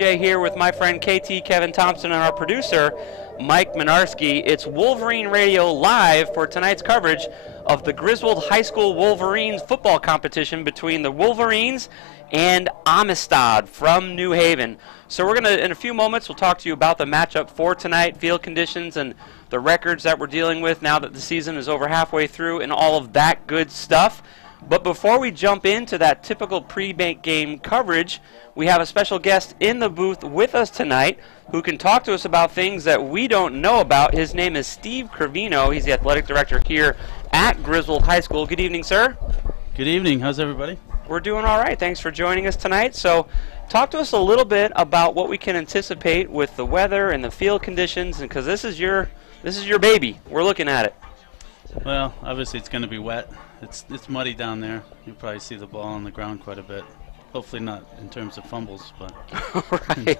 Here with my friend KT Kevin Thompson and our producer Mike Minarski. It's Wolverine Radio live for tonight's coverage of the Griswold High School Wolverines football competition between the Wolverines and Amistad from New Haven. So we're going to, in a few moments, we'll talk to you about the matchup for tonight, field conditions, and the records that we're dealing with now that the season is over halfway through and all of that good stuff. But before we jump into that typical pre-game coverage, we have a special guest in the booth with us tonight who can talk to us about things that we don't know about. His name is Steve Crivino. He's the athletic director here at Griswold High School. Good evening, sir. Good evening. How's everybody? We're doing all right. Thanks for joining us tonight. So talk to us a little bit about what we can anticipate with the weather and the field conditions, and because this is your baby. We're looking at it. Well, obviously it's going to be wet. It's muddy down there. You'll probably see the ball on the ground quite a bit. Hopefully not in terms of fumbles, but right.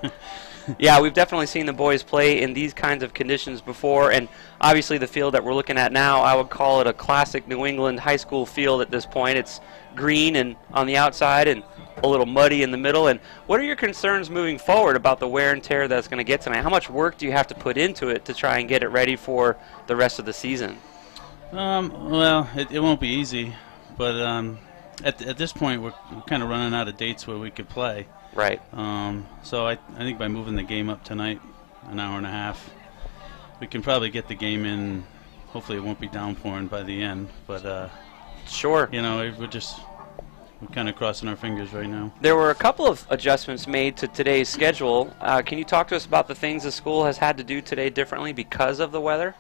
Yeah, we've definitely seen the boys play in these kinds of conditions before, and obviously the field that we're looking at now, I would call it a classic New England high school field at this point. It's green and on the outside and a little muddy in the middle. And what are your concerns moving forward about the wear and tear that's going to get tonight? How much work do you have to put into it to try and get it ready for the rest of the season? Well, it won't be easy, but at this point we're kind of running out of dates where we could play. Right. So I think by moving the game up tonight, an hour and a half, we can probably get the game in. Hopefully it won't be downpouring by the end, but sure. You know, we're kind of crossing our fingers right now. There were a couple of adjustments made to today's schedule. Can you talk to us about the things the school has had to do today differently because of the weather?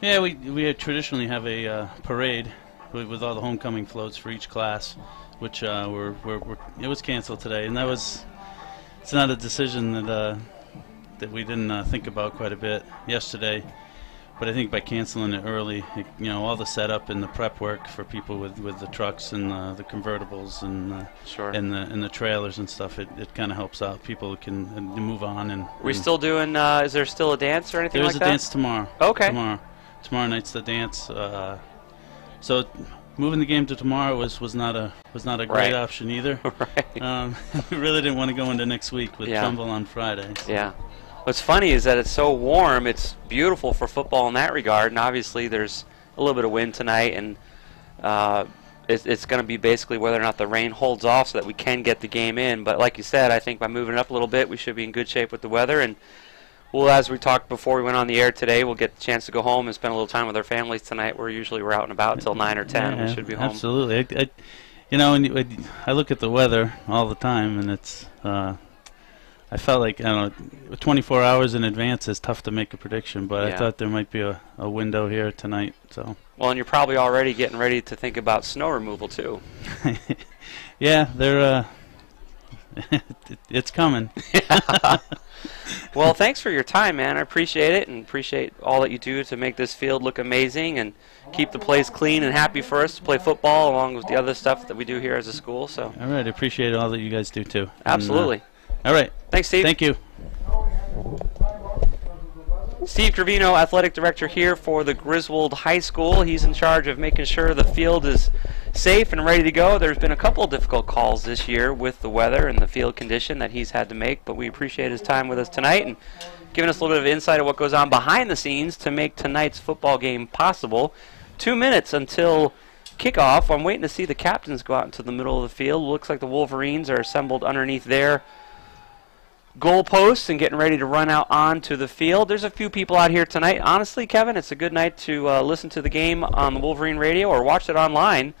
Yeah, we traditionally have a parade with all the homecoming floats for each class, which it was canceled today, and it's not a decision that we didn't think about quite a bit yesterday. But I think by canceling it early, all the setup and the prep work for people with the trucks and the convertibles and sure. and the trailers and stuff, it kind of helps out. People can move on. And we still doing? Is there still a dance or anything like that? There's a dance tomorrow. Okay. Tomorrow night's the dance. So moving the game to tomorrow was not a great right. option either. Right. We really didn't want to go into next week with Trumbull on Friday. So. Yeah. What's funny is that it's so warm. It's beautiful for football in that regard, and obviously there's a little bit of wind tonight, and it's going to be basically whether or not the rain holds off so that we can get the game in. But like you said, I think by moving it up a little bit, we should be in good shape with the weather. And well, as we talked before we went on the air today, we'll get the chance to go home and spend a little time with our families tonight. We're out and about until 9 or 10. Yeah, we should be home. Absolutely. I look at the weather all the time, and it's. I felt like, 24 hours in advance is tough to make a prediction, but I thought there might be a window here tonight. So. Well, and you're probably already getting ready to think about snow removal too. Yeah, it's coming. Well, thanks for your time, man. I appreciate it, and appreciate all that you do to make this field look amazing and keep the place clean and happy for us to play football, along with the other stuff that we do here as a school. So. All right, I appreciate all that you guys do too. Absolutely. And, all right. Thanks, Steve. Thank you. Steve Crivino, athletic director here for the Griswold High School. He's in charge of making sure the field is safe and ready to go. There's been a couple of difficult calls this year with the weather and the field condition that he's had to make, but we appreciate his time with us tonight and giving us a little bit of insight of what goes on behind the scenes to make tonight's football game possible. 2 minutes until kickoff. I'm waiting to see the captains go out into the middle of the field. Looks like the Wolverines are assembled underneath their goalposts and getting ready to run out onto the field. There's a few people out here tonight. Honestly, Kevin, it's a good night to listen to the game on the Wolverine radio or watch it online.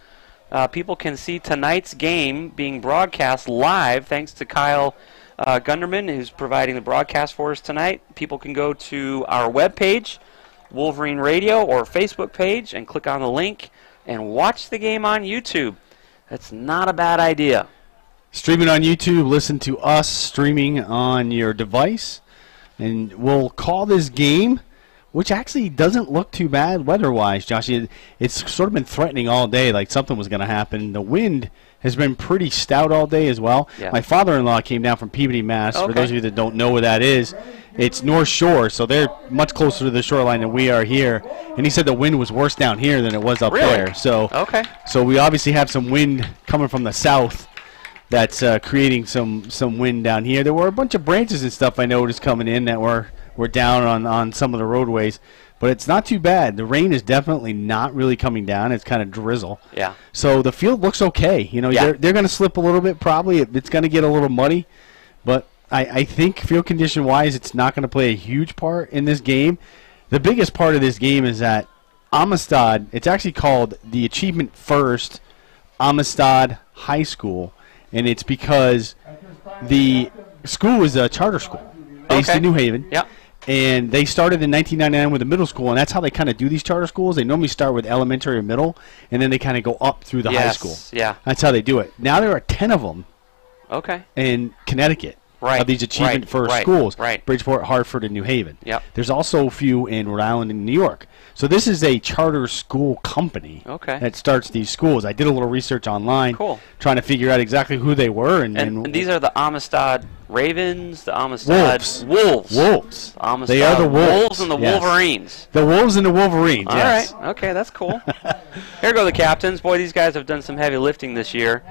People can see tonight's game being broadcast live thanks to Kyle Gunderman, who's providing the broadcast for us tonight. People can go to our webpage, Wolverine Radio, or Facebook page, and click on the link and watch the game on YouTube. That's not a bad idea. Streaming on YouTube, listen to us streaming on your device. And we'll call this game, which actually doesn't look too bad weather-wise, Josh. It's sort of been threatening all day, like something was going to happen. The wind has been pretty stout all day as well. Yeah. My father-in-law came down from Peabody, Mass. Okay. For those of you that don't know where that is, it's North Shore, so they're much closer to the shoreline than we are here. And he said the wind was worse down here than it was up Really? there. So, Okay. so we obviously have some wind coming from the south that's creating some wind down here. There were a bunch of branches and stuff I noticed coming in that were down on some of the roadways. But it's not too bad. The rain is definitely not really coming down. It's kind of drizzle. Yeah. So the field looks okay. You know, Yeah. they're going to slip a little bit probably. It's going to get a little muddy. But I think field condition-wise, it's not going to play a huge part in this game. The biggest part of this game is that Amistad, it's actually called the Achievement First Amistad High School. And it's because the school is a charter school based Okay. in New Haven. Yeah. And they started in 1999 with a middle school, and that's how they kind of do these charter schools. They normally start with elementary or middle, and then they kind of go up through the high Yes, school. yeah. That's how they do it. Now there are 10 of them Okay. in Connecticut Right, of these Achievement right, First right, schools, right. Bridgeport, Hartford, and New Haven. Yep. There's also a few in Rhode Island and New York. So this is a charter school company Okay. that starts these schools. I did a little research online Cool. trying to figure out exactly who they were. And these are the Amistad Ravens, the Amistad Wolves. Wolves. Amistad They are the Wolves. and the Yes. Wolverines. The Wolves and the Wolverines, All yes. right. Okay, that's cool. Here go the captains. Boy, these guys have done some heavy lifting this year.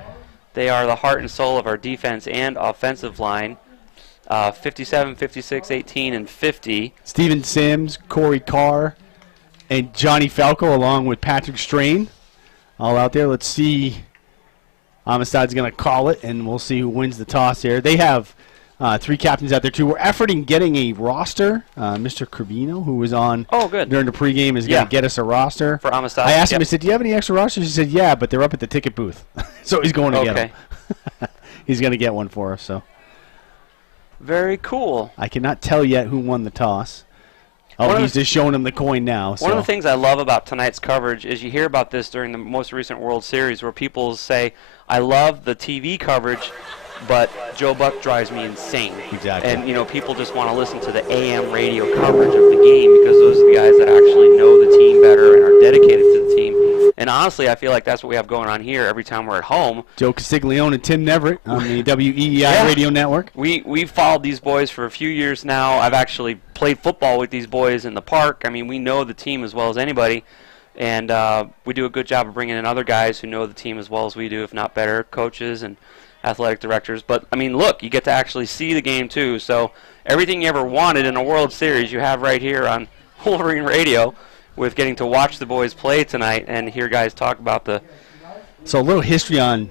They are the heart and soul of our defense and offensive line. 57, 56, 18, and 50. Steven Sims, Corey Carr, and Johnny Falco, along with Patrick Strain, all out there. Let's see. Amistad's going to call it, and we'll see who wins the toss here. They have three captains out there, too. We're efforting getting a roster. Mr. Cravino, who was on during the pregame, is going to get us a roster. For Amistad. I asked him, I said, do you have any extra rosters? He said, yeah, but they're up at the ticket booth. So he's going to get them. He's going to get one for us. So Very cool. I cannot tell yet who won the toss. Oh, he's just showing him the coin now. One of the things I love about tonight's coverage is you hear about this during the most recent World Series where people say, I love the TV coverage, but Joe Buck drives me insane. Exactly. And, you know, people just want to listen to the AM radio coverage of the game because those are the guys that actually know the team better and are dedicated to the team. And honestly, I feel like that's what we have going on here every time we're at home. Joe Castiglione and Tim Neverett on the WEEI radio network. We've followed these boys for a few years now. I've actually played football with these boys in the park. I mean, we know the team as well as anybody. And we do a good job of bringing in other guys who know the team as well as we do, if not better, coaches and athletic directors. But, I mean, look, you get to actually see the game, too. So everything you ever wanted in a World Series you have right here on Wolverine Radio with getting to watch the boys play tonight and hear guys talk about the... So a little history on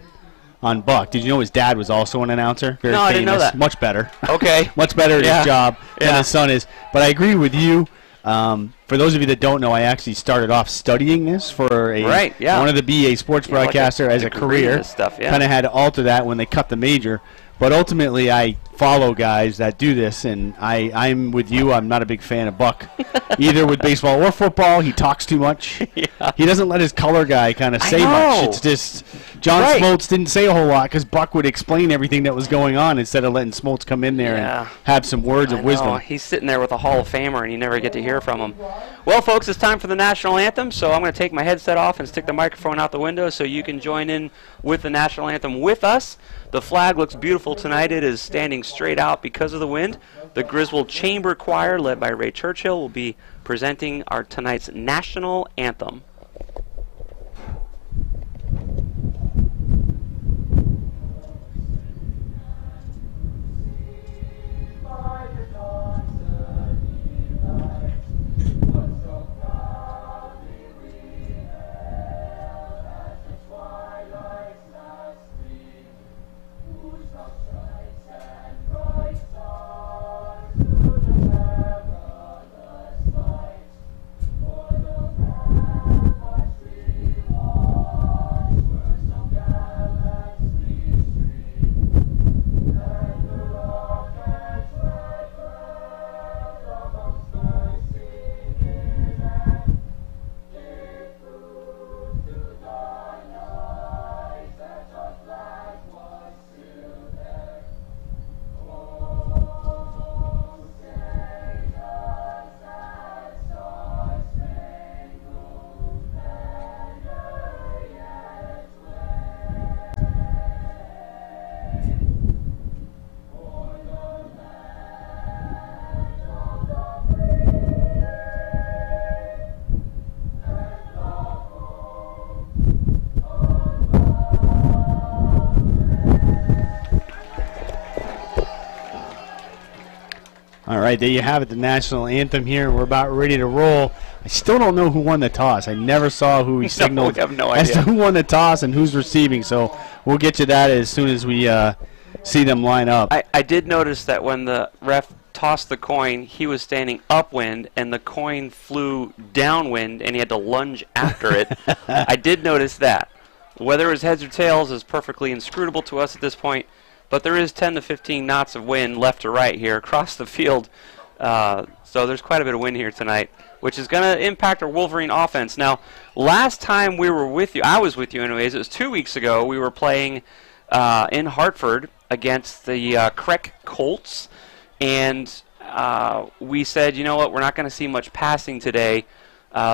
Buck. Did you know his dad was also an announcer? Very No, famous. I didn't know that. Much better. Okay. Much better at his job than Yeah. his son is. But I agree with you. For those of you that don't know, I actually started off studying this for wanted to be a sports broadcaster as a career. Kind of had to alter that when they cut the major. But ultimately, I follow guys that do this, and I'm with you. I'm not a big fan of Buck, either with baseball or football. He talks too much. Yeah. He doesn't let his color guy kind of say much. It's just John Smoltz didn't say a whole lot because Buck would explain everything that was going on instead of letting Smoltz come in there and have some words of wisdom. He's sitting there with a Hall of Famer, and you never get to hear from him. Well, folks, it's time for the national anthem, so I'm going to take my headset off and stick the microphone out the window so you can join in with the national anthem with us. The flag looks beautiful tonight. It is standing straight out because of the wind. The Griswold Chamber Choir, led by Ray Churchill, will be presenting our tonight's national anthem. All right, there you have it, the national anthem here. We're about ready to roll. I still don't know who won the toss. I never saw who he signaled we have no as idea. to who won the toss and who's receiving. So we'll get you that as soon as we see them line up. I did notice that when the ref tossed the coin, he was standing upwind, and the coin flew downwind, and he had to lunge after it. I did notice that. Whether it was heads or tails is perfectly inscrutable to us at this point, but there is 10 to 15 knots of wind left to right here across the field. So there's quite a bit of wind here tonight, which is going to impact our Wolverine offense. Now, last time we were with you, I was with you anyways, it was 2 weeks ago, we were playing in Hartford against the Creek Colts, and we said, you know what, we're not going to see much passing today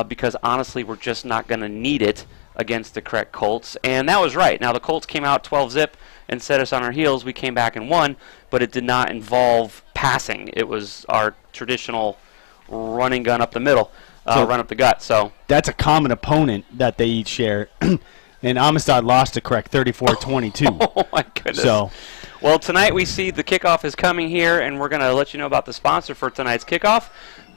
because honestly we're just not going to need it against the Creek Colts, and that was right. Now the Colts came out 12-zip and set us on our heels. We came back and won, but it did not involve passing. It was our traditional running gun up the middle, run up the gut. So that's a common opponent that they each share. And Amistad lost to Creek 34-22. Oh my goodness. So, well, tonight we see the kickoff is coming here, and we're going to let you know about the sponsor for tonight's kickoff.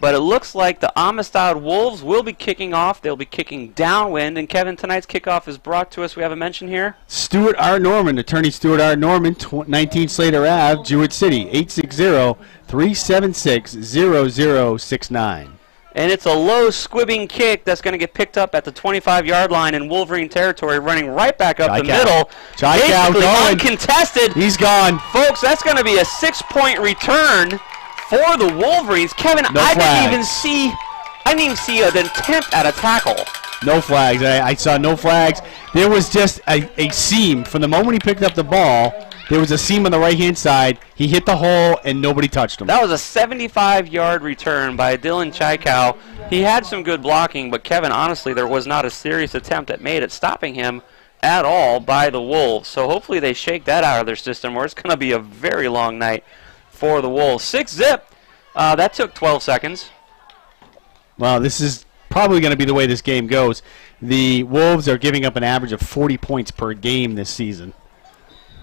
But it looks like the Amistad Wolves will be kicking off. They'll be kicking downwind. And, Kevin, tonight's kickoff is brought to us. We have a mention here. Stuart R. Norman, Attorney Stuart R. Norman, 19 Slater Ave, Jewett City, 860-376-0069. And it's a low squibbing kick that's going to get picked up at the 25-yard line in Wolverine territory, running right back up the middle. Basically uncontested. He's gone. Folks, that's going to be a 6-point return for the Wolverines. Kevin, I didn't even see an attempt at a tackle. No flags. I saw no flags. There was just a seam. From the moment he picked up the ball, there was a seam on the right-hand side. He hit the hole, and nobody touched him. That was a 75-yard return by Dylan Chaikow. He had some good blocking, but, Kevin, honestly, there was not a serious attempt at made it, stopping him at all by the Wolves. So hopefully they shake that out of their system, or it's going to be a very long night for the Wolves. 6-zip. That took 12 seconds. Well, this is probably going to be the way this game goes. The Wolves are giving up an average of 40 points per game this season.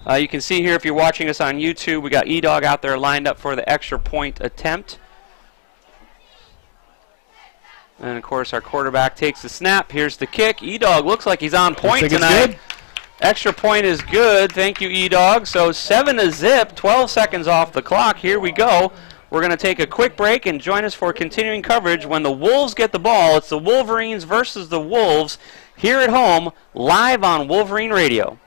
You can see here, if you're watching us on YouTube, we got E-Dog out there lined up for the extra point attempt. And, of course, our quarterback takes the snap. Here's the kick. E-Dog looks like he's on point tonight. Good. Extra point is good. Thank you, E-Dog. So 7-zip, 12 seconds off the clock. Here we go. We're going to take a quick break and join us for continuing coverage. When the Wolves get the ball, it's the Wolverines versus the Wolves here at home, live on Wolverine Radio.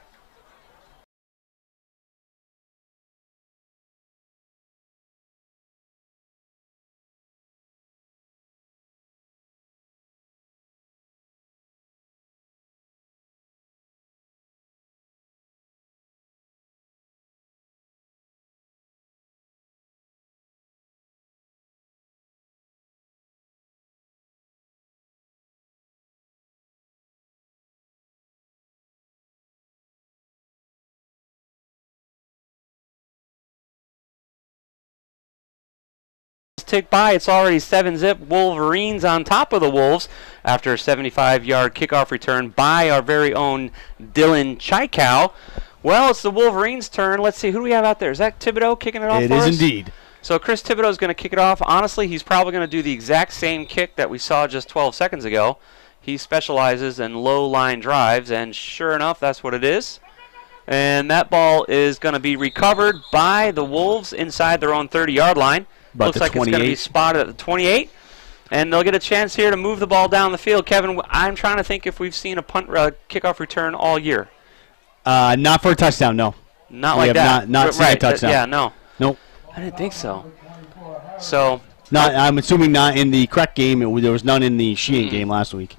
Tick by. It's already 7-zip. Wolverines on top of the Wolves after a 75-yard kickoff return by our very own Dylan Chaikow. Well, it's the Wolverines' turn. Let's see. Who do we have out there? Is that Thibodeau kicking it off for us? It is indeed. So Chris Thibodeau is going to kick it off. Honestly, he's probably going to do the exact same kick that we saw just 12 seconds ago. He specializes in low-line drives, and sure enough, that's what it is. And that ball is going to be recovered by the Wolves inside their own 30-yard line. Looks like it's going to be spotted at the 28. And they'll get a chance here to move the ball down the field. Kevin, I'm trying to think if we've seen a punt kickoff return all year. Not for a touchdown, no. Not like that. Not seen a touchdown. Yeah, no. Nope. I didn't think so. So. I'm assuming not in the Creek game. There was none in the Sheehan game last week.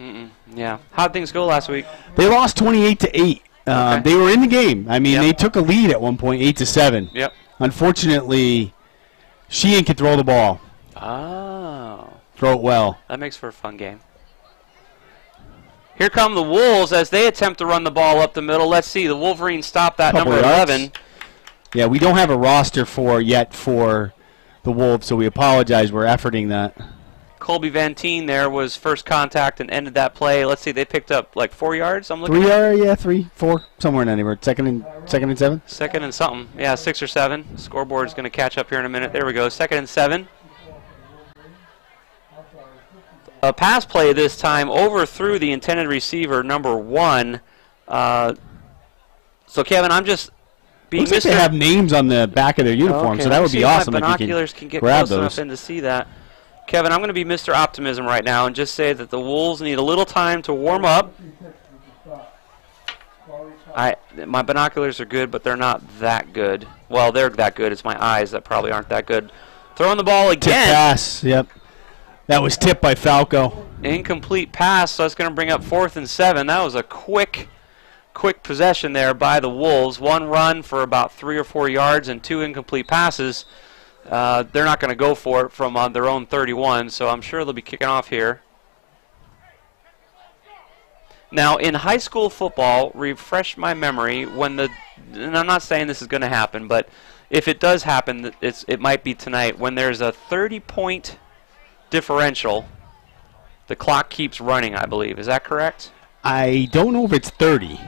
Yeah. How'd things go last week? They lost 28-8. Okay. They were in the game. I mean, they took a lead at one point, 8-7. Yep. Unfortunately, Sheehan can throw the ball. Oh. Throw it well. That makes for a fun game. Here come the Wolves as they attempt to run the ball up the middle. Let's see. The Wolverines stop that number 11. Yeah, we don't have a roster for the Wolves, so we apologize. We're efforting that. Colby Van Teen there was first contact and ended that play. Let's see. They picked up like 4 yards. I'm looking. 3 yards, yeah, 3, 4, somewhere in that neighborhood. Second and 7. Second and something. Yeah, 6 or 7. Scoreboard's going to catch up here in a minute. There we go. 2nd and 7. a pass play this time overthrew the intended receiver, number 1. So, Kevin, I'm just being Looks like they have names on the back of their uniform, okay, so that would be awesome if you binoculars can get grab close enough in to see that. Kevin, I'm going to be Mr. Optimism right now and just say that the Wolves need a little time to warm up. My binoculars are good, but they're not that good. Well, they're that good. It's my eyes that probably aren't that good. Throwing the ball again. Tip pass, yep. That was tipped by Falco. Incomplete pass, so it's going to bring up 4th and 7. That was a quick possession there by the Wolves. 1 run for about 3 or 4 yards and 2 incomplete passes. They're not going to go for it from their own 31, so I'm sure they'll be kicking off here. Now, in high school football, refresh my memory, and I'm not saying this is going to happen, but if it does happen, it might be tonight. When there's a 30-point differential, the clock keeps running, I believe. Is that correct? I don't know if it's 30.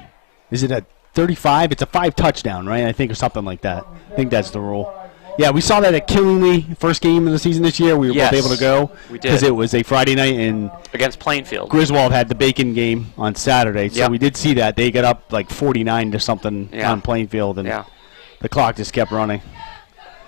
Is it a 35? It's a 5 touchdown, right? I think, or something like that. I think that's the rule. Yeah, we saw that at Killingly, first game of the season this year. We were both able to go. We did. Because it was a Friday night, and against Plainfield. Griswold had the Bacon game on Saturday, so we did see that. They got up like 49 to something on Plainfield, and the clock just kept running.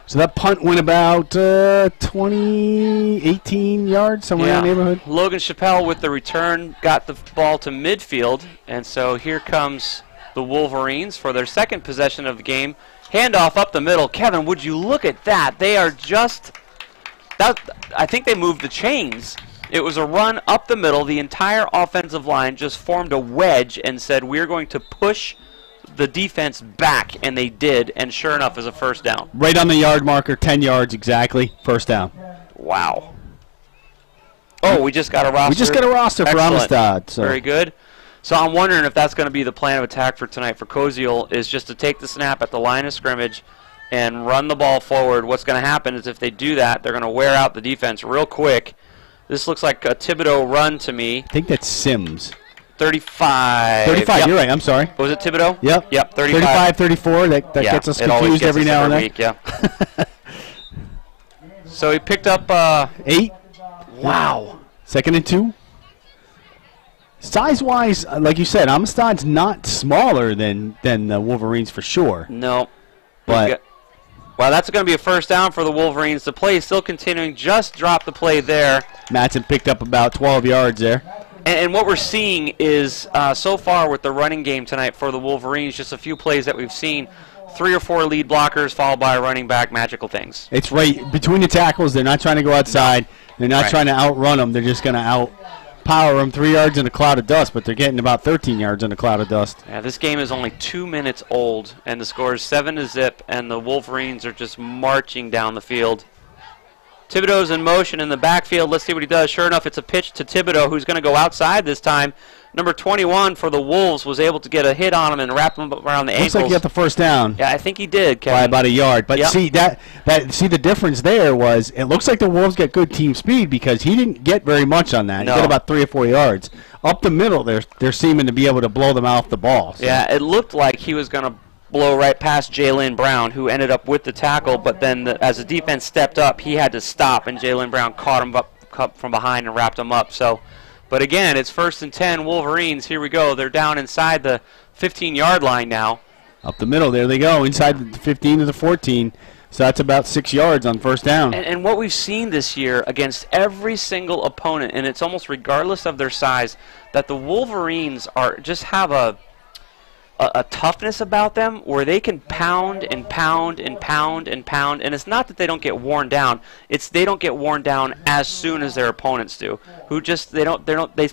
So that punt went about 18 yards, somewhere in the neighborhood. Logan Chappelle with the return got the ball to midfield, and so here comes the Wolverines for their second possession of the game. Handoff up the middle. Kevin, would you look at that? They are just I think they moved the chains. It was a run up the middle. The entire offensive line just formed a wedge and said, we're going to push the defense back, and they did, and sure enough, is a first down. Right on the yard marker, 10 yards exactly, first down. Wow. Oh, we just got a roster. We just got a roster for Amistad. So. Very good. So I'm wondering if that's going to be the plan of attack for tonight for Koziel, is just to take the snap at the line of scrimmage and run the ball forward. What's going to happen is if they do that, they're going to wear out the defense real quick. This looks like a Thibodeau run to me. I think that's Sims. 35. 35, yep. You're right, I'm sorry. Was it Thibodeau? Yep. Yep, 35. 34, that gets us confused every now and then. Week, So he picked up 8. Wow. 2nd and 2. Size-wise, like you said, Amistad's not smaller than the Wolverines for sure. No. But well, that's going to be a first down for the Wolverines. The play is still continuing. Just dropped the play there. Matson picked up about 12 yards there. And what we're seeing is, so far with the running game tonight for the Wolverines, just a few plays that we've seen, 3 or 4 lead blockers followed by a running back, magical things. It's right between the tackles. They're not trying to go outside. They're not trying to outrun them. They're just going to outpower them 3 yards in a cloud of dust, but they're getting about 13 yards in a cloud of dust. Yeah, this game is only 2 minutes old, and the score is 7-0, and the Wolverines are just marching down the field. Thibodeau's in motion in the backfield. Let's see what he does. Sure enough, it's a pitch to Thibodeau, who's going to go outside this time. Number 21 for the Wolves was able to get a hit on him and wrap him around the ankles. Looks like he got the first down. Yeah, I think he did, Kevin. By about a yard. But see see the difference there was it looks like the Wolves get good team speed because he didn't get very much on that. No. He got about 3 or 4 yards. Up the middle, they're seeming to be able to blow them off the ball. So. Yeah, it looked like he was going to blow right past Jalen Brown, who ended up with the tackle, but then as the defense stepped up, he had to stop, and Jalen Brown caught him up from behind and wrapped him up. So, but again, it's 1st and 10, Wolverines. Here we go. They're down inside the 15-yard line now. Up the middle, there they go, inside the 15 to the 14. So that's about 6 yards on first down. And what we've seen this year against every single opponent, and it's almost regardless of their size, that the Wolverines have a toughness about them where they can pound and pound and pound and pound, and it's not that they don't get worn down, it's they don't get worn down as soon as their opponents do, who just they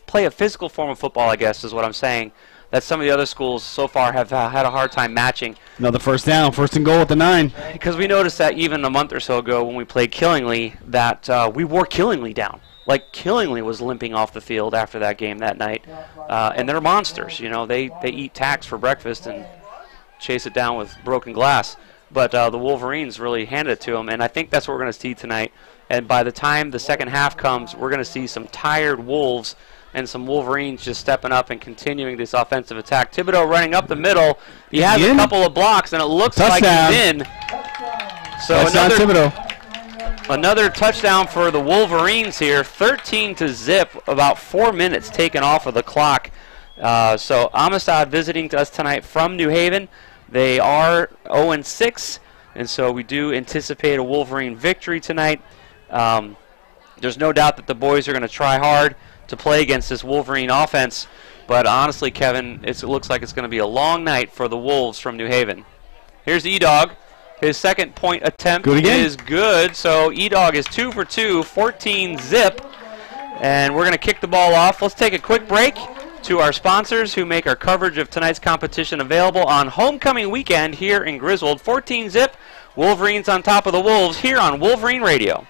play a physical form of football, I guess is what I'm saying, that some of the other schools so far have had a hard time matching. Another first down, 1st and goal at the 9. Because we noticed that even a month or so ago when we played Killingly, that we wore Killingly down. Like Killingly was limping off the field after that game that night, and they're monsters. You know, they eat tacks for breakfast and chase it down with broken glass. But the Wolverines really handed it to them, and I think that's what we're going to see tonight. And by the time the second half comes, we're going to see some tired Wolves and some Wolverines just stepping up and continuing this offensive attack. Thibodeau running up the middle. He has a couple of blocks, and it looks like he's in. So another Thibodeau. Another touchdown for the Wolverines here, 13-0, about 4 minutes taken off of the clock. So Amistad visiting us tonight from New Haven. They are 0-6, and so we do anticipate a Wolverine victory tonight. There's no doubt that the boys are going to try hard to play against this Wolverine offense, but honestly, Kevin, it looks like it's going to be a long night for the Wolves from New Haven. Here's E-Dog. His second point attempt is good, so E-Dog is 2 for 2, 14-0, and we're going to kick the ball off. Let's take a quick break to our sponsors who make our coverage of tonight's competition available on homecoming weekend here in Griswold. 14-0, Wolverines on top of the Wolves here on Wolverine Radio.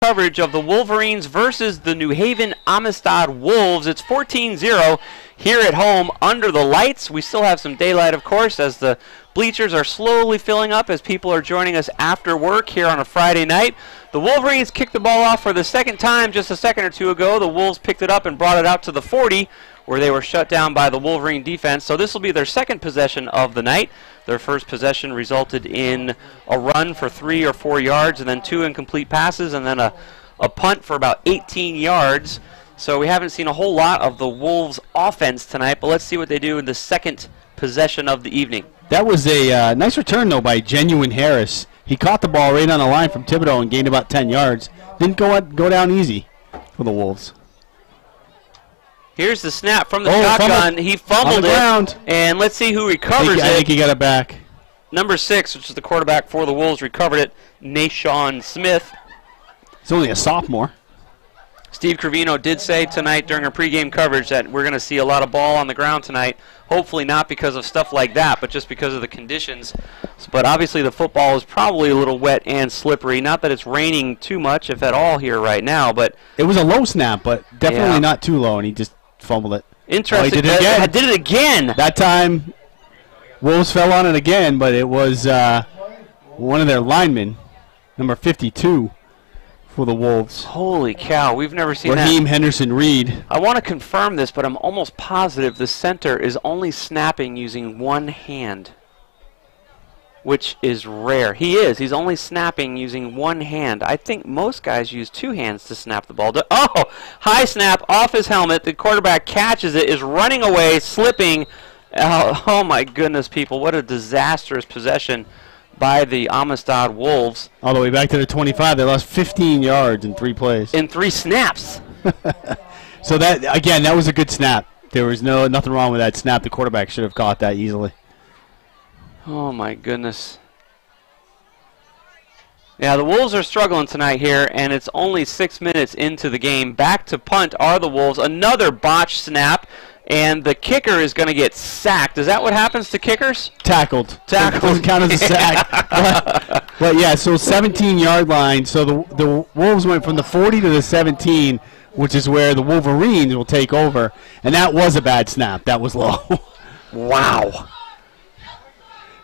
Coverage of the Wolverines versus the New Haven Amistad Wolves. It's 14-0 here at home under the lights. We still have some daylight, of course, as the bleachers are slowly filling up as people are joining us after work here on a Friday night. The Wolverines kicked the ball off for the second time just a second or two ago. The Wolves picked it up and brought it out to the 40, where they were shut down by the Wolverine defense. So this will be their second possession of the night. Their first possession resulted in a run for 3 or 4 yards, and then 2 incomplete passes, and then a punt for about 18 yards. So we haven't seen a whole lot of the Wolves' offense tonight, but let's see what they do in the second possession of the evening. That was a nice return, though, by Genuine Harris. He caught the ball right on the line from Thibodeau and gained about 10 yards. Didn't go down easy for the Wolves. Here's the snap from the shotgun. He fumbled it, and let's see who recovers it. I think he got it back. Number 6, which is the quarterback for the Wolves, recovered it. Nashawn Smith. He's only a sophomore. Steve Cravino did say tonight during our pregame coverage that we're going to see a lot of ball on the ground tonight. Hopefully not because of stuff like that, but just because of the conditions. But obviously the football is probably a little wet and slippery. Not that it's raining too much, if at all, here right now. But it was a low snap, but definitely not too low, and he just fumbled it. Interesting. He did it again. I did it again. That time, Wolves fell on it again, but it was one of their linemen, number 52, for the Wolves. Holy cow, we've never seen that. Raheem Henderson-Reed. I want to confirm this, but I'm almost positive the center is only snapping using one hand, which is rare. He is. He's only snapping using one hand. I think most guys use 2 hands to snap the ball. Oh, high snap off his helmet. The quarterback catches it, is running away, slipping. Oh my goodness, people. What a disastrous possession by the Amistad Wolves. All the way back to the 25. They lost 15 yards in 3 plays. In 3 snaps. So that, again, that was a good snap. There was nothing wrong with that snap. The quarterback should have caught that easily. Oh my goodness. Yeah, the Wolves are struggling tonight here, and it's only 6 minutes into the game. Back to punt are the Wolves. Another botched snap, and the kicker is going to get sacked. Is that what happens to kickers? Tackled. Tackled. Doesn't count as a sack. But yeah, so 17-yard line. So the Wolves went from the 40 to the 17, which is where the Wolverines will take over. And that was a bad snap. That was low. Wow.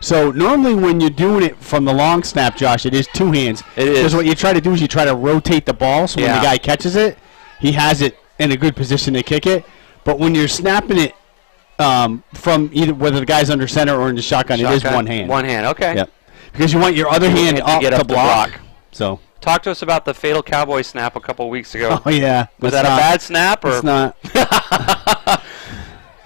So normally when you're doing it from the long snap, Josh, it is 2 hands. It is. Because what you try to do is you try to rotate the ball so when the guy catches it, he has it in a good position to kick it. But when you're snapping it from either whether the guy's under center or in the shotgun, it is one hand. One hand, okay. Yep. Because you want your other hand up to block. So talk to us about the fatal Cowboy snap a couple weeks ago. Oh, yeah. Was that a bad snap? Or? It's not.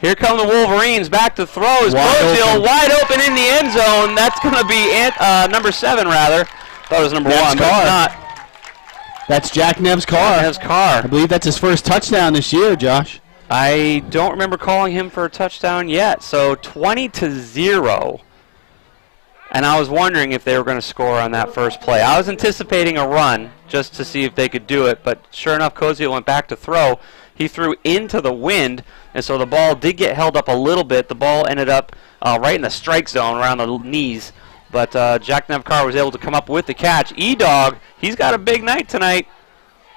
Here come the Wolverines back to throw. Wide open in the end zone. That's going to be number 7, rather. Thought it was number 1, but it's not. That's Jack Nev's car. Nev's car. I believe that's his first touchdown this year, Josh. I don't remember calling him for a touchdown yet. So 20-0. And I was wondering if they were going to score on that first play. I was anticipating a run just to see if they could do it, but sure enough, Koziel went back to throw. He threw into the wind, and so the ball did get held up a little bit. The ball ended up right in the strike zone around the knees, but Jack Nevkar was able to come up with the catch. E-Dog, he's got a big night tonight.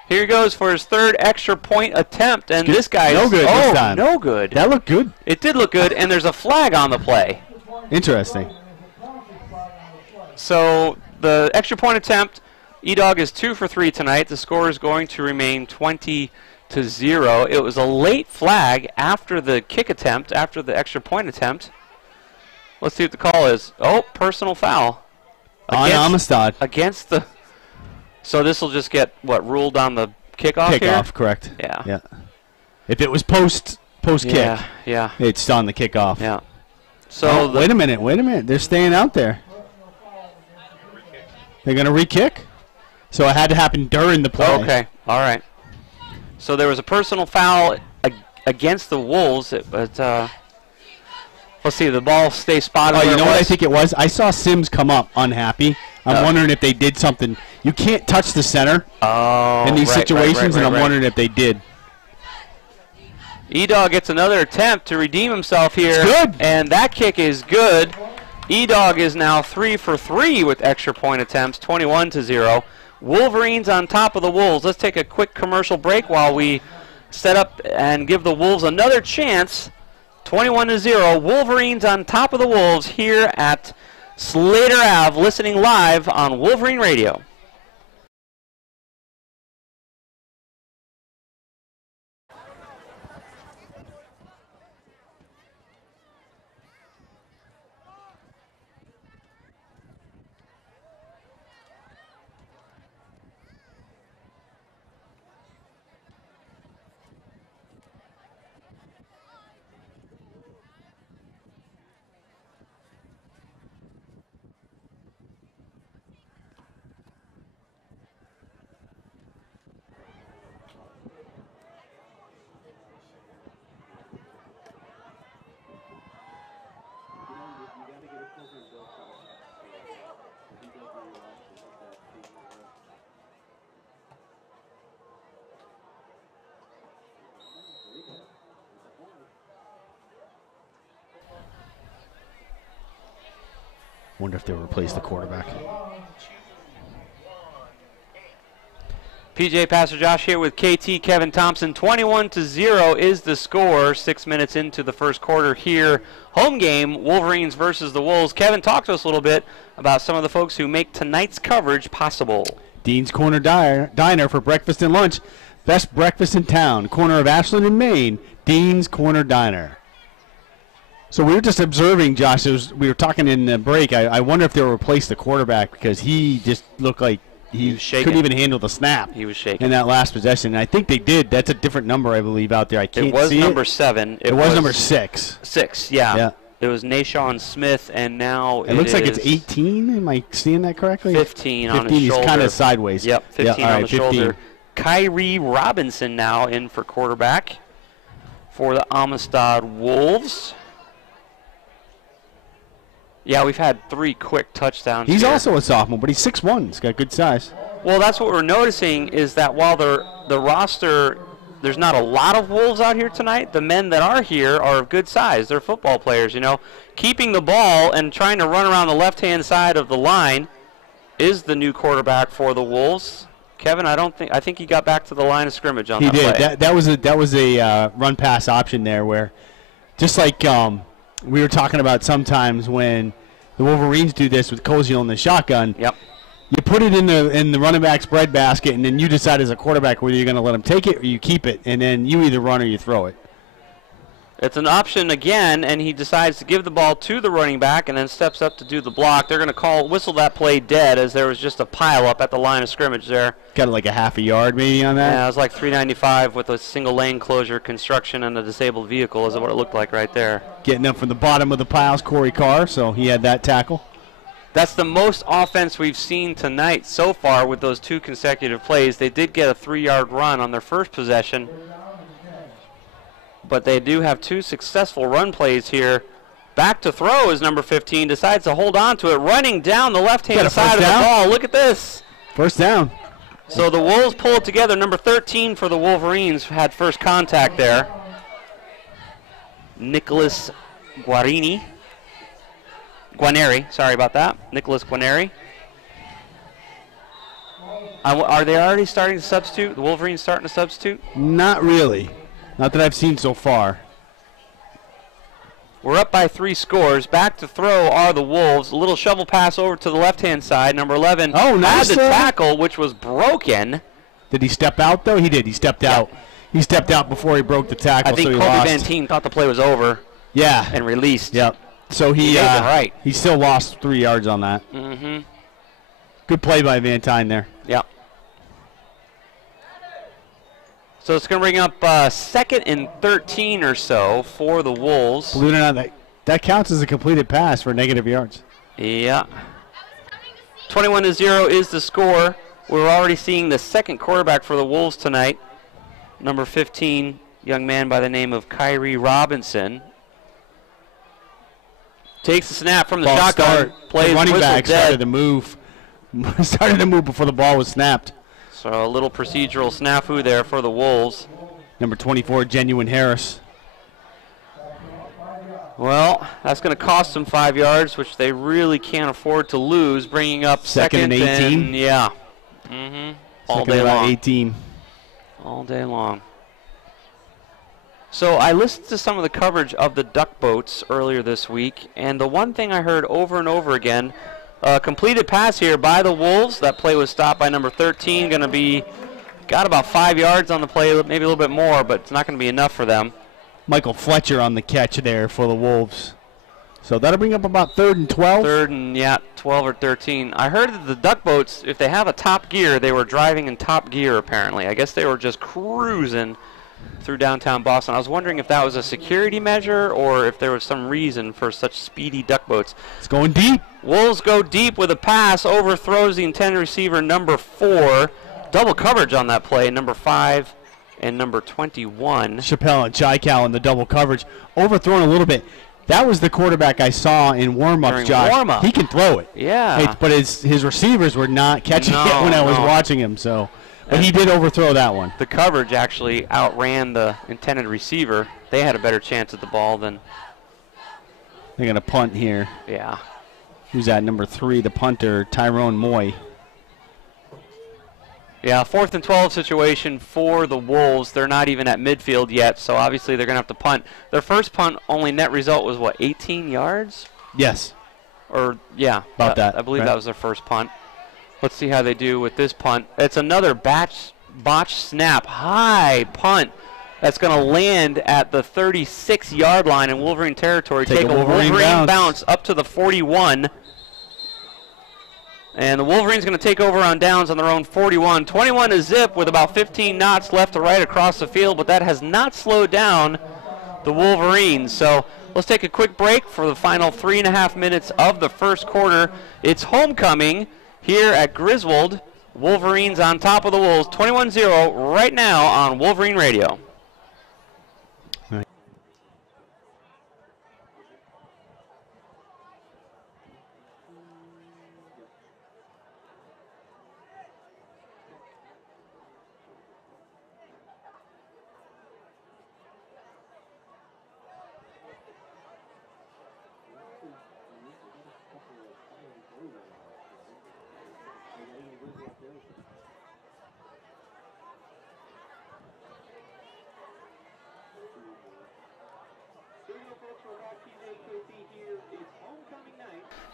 Here he goes for his 3rd extra point attempt, and this guy's no good this time. No good. That looked good. It did look good, and there's a flag on the play. Interesting. So the extra point attempt, E-Dog is 2 for 3 tonight. The score is going to remain 20-0. It was a late flag after the kick attempt, after the extra point attempt. Let's see what the call is. Oh, personal foul. On Amistad. Against the... So this will just get, ruled on the kickoff here? Kickoff, correct. Yeah. If it was post-kick, yeah. it's on the kickoff. Yeah. So wait a minute. They're staying out there. They're going to re-kick? So it had to happen during the play. Okay, all right. So there was a personal foul against the Wolves, but let's see, the ball stays spotted. Oh, you know what I think it was? I saw Sims come up unhappy. I'm wondering if they did something. You can't touch the center in these situations, and I'm wondering if they did. E-Dog gets another attempt to redeem himself here. It's good. And that kick is good. E-Dog is now 3 for 3 with extra point attempts, 21-0. Wolverines on top of the Wolves. Let's take a quick commercial break while we set up and give the Wolves another chance. 21-0. Wolverines on top of the Wolves here at Slater Ave, listening live on Wolverine Radio. Wonder if they'll replace the quarterback. PJ Pastor Josh here with KT Kevin Thompson. 21-0 is the score. 6 minutes into the first quarter here. Home game, Wolverines versus the Wolves. Kevin, talk to us a little bit about some of the folks who make tonight's coverage possible. Dean's Corner Diner for breakfast and lunch. Best breakfast in town. Corner of Ashland and Maine. Dean's Corner Diner. So we were just observing, Josh. We were talking in the break. I wonder if they'll replace the quarterback because he just looked like he couldn't even handle the snap. He was shaking in that last possession. And I think they did. That's a different number, I believe, out there. I can't see it. It was number 7. It was number 6. 6, yeah. It was Nashawn Smith, and now it looks like it's 18. Am I seeing that correctly? 15 on his shoulder. He's kind of sideways. Yep, 15 on the 15. shoulder. Kyrie Robinson now in for quarterback for the Amistad Wolves. Yeah, we've had 3 quick touchdowns. He's here. also a sophomore, but he's 6'1". He's got good size. Well, that's what we're noticing is that while the roster, there's not a lot of Wolves out here tonight, the men that are here are of good size. They're football players, you know. Keeping the ball and trying to run around the left-hand side of the line is the new quarterback for the Wolves. Kevin, I think he got back to the line of scrimmage on that play. He did. That was a run-pass option there where just like we were talking about sometimes when the Wolverines do this with Koziel in the shotgun. Yep. You put it in the running back's breadbasket, and then you decide as a quarterback whether you're going to let him take it or you keep it, and then you either run or you throw it. It's an option again, and he decides to give the ball to the running back and then steps up to do the block. They're going to whistle that play dead, as there was just a pile up at the line of scrimmage there. Got like a half a yard maybe on that? Yeah, it was like 395 with a single lane closure construction and a disabled vehicle is what it looked like right there. Getting up from the bottom of the piles, Corey Carr, so he had that tackle. That's the most offense we've seen tonight so far with those 2 consecutive plays. They did get a 3-yard run on their first possession, but they do have 2 successful run plays here. Back to throw is number 15, decides to hold on to it, running down the left-hand side of the ball. Look at this. First down. So the Wolves pull it together. Number 13 for the Wolverines had first contact there. Nicholas Guarneri, sorry about that. Nicholas Guarneri. Are they already starting to substitute? The Wolverines starting to substitute? Not really. Not that I've seen so far. We're up by 3 scores. Back to throw are the Wolves. A little shovel pass over to the left-hand side. Number 11 nice had the tackle, which was broken. Did he step out, though? He did. He stepped out. He stepped out before he broke the tackle. I think so he Kobe lost. Van Teen thought the play was over. Yeah. And released. Yep. So he right. He still lost 3 yards on that. Mm-hmm. Good play by Van Teen there. Yep. So it's going to bring up 2nd and 13 or so for the Wolves. Believe it or not, that counts as a completed pass for negative yards. Yeah. 21-0 is the score. We're already seeing the second quarterback for the Wolves tonight. Number 15, young man by the name of Kyrie Robinson. Takes the snap from the shotgun. Plays the running back dead. started to move. Started to move before the ball was snapped. So a little procedural snafu there for the Wolves. Number 24, Genuine Harris. Well, that's going to cost them 5 yards, which they really can't afford to lose, bringing up second and 18. Yeah. Mm-hmm. All day long. 18. All day long. So I listened to some of the coverage of the duck boats earlier this week, and the one thing I heard over and over again, completed pass here by the Wolves. That play was stopped by number 13. Got about 5 yards on the play, maybe a little bit more, but it's not going to be enough for them. Michael Fletcher on the catch there for the Wolves. So that'll bring up about 3rd and 12. 3rd and 12 or 13. I heard that the duck boats, if they have a top gear, they were driving in top gear apparently. I guess they were just cruising through downtown Boston. I was wondering if that was a security measure or if there was some reason for such speedy duck boats. It's going deep. Wolves go deep with a pass, overthrows the intended receiver, number 4. Double coverage on that play, number 5 and number 21. Chappelle and Chaikal in the double coverage. Overthrown a little bit. That was the quarterback I saw in warm-ups, Josh. Warm-up. He can throw it. Yeah. But his receivers were not catching it when I was watching him. So, but he did overthrow that one. The coverage actually outran the intended receiver. They had a better chance at the ball than. They're going to punt here. Yeah. Who's that? Number 3, the punter, Tyrone Moy. Yeah, 4th and 12 situation for the Wolves. They're not even at midfield yet, so obviously they're going to have to punt. Their first punt, only net result was, 18 yards? Yes. Or, yeah. About that. I believe right. that was their first punt. Let's see how they do with this punt. It's another botch snap, high punt that's going to land at the 36-yard line in Wolverine territory. Take a Wolverine bounce up to the 41. And the Wolverines going to take over on downs on their own 41. 21 to zip with about 15 knots left to right across the field, but that has not slowed down the Wolverines. So let's take a quick break for the final 3.5 minutes of the first quarter. It's homecoming here at Griswold. Wolverines on top of the Wolves, 21-0 right now on Wolverine Radio.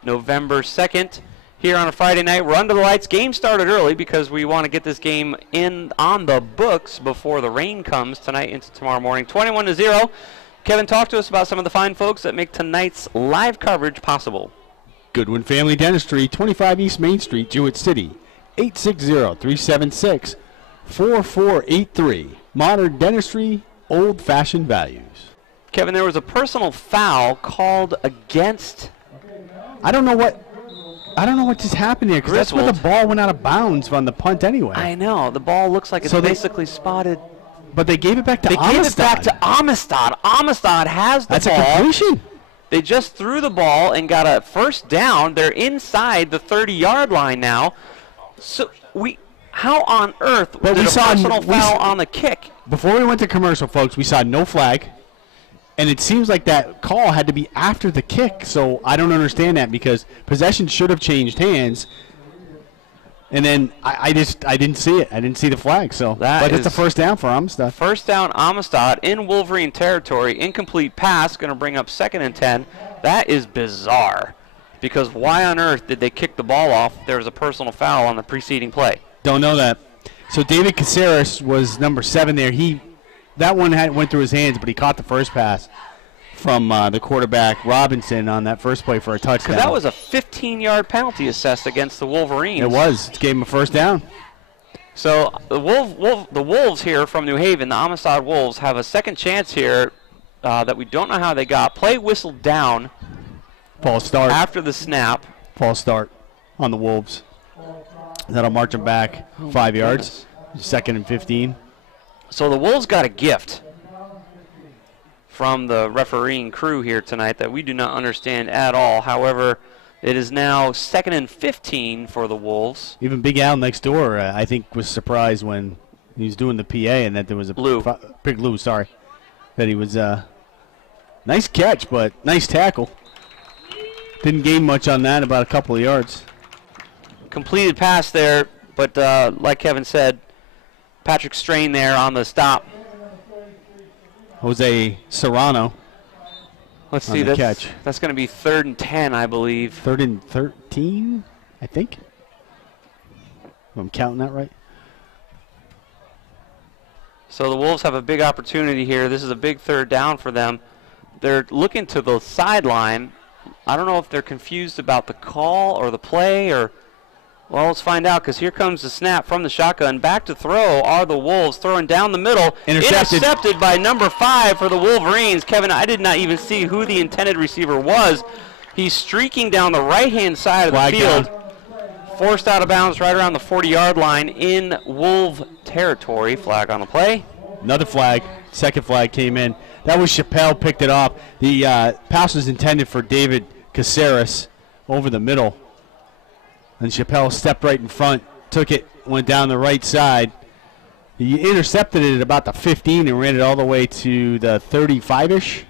November 2nd here on a Friday night. We're under the lights. Game started early because we want to get this game in on the books before the rain comes tonight into tomorrow morning. 21-0. Kevin, talk to us about some of the fine folks that make tonight's live coverage possible. Goodwin Family Dentistry, 25 East Main Street, Jewett City, 860-376-4483. Modern dentistry, old-fashioned values. Kevin, there was a personal foul called against. I don't know what just happened there, because that's where the Griswold. ball went out of bounds on the punt anyway. I know. The ball looks like it's So they- basically spotted. But they gave it back to They Amistad. gave it back to Amistad. Amistad has the That's ball. a completion. They just threw the ball and got a first down. They're inside the 30-yard line now. So how on earth But did we a saw- personal we foul s- on the kick? Before we went to commercial, folks, we saw no flag. And it seems like that call had to be after the kick. So I don't understand that, because possession should have changed hands. And then I didn't see it. I didn't see the flag. So, but it's a first down for Amistad. First down, Amistad in Wolverine territory. Incomplete pass, going to bring up 2nd and 10. That is bizarre, because why on earth did they kick the ball off? There was a personal foul on the preceding play. Don't know that. So David Caceres was number 7 there. That one went through his hands, but he caught the first pass from the quarterback Robinson on that first play for a touchdown. Because that was a 15-yard penalty assessed against the Wolverines. It was. It gave him a first down. So the Wolves here from New Haven, the Amistad Wolves, have a second chance here that we don't know how they got. Play whistled down False start. after the snap. False start on the Wolves. That'll march them back 5 yards. 2nd and 15. So the Wolves got a gift from the refereeing crew here tonight that we do not understand at all. However, it is now 2nd and 15 for the Wolves. Even Big Al next door, I think, was surprised when he was doing the PA and that there was a Big Lou, sorry, that he was nice catch, but nice tackle. Didn't gain much on that, about a couple of yards. Completed pass there, but like Kevin said, Patrick Strain there on the stop. Jose Serrano. Let's on see, the that's catch. going to be 3rd and 10, I believe. 3rd and 13, I think. If I'm counting that right. So the Wolves have a big opportunity here. This is a big 3rd down for them. They're looking to the sideline. I don't know if they're confused about the call or the play, or, well, let's find out, because here comes the snap from the shotgun. Back to throw are the Wolves, throwing down the middle. Intercepted by number 5 for the Wolverines. Kevin, I did not even see who the intended receiver was. He's streaking down the right-hand side of the field. Forced out of bounds right around the 40-yard line in Wolf territory. Flag on the play. Another flag. Second flag came in. That was Chappelle, picked it off. The pass was intended for David Caceres over the middle. And Chappelle stepped right in front, took it, went down the right side. He intercepted it at about the 15 and ran it all the way to the 35-ish.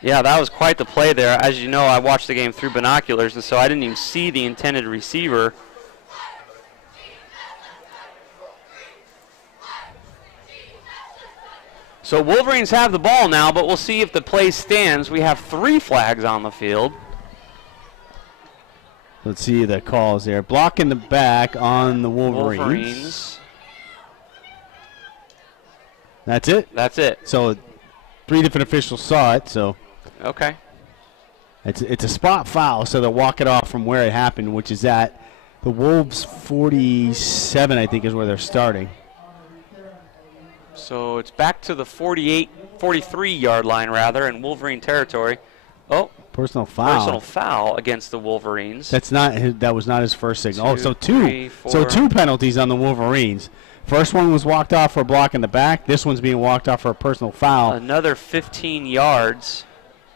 Yeah, that was quite the play there. As you know, I watched the game through binoculars, and so I didn't even see the intended receiver. So Wolverines have the ball now, but we'll see if the play stands. We have 3 flags on the field. Let's see the calls there. Block in the back on the Wolverines. That's it? That's it. So 3 different officials saw it, so. Okay. It's a spot foul, so they'll walk it off from where it happened, which is at the Wolves' 47, I think, is where they're starting. So it's back to the 43-yard line, rather, in Wolverine territory. Oh, personal foul. Personal foul against the Wolverines. That was not his first signal. Two, so three, four. So 2 penalties on the Wolverines. First one was walked off for a block in the back. This one's being walked off for a personal foul. Another 15 yards.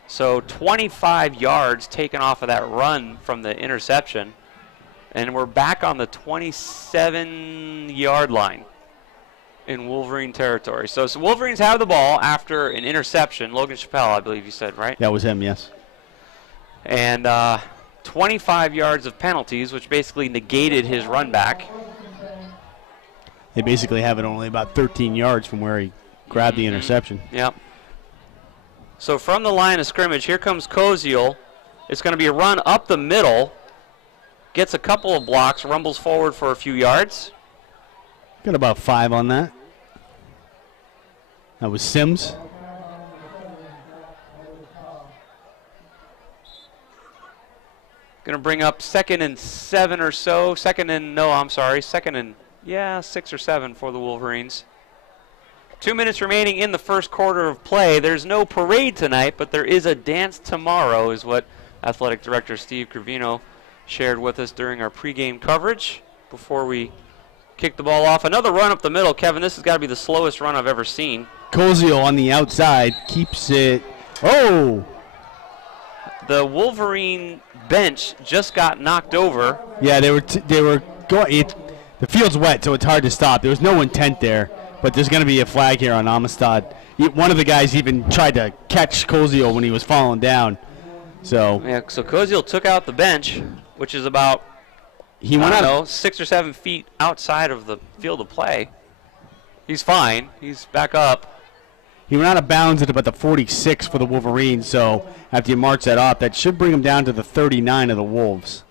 So 25 yards taken off of that run from the interception. And we're back on the 27-yard line in Wolverine territory. So Wolverines have the ball after an interception. Logan Chappelle, I believe you said, right? That was him, yes. And 25 yards of penalties, which basically negated his run back. They basically have it only about 13 yards from where he grabbed the interception. Yep. So from the line of scrimmage, here comes Koziel. It's going to be a run up the middle. Gets a couple of blocks, rumbles forward for a few yards. Got about 5 on that. That was Sims. Going to bring up 2nd and 7 or so. Second and 6 or 7 for the Wolverines. 2 minutes remaining in the first quarter of play. There's no parade tonight, but there is a dance tomorrow, is what Athletic Director Steve Gravino shared with us during our pregame coverage before we kick the ball off. Another run up the middle. Kevin, this has got to be the slowest run I've ever seen. Cozio on the outside keeps it. Oh! The Wolverine bench just got knocked over. Yeah, they were going. The field's wet, so it's hard to stop. There was no intent there, but there's going to be a flag here on Amistad. One of the guys even tried to catch Cozio when he was falling down. So Cozio took out the bench, which is about 6 or 7 feet outside of the field of play. He's fine. He's back up. He went out of bounds at about the 46 for the Wolverines, so after you march that off, that should bring him down to the 39 of the Wolves.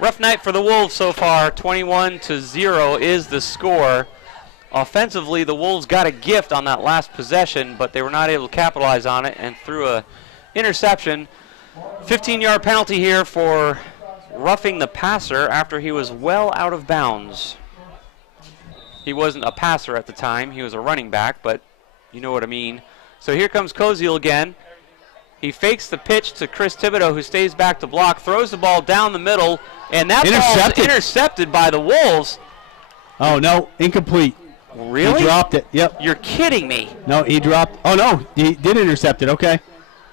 Rough night for the Wolves so far. 21-0 is the score. Offensively, the Wolves got a gift on that last possession, but they were not able to capitalize on it and threw an interception. 15-yard penalty here for roughing the passer after he was well out of bounds. He wasn't a passer at the time. He was a running back, but you know what I mean. So here comes Koziel again. He fakes the pitch to Chris Thibodeau, who stays back to block, throws the ball down the middle, and that ball is intercepted by the Wolves. Oh, no, incomplete. Really? He dropped it, yep. You're kidding me. No, he dropped. Oh, no, he did intercept it, okay.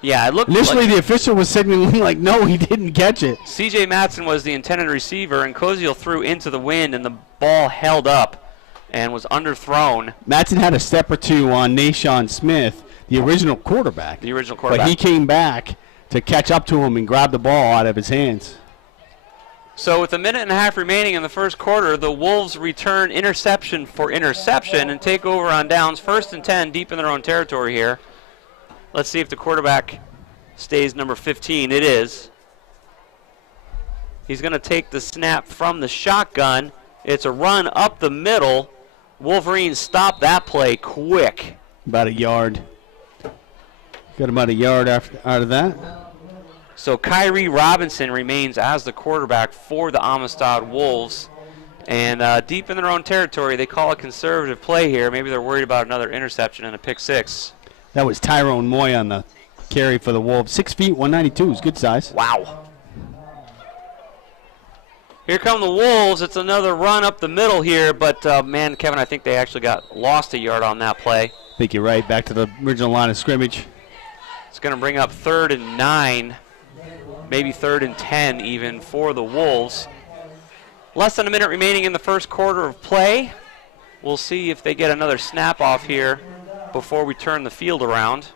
Yeah, it looked initially like the official was signaling like, no, he didn't catch it. C.J. Matson was the intended receiver, and Koziel threw into the wind, and the ball held up and was underthrown. Matson had a step or two on Nashawn Smith, the original quarterback. But he came back to catch up to him and grab the ball out of his hands. So with a minute and a half remaining in the first quarter, the Wolves return interception for interception and take over on downs. 1st and 10, deep in their own territory here. Let's see if the quarterback stays number 15. It is. He's going to take the snap from the shotgun. It's a run up the middle. Wolverines stop that play quick. About a yard. Got about a yard out of that. So Kyrie Robinson remains as the quarterback for the Amistad Wolves. And deep in their own territory, they call a conservative play here. Maybe they're worried about another interception and a pick six. That was Tyrone Moy on the carry for the Wolves. 6 feet, 192 is good size. Wow. Here come the Wolves. It's another run up the middle here, but man, Kevin, I think they actually got lost a yard on that play. I think you're right. Back to the original line of scrimmage. It's going to bring up 3rd and 9, maybe 3rd and 10 even for the Wolves. Less than a minute remaining in the first quarter of play. We'll see if they get another snap off here before we turn the field around.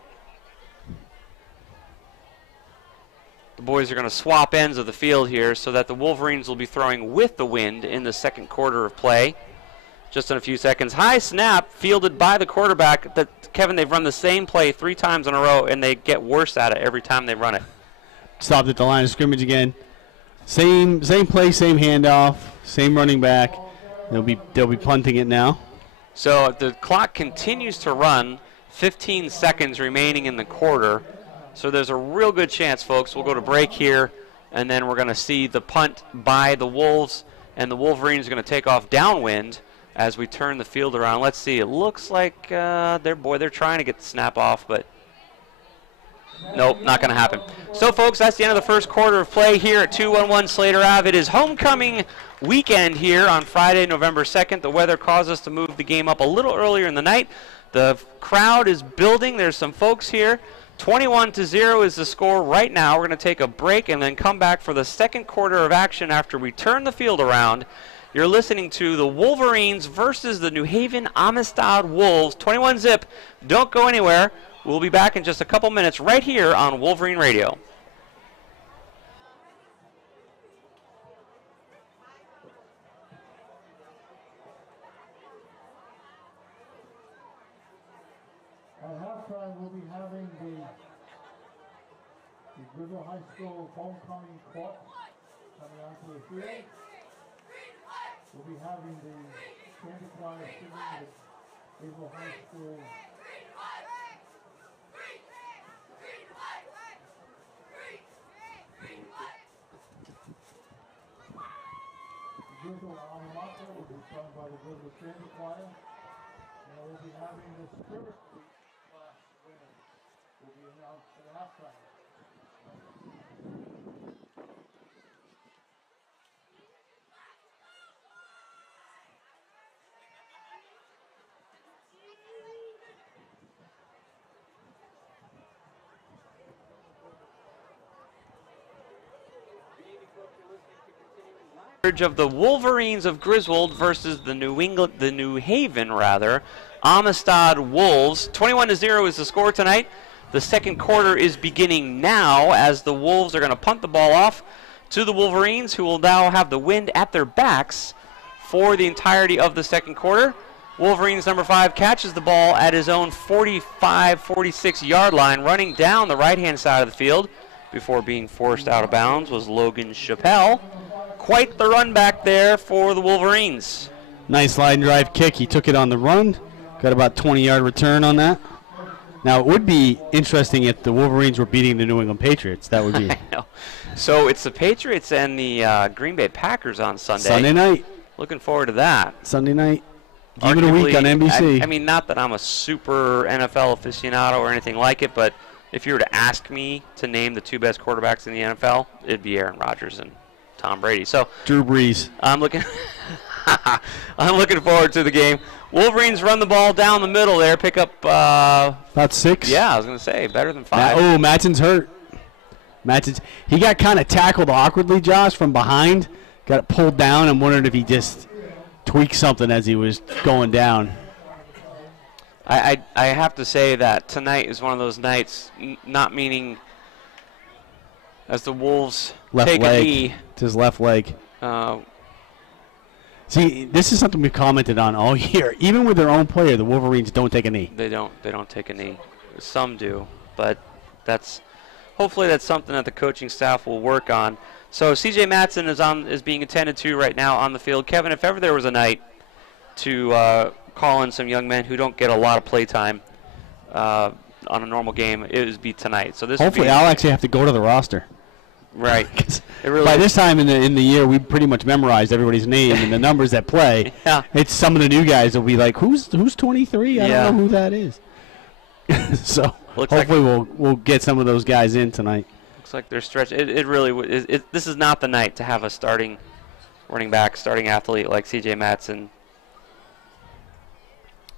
The boys are going to swap ends of the field here so that the Wolverines will be throwing with the wind in the second quarter of play. Just in a few seconds. High snap fielded by the quarterback. Kevin, they've run the same play 3 times in a row, and they get worse at it every time they run it. Stopped at the line of scrimmage again. Same play, same handoff, same running back. They'll be punting it now. So the clock continues to run. 15 seconds remaining in the quarter. So there's a real good chance, folks, we'll go to break here, and then we're going to see the punt by the Wolves, and the Wolverines are going to take off downwind as we turn the field around. Let's see. It looks like they're trying to get the snap off, but nope, not going to happen. So, folks, that's the end of the first quarter of play here at 211 Slater Ave. It is homecoming weekend here on Friday, November 2nd. The weather caused us to move the game up a little earlier in the night. The crowd is building. There's some folks here. 21-0 is the score right now. We're going to take a break and then come back for the second quarter of action after we turn the field around. You're listening to the Wolverines versus the New Haven Amistad Wolves. 21-zip. Don't go anywhere. We'll be back in just a couple minutes right here on Wolverine Radio. At halftime, we'll be having the Griswold High School homecoming corps coming onto the field. we'll be having the candy choir singing the Griswold High School. Griswold Amistad will be sung by the Griswold Candy Choir. And we'll be having the Spirit Week class winners will be announced at halftime. Of the Wolverines of Griswold versus the New Haven Amistad Wolves. 21-0 is the score tonight. The second quarter is beginning now as the Wolves are going to punt the ball off to the Wolverines, who will now have the wind at their backs for the entirety of the second quarter. Wolverines number 5 catches the ball at his own 45-46 yard line, running down the right-hand side of the field before being forced out of bounds was Logan Chappelle. Quite the run back there for the Wolverines. Nice line drive kick. He took it on the run. Got about 20-yard return on that. Now, it would be interesting if the Wolverines were beating the New England Patriots. That would be. I know. So it's the Patriots and the Green Bay Packers on Sunday. Sunday night. Looking forward to that. Sunday night. Game of the week on NBC. I mean, not that I'm a super NFL aficionado or anything like it, but if you were to ask me to name the 2 best quarterbacks in the NFL, it'd be Aaron Rodgers and Tom Brady. So Drew Brees. I'm looking forward to the game. Wolverines run the ball down the middle there, pick up about 6. Yeah, I was going to say better than 5. Mattson's hurt. He got kind of tackled awkwardly, Josh, from behind. Got it pulled down. I'm wondering if he just tweaked something as he was going down. I have to say that tonight is one of those nights, not meaning as the Wolves take a knee. It's his left leg. See, this is something we've commented on all year. Even with their own player, the Wolverines don't take a knee. They don't take a knee. Some do, but hopefully that's something that the coaching staff will work on. So C.J. Matson is being attended to right now on the field. Kevin, if ever there was a night to call in some young men who don't get a lot of play time on a normal game, it would be tonight. So hopefully I'll actually have to go to the roster. Right. By this time in the year, we pretty much memorized everybody's name and the numbers that play. Yeah. It's some of the new guys will be like, who's 23? I don't know who that is. So hopefully we'll get some of those guys in tonight. Looks like they're stretched. It really is. This is not the night to have a starting running back, starting athlete like C.J. Matson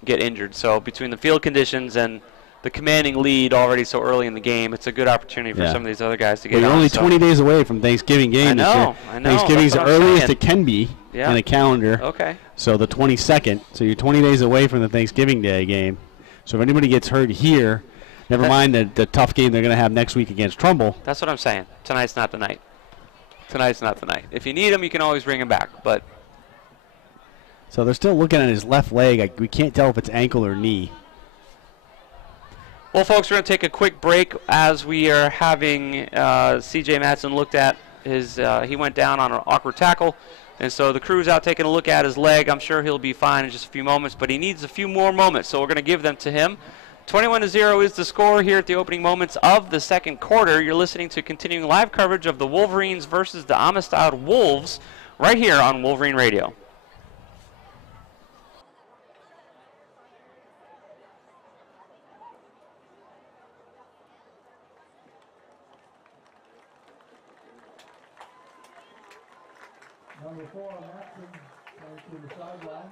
get injured. So between the field conditions and the commanding lead already so early in the game, it's a good opportunity for some of these other guys to get on. You're only 20 days away from Thanksgiving game this year. I know. Thanksgiving's the earliest it can be in a calendar. Okay. So the 22nd. So you're 20 days away from the Thanksgiving Day game. So if anybody gets hurt here, never mind the tough game they're going to have next week against Trumbull. That's what I'm saying. Tonight's not the night. Tonight's not the night. If you need him, you can always bring him back. But so they're still looking at his left leg. We can't tell if it's ankle or knee. Well, folks, we're going to take a quick break as we are having C.J. Matson looked at. He went down on an awkward tackle, and so the crew's out taking a look at his leg. I'm sure he'll be fine in just a few moments, but he needs a few more moments, so we're going to give them to him. 21-0 is the score here at the opening moments of the second quarter. You're listening to continuing live coverage of the Wolverines versus the Amistad Wolves right here on Wolverine Radio. Number 4, Matson, going to the sideline.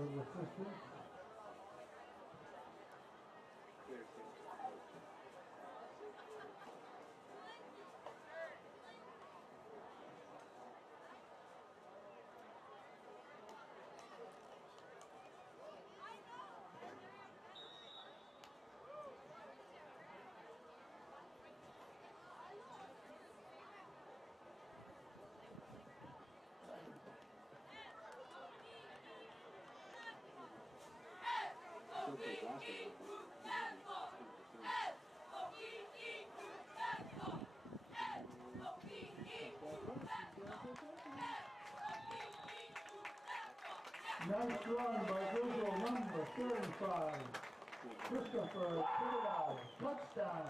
With the assistant. Nice run by Griswold number 35. Christopher Thibodeau, touchdown.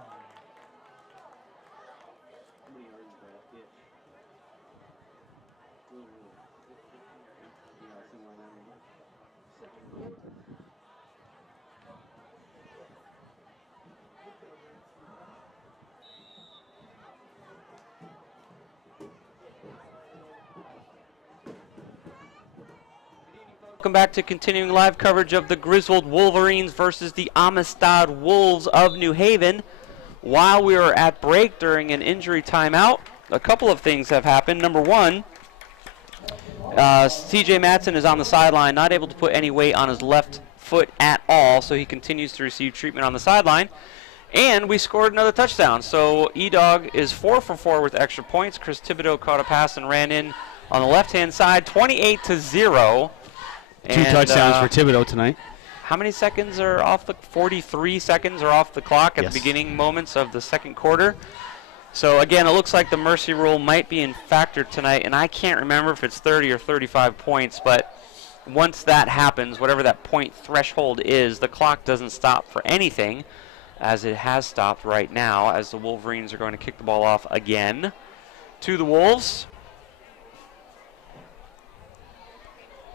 Welcome back to continuing live coverage of the Griswold Wolverines versus the Amistad Wolves of New Haven. While we were at break during an injury timeout, a couple of things have happened. Number one, CJ Matson is on the sideline, not able to put any weight on his left foot at all, so he continues to receive treatment on the sideline. And we scored another touchdown. So E-Dog is 4 for 4 with extra points. Chris Thibodeau caught a pass and ran in on the left-hand side, 28-0. Two touchdowns for Thibodeau tonight. How many seconds are off the 43 seconds are off the clock at Yes. the beginning moments of the second quarter. So again, it looks like the mercy rule might be in factor tonight, and I can't remember if it's 30 or 35 points, but once that happens, whatever that point threshold is, the clock doesn't stop for anything, as it has stopped right now, as the Wolverines are going to kick the ball off again to the Wolves.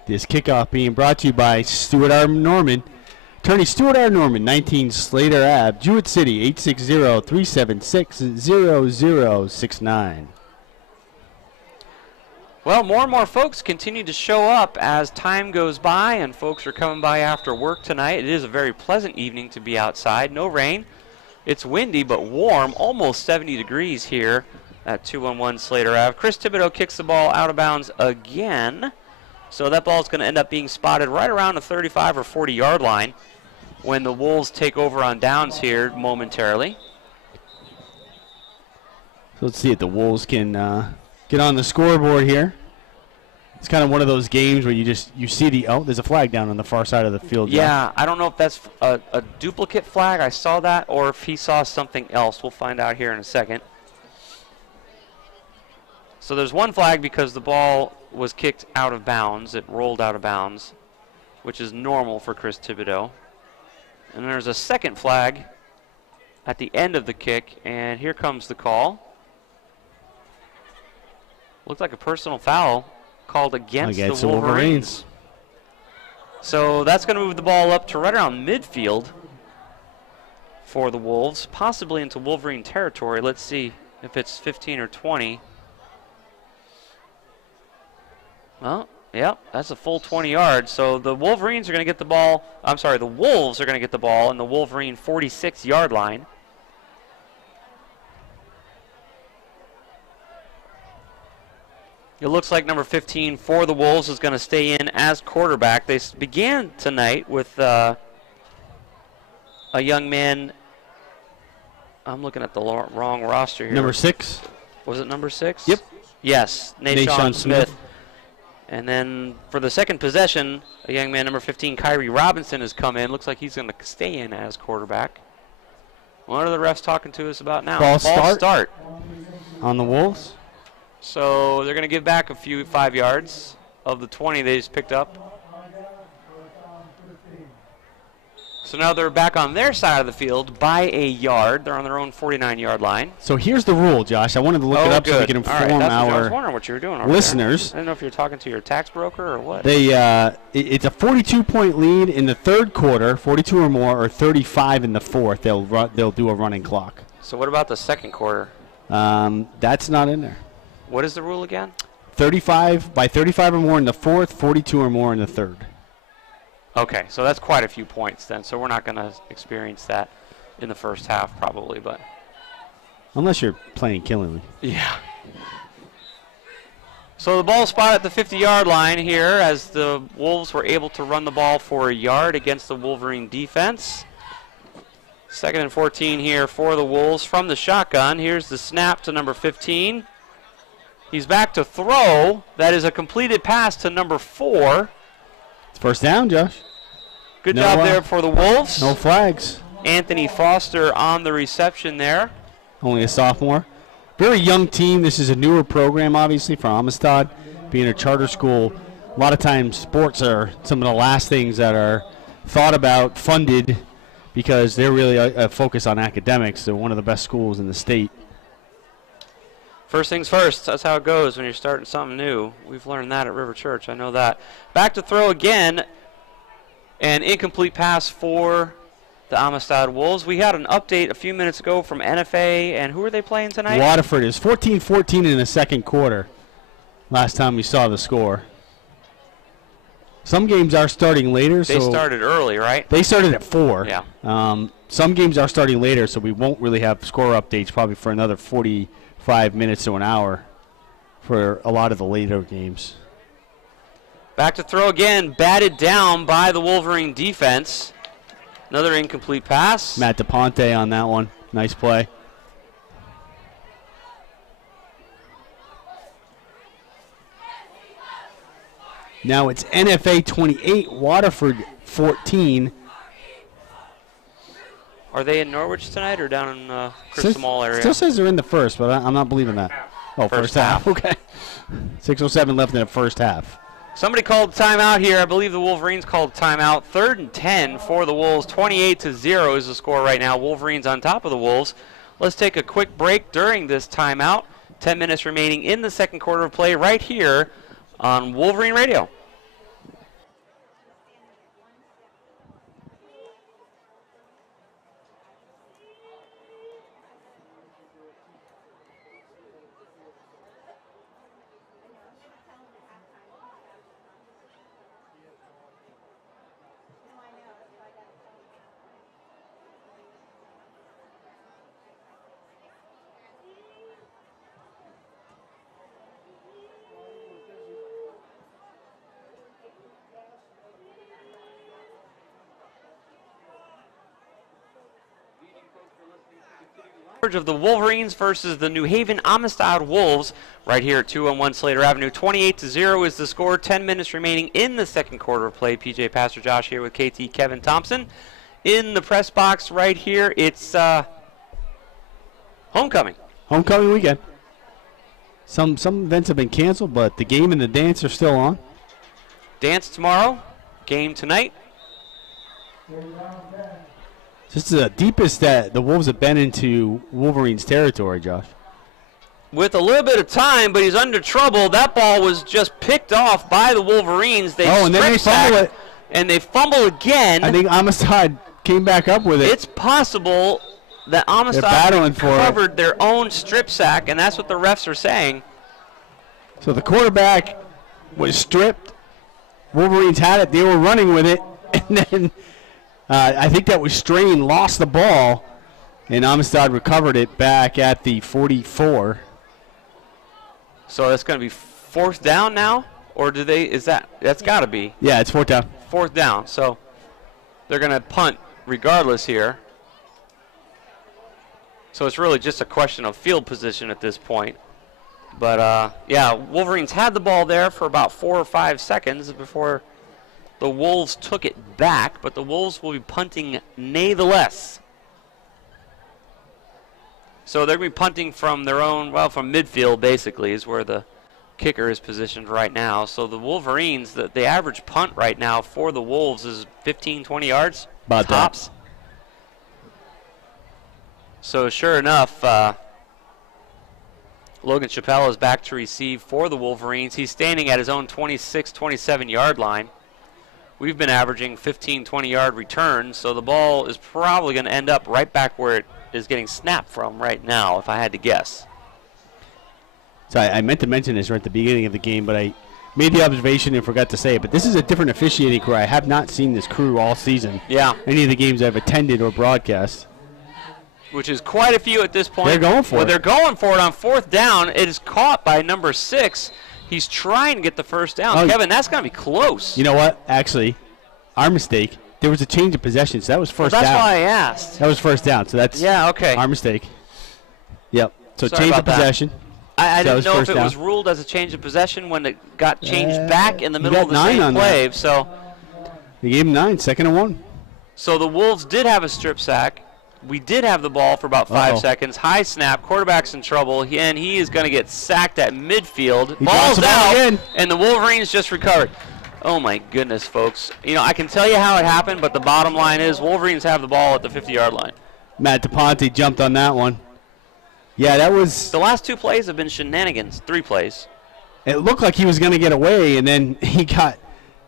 This kickoff being brought to you by Stuart R. Norman. Attorney Stuart R. Norman, 19 Slater Ave, Jewett City, 860-376-0069. Well, more and more folks continue to show up as time goes by, and folks are coming by after work tonight. It is a very pleasant evening to be outside. No rain. It's windy but warm, almost 70 degrees here at 211 Slater Ave. Chris Thibodeau kicks the ball out of bounds again. So that ball is going to end up being spotted right around the 35 or 40 yard line when the Wolves take over on downs here momentarily. So let's see if the Wolves can get on the scoreboard here. It's kind of one of those games where you see there's a flag down on the far side of the field. Yeah, I don't know if that's a duplicate flag. I saw that, or if he saw something else. We'll find out here in a second. So there's one flag because the ball was kicked out of bounds. It rolled out of bounds, which is normal for Chris Thibodeau. And there's a second flag at the end of the kick, and here comes the call. Looked like a personal foul called against the Wolverines. So that's going to move the ball up to right around midfield for the Wolves, possibly into Wolverine territory. Let's see if it's 15 or 20. Well, yep, that's a full 20 yards. So the Wolverines are going to get the ball. I'm sorry, the Wolves are going to get the ball in the Wolverine 46-yard line. It looks like number 15 for the Wolves is going to stay in as quarterback. They began tonight with a young man. I'm looking at the wrong roster here. Number 6. Was it number 6? Yep. Yes, Nashawn Smith. And then for the second possession, a young man, number 15, Kyrie Robinson, has come in. Looks like he's going to stay in as quarterback. What are the refs talking to us about now? Ball start. On the Wolves. So they're going to give back a few 5 yards of the 20 they just picked up. So now they're back on their side of the field by a yard. They're on their own 49-yard line. So here's the rule, Josh. I wanted to look it up so we can inform I was wondering what you were doing over listeners. there. I didn't know if you were talking to your tax broker or what. It's a 42-point lead in the third quarter, 42 or more, or 35 in the fourth. They'll do a running clock. So what about the second quarter? That's not in there. What is the rule again? 35 or more in the fourth, 42 or more in the third. Okay, so that's quite a few points then. So we're not going to experience that in the first half probably, but unless you're playing Killingly. Yeah. So the ball spot at the 50-yard line here as the Wolves were able to run the ball for a yard against the Wolverine defense. 2nd and 14 here for the Wolves from the shotgun. Here's the snap to number 15. He's back to throw. That is a completed pass to number 4. It's first down, Josh. Good job there for the Wolves. No flags. Anthony Foster on the reception there. Only a sophomore. Very young team. This is a newer program, obviously, for Amistad, being a charter school. A lot of times sports are some of the last things that are thought about, funded, because they're really focused on academics. They're one of the best schools in the state. First things first, that's how it goes when you're starting something new. We've learned that at River Church, I know that. Back to throw again, an incomplete pass for the Amistad Wolves. We had an update a few minutes ago from NFA, and who are they playing tonight? Waterford is 14-14 in the second quarter, last time we saw the score. Some games are starting later. They started early, right? They started at 4. Yeah. Some games are starting later, so we won't really have score updates probably for another 45 minutes to an hour for a lot of the later games. Back to throw again, batted down by the Wolverine defense. Another incomplete pass. Matt DePonte on that one. Nice play. Now it's NFA 28, Waterford 14. Are they in Norwich tonight or down in Crystal Mall area? Still says they're in the first, but I'm not believing that. Oh, first half. Okay. 6:07 left in the first half. Somebody called timeout here. I believe the Wolverines called timeout. 3rd and 10 for the Wolves. 28-0 is the score right now. Wolverines on top of the Wolves. Let's take a quick break during this timeout. 10 minutes remaining in the second quarter of play right here on Wolverine Radio. Of the Wolverines versus the New Haven Amistad Wolves right here at 201 Slater Avenue. 28-0 is the score. 10 minutes remaining in the second quarter of play. PJ Pastor Josh here with KT Kevin Thompson. In the press box right here, it's homecoming. Homecoming weekend. Some events have been canceled, but the game and the dance are still on. Dance tomorrow, game tonight. This is the deepest that the Wolves have been into Wolverines territory, Josh. With a little bit of time, but he's under trouble. That ball was just picked off by the Wolverines. And then they fumble it. And they fumble again. I think Amistad came back up with it. It's possible that Amistad covered their own strip sack, and that's what the refs are saying. So the quarterback was stripped. Wolverines had it. They were running with it. And then I think that was Strain lost the ball, and Amistad recovered it back at the 44. So that's going to be 4th down now? Or do they, that's got to be. Yeah, it's 4th down. 4th down. So they're going to punt regardless here. So it's really just a question of field position at this point. But, yeah, Wolverines had the ball there for about 4 or 5 seconds before the Wolves took it back, but the Wolves will be punting natheless. So they're going to be punting from their own, well, from midfield basically is where the kicker is positioned right now. So the Wolverines, the average punt right now for the Wolves is 15, 20 yards. About tops. That. So sure enough, Logan Chappelle is back to receive for the Wolverines. He's standing at his own 26, 27-yard line. We've been averaging 15, 20-yard returns, so the ball is probably going to end up right back where it is getting snapped from right now, if I had to guess. So I meant to mention this right at the beginning of the game, but I made the observation and forgot to say it. But this is a different officiating crew. I have not seen this crew all season. Yeah. Any of the games I've attended or broadcast. Which is quite a few at this point. They're going for it. They're going for it on 4th down. It is caught by number 6. He's trying to get the first down. Oh, Kevin, that's going to be close. You know what? Actually, our mistake. There was a change of possession, so that was first down. That's why I asked. That was first down, so that's our mistake. Yep. So Sorry change about of possession. I didn't know if it was ruled as a change of possession when it got changed back in the middle of the same play. So they gave him 9, 2nd and 1. So the Wolves did have a strip sack. We did have the ball for about 5 Uh-oh. seconds. High snap. Quarterback's in trouble, and he is going to get sacked at midfield. He drops Ball's the ball out, again. and the Wolverines just recovered. Oh, my goodness, folks. You know, I can tell you how it happened, but the bottom line is Wolverines have the ball at the 50-yard line. Matt DePonte jumped on that one. Yeah, that was... The last 2 plays have been shenanigans. 3 plays. It looked like he was going to get away, and then he got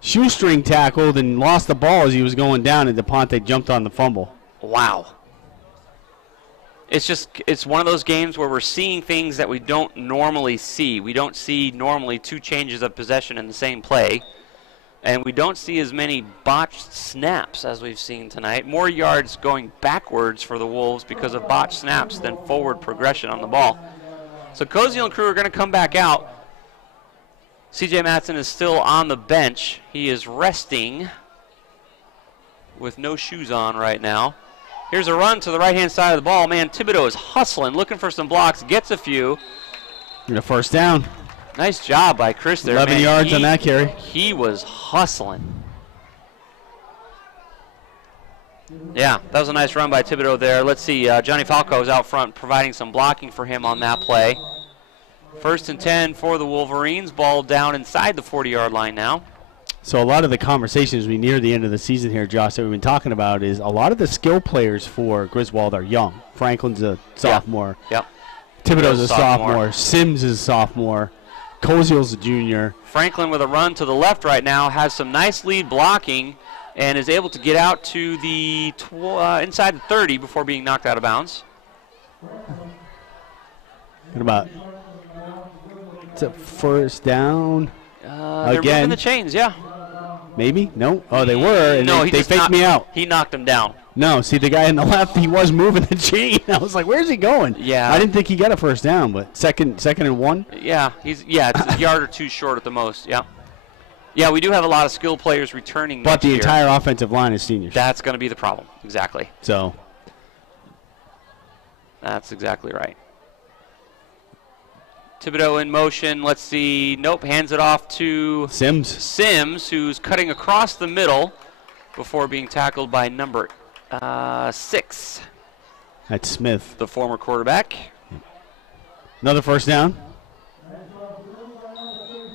shoestring tackled and lost the ball as he was going down, and DePonte jumped on the fumble. Wow. It's one of those games where we're seeing things that we don't normally see. We don't see normally 2 changes of possession in the same play. And we don't see as many botched snaps as we've seen tonight. More yards going backwards for the Wolves because of botched snaps than forward progression on the ball. So Koziel and crew are going to come back out. C.J. Matson is still on the bench. He is resting with no shoes on right now. Here's a run to the right-hand side of the ball. Man, Thibodeau is hustling, looking for some blocks, gets a few. And a first down. Nice job by Chris there. 11 yards on that carry. He was hustling. Yeah, that was a nice run by Thibodeau there. Let's see, Johnny Falco is out front providing some blocking for him on that play. 1st and 10 for the Wolverines. Ball down inside the 40-yard line now. So a lot of the conversations we near the end of the season here, Josh, that we've been talking about is a lot of the skill players for Griswold are young. Franklin's a sophomore. Yep. Thibodeau's a sophomore. Sims is a sophomore. Koziel's a junior. Franklin with a run to the left right now has some nice lead blocking and is able to get out to the inside the 30 before being knocked out of bounds. What about? It's a first down. They're Again. moving the chains, yeah. Maybe? No? Oh, they were, and No, they he just faked me out. He knocked him down. No, see, the guy on the left, he was moving the chain. I was like, where's he going? Yeah. I didn't think he got a first down, but second and 1? Yeah, it's a yard or 2 short at the most, yeah. Yeah, we do have a lot of skill players returning But next the year. entire offensive line is seniors. That's going to be the problem, exactly. So, That's exactly right. Thibodeau in motion. Let's see. Nope, hands it off to Sims, who's cutting across the middle before being tackled by number 6. That's Smith. The former quarterback. Another first down.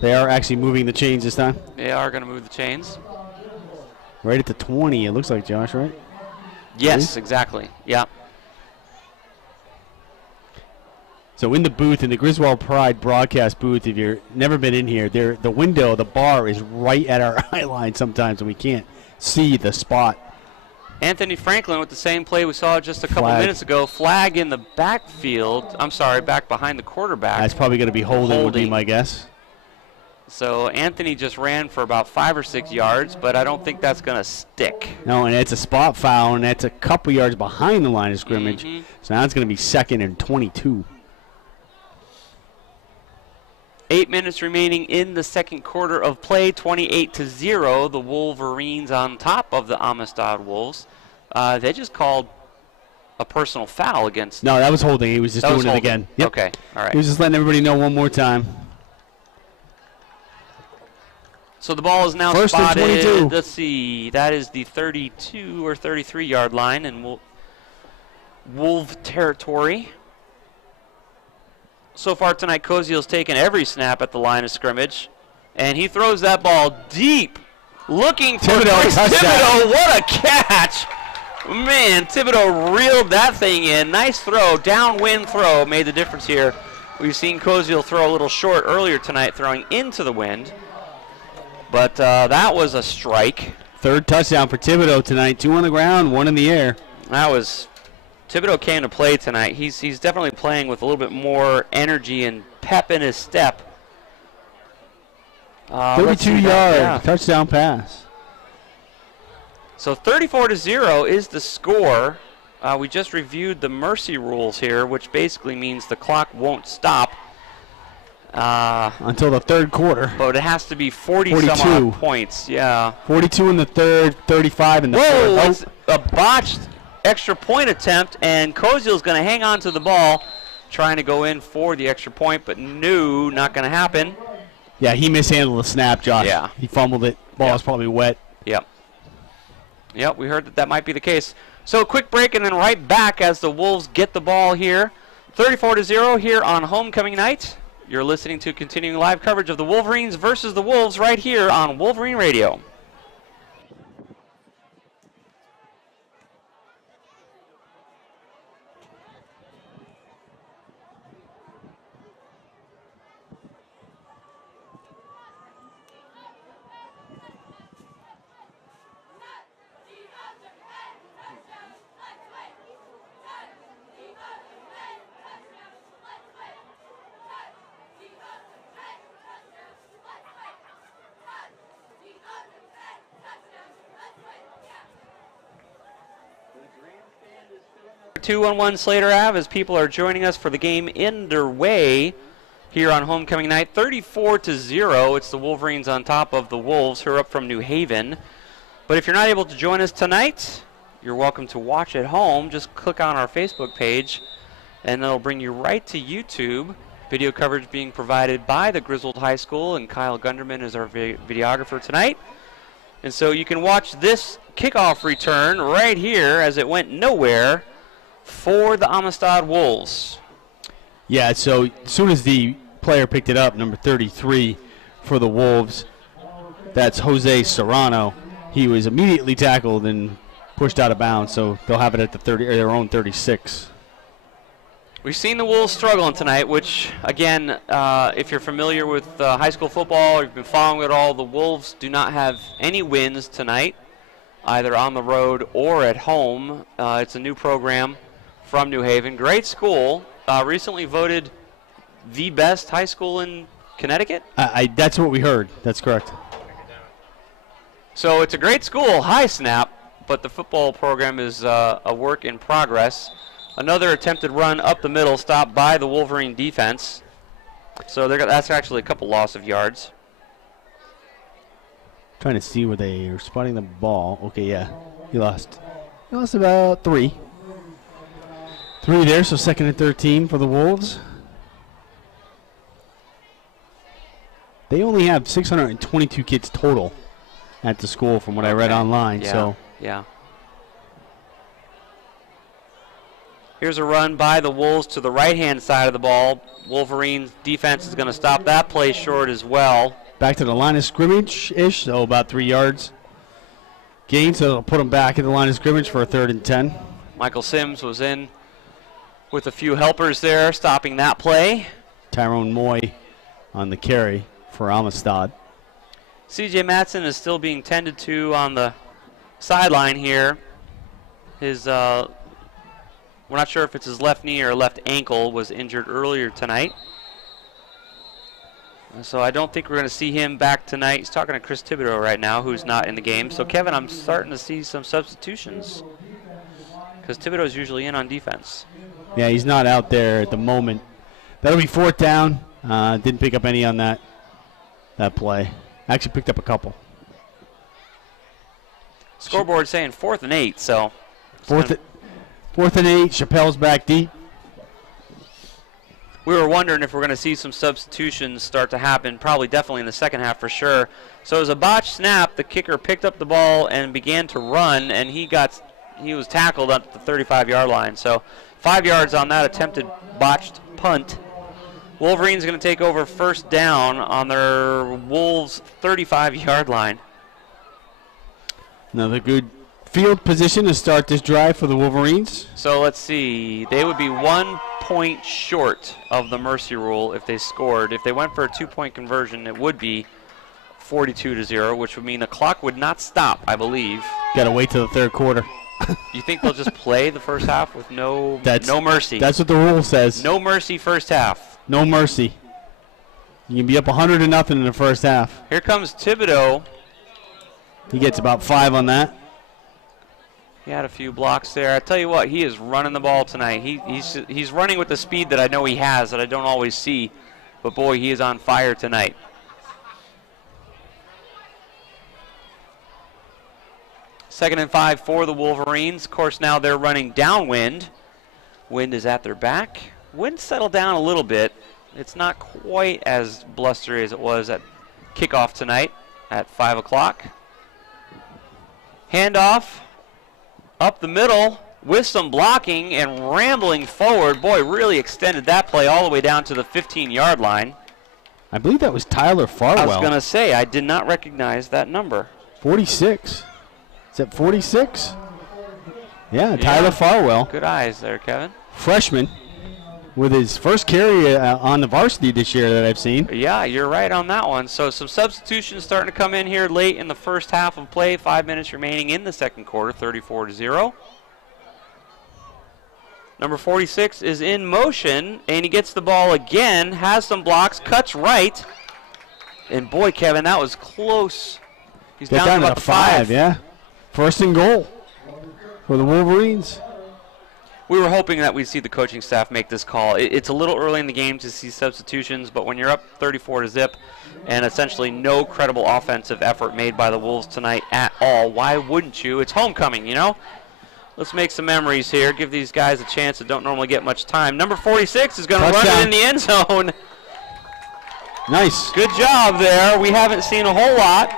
They are actually moving the chains this time. They are going to move the chains. Right at the 20, it looks like, Josh, right? Yes, exactly. Yeah. So in the booth, in the Griswold Pride broadcast booth, if you've never been in here, the window, the bar is right at our eye line sometimes, and we can't see the spot. Anthony Franklin with the same play we saw just a couple Flag. minutes ago. Flag in the backfield. I'm sorry, back behind the quarterback. That's probably going to be holding, would be Holding. my guess. So Anthony just ran for about 5 or 6 yards, but I don't think that's going to stick. No, and it's a spot foul, and that's a couple yards behind the line of scrimmage. Mhm. So now it's going to be 2nd and 22. 8 minutes remaining in the second quarter of play, 28-0. The Wolverines on top of the Amistad Wolves. They just called a personal foul against. No, that was holding. He was just That was doing it holding. again. Yep. Okay, all right. He was just letting everybody know one more time. So the ball is now 1st and spotted. 22. Let's see. That is the 32 or 33-yard line in Wolf territory. So far tonight, Koziel's taken every snap at the line of scrimmage, and he throws that ball deep, looking for Thibodeau, Chris touchdown. Thibodeau. What a catch! Man, Thibodeau reeled that thing in. Nice throw, downwind throw, made the difference here. We've seen Koziel throw a little short earlier tonight, throwing into the wind, but that was a strike. 3rd touchdown for Thibodeau tonight. 2 on the ground, 1 in the air. That was. Thibodeau came to play tonight. He's definitely playing with a little bit more energy and pep in his step. 32-yard touchdown pass. So 34-0 is the score. We just reviewed the mercy rules here, which basically means the clock won't stop. Until the 3rd quarter. But it has to be 42. 40-some odd points. Yeah. 42 in the 3rd, 35 in the Whoa, 4th. it's a botched extra point attempt, and Koziel's going to hang on to the ball, trying to go in for the extra point, but no, not going to happen. Yeah, he mishandled the snap, Josh. Yeah. He fumbled it. Ball was probably wet. Yep. Yep, we heard that might be the case. So a quick break and then right back as the Wolves get the ball here. 34-0 here on homecoming night. You're listening to continuing live coverage of the Wolverines versus the Wolves right here on Wolverine Radio. Two on one Slater Ave as people are joining us for the game underway here on homecoming night. 34-0. It's the Wolverines on top of the Wolves, who are up from New Haven. But if you're not able to join us tonight, you're welcome to watch at home. Just click on our Facebook page, and it'll bring you right to YouTube. Video coverage being provided by the Griswold High School, and Kyle Gunderman is our videographer tonight. And so you can watch this kickoff return right here as it went nowhere for the Amistad Wolves. Yeah, so as soon as the player picked it up, number 33 for the Wolves, that's Jose Serrano. He was immediately tackled and pushed out of bounds, so they'll have it at the their own 36. We've seen the Wolves struggling tonight, which, again, if you're familiar with high school football, or you've been following it all, the Wolves do not have any wins tonight, either on the road or at home. It's a new program from New Haven. Great school. Recently voted the best high school in Connecticut. That's what we heard. That's correct. So it's a great school, high snap, but the football program is a work in progress. Another attempted run up the middle, stopped by the Wolverine defense. So that's actually a couple loss of yards. Trying to see where they are spotting the ball. Okay, yeah, he lost. He lost about 3. 3 there, so 2nd and 13 for the Wolves. They only have 622 kids total at the school from what I read online. Yeah. So yeah. Here's a run by the Wolves to the right-hand side of the ball. Wolverine defense is going to stop that play short as well. Back to the line of scrimmage-ish, so about 3 yards gain, so they'll put them back at the line of scrimmage for a 3rd and 10. Michael Sims was in with a few helpers there, stopping that play. Tyrone Moy on the carry for Amistad. C.J. Matson is still being tended to on the sideline here. His, we're not sure if it's his left knee or left ankle, was injured earlier tonight. So I don't think we're going to see him back tonight. He's talking to Chris Thibodeau right now, who's not in the game. So, Kevin, I'm starting to see some substitutions because Thibodeau's usually in on defense. Yeah, he's not out there at the moment. That'll be 4th down. Didn't pick up any on that play. Actually picked up a couple. Scoreboard saying 4th and 8, so. 4th and 8. Chappelle's back deep. We were wondering if we're going to see some substitutions start to happen, probably definitely in the second half for sure. So it was a botched snap. The kicker picked up the ball and began to run, and he was tackled at the 35-yard line. So 5 yards on that attempted botched punt. Wolverines going to take over 1st down on their Wolves 35-yard line. Another good field position to start this drive for the Wolverines. So let's see. They would be 1 point short of the mercy rule if they scored. If they went for a 2-point conversion, it would be 42-0, which would mean the clock would not stop, I believe. Got to wait till the 3rd quarter. You think they'll just play the first half with no mercy? That's what the rule says. No mercy first half. No mercy. You can be up 100-0 in the first half. Here comes Thibodeau. He gets about 5 on that. He had a few blocks there. I tell you what, he is running the ball tonight. He's running with the speed that I know he has that I don't always see. But boy, he is on fire tonight. Second and 5 for the Wolverines. Of course, now they're running downwind. Wind is at their back. Wind settled down a little bit. It's not quite as blustery as it was at kickoff tonight at 5 o'clock. Handoff up the middle. with some blocking and rambling forward. Boy, really extended that play all the way down to the 15-yard line. I believe that was Tyler Farwell. I was going to say, I did not recognize that number. 46. Is that 46? Yeah, Tyler Farwell. Good eyes there, Kevin. Freshman with his first carry on the varsity this year that I've seen. Yeah, you're right on that one. So some substitutions starting to come in here late in the first half of play. 5 minutes remaining in the second quarter, 34-0. Number 46 is in motion, and he gets the ball again, has some blocks, cuts right. And boy, Kevin, that was close. He's down to about the 5. Yeah. First and goal for the Wolverines. We were hoping that we'd see the coaching staff make this call. It's a little early in the game to see substitutions, but when you're up 34-0 and essentially no credible offensive effort made by the Wolves tonight at all, why wouldn't you? It's homecoming, you know? Let's make some memories here. Give these guys a chance that don't normally get much time. Number 46 is going to run it in the end zone. Nice. Good job there. We haven't seen a whole lot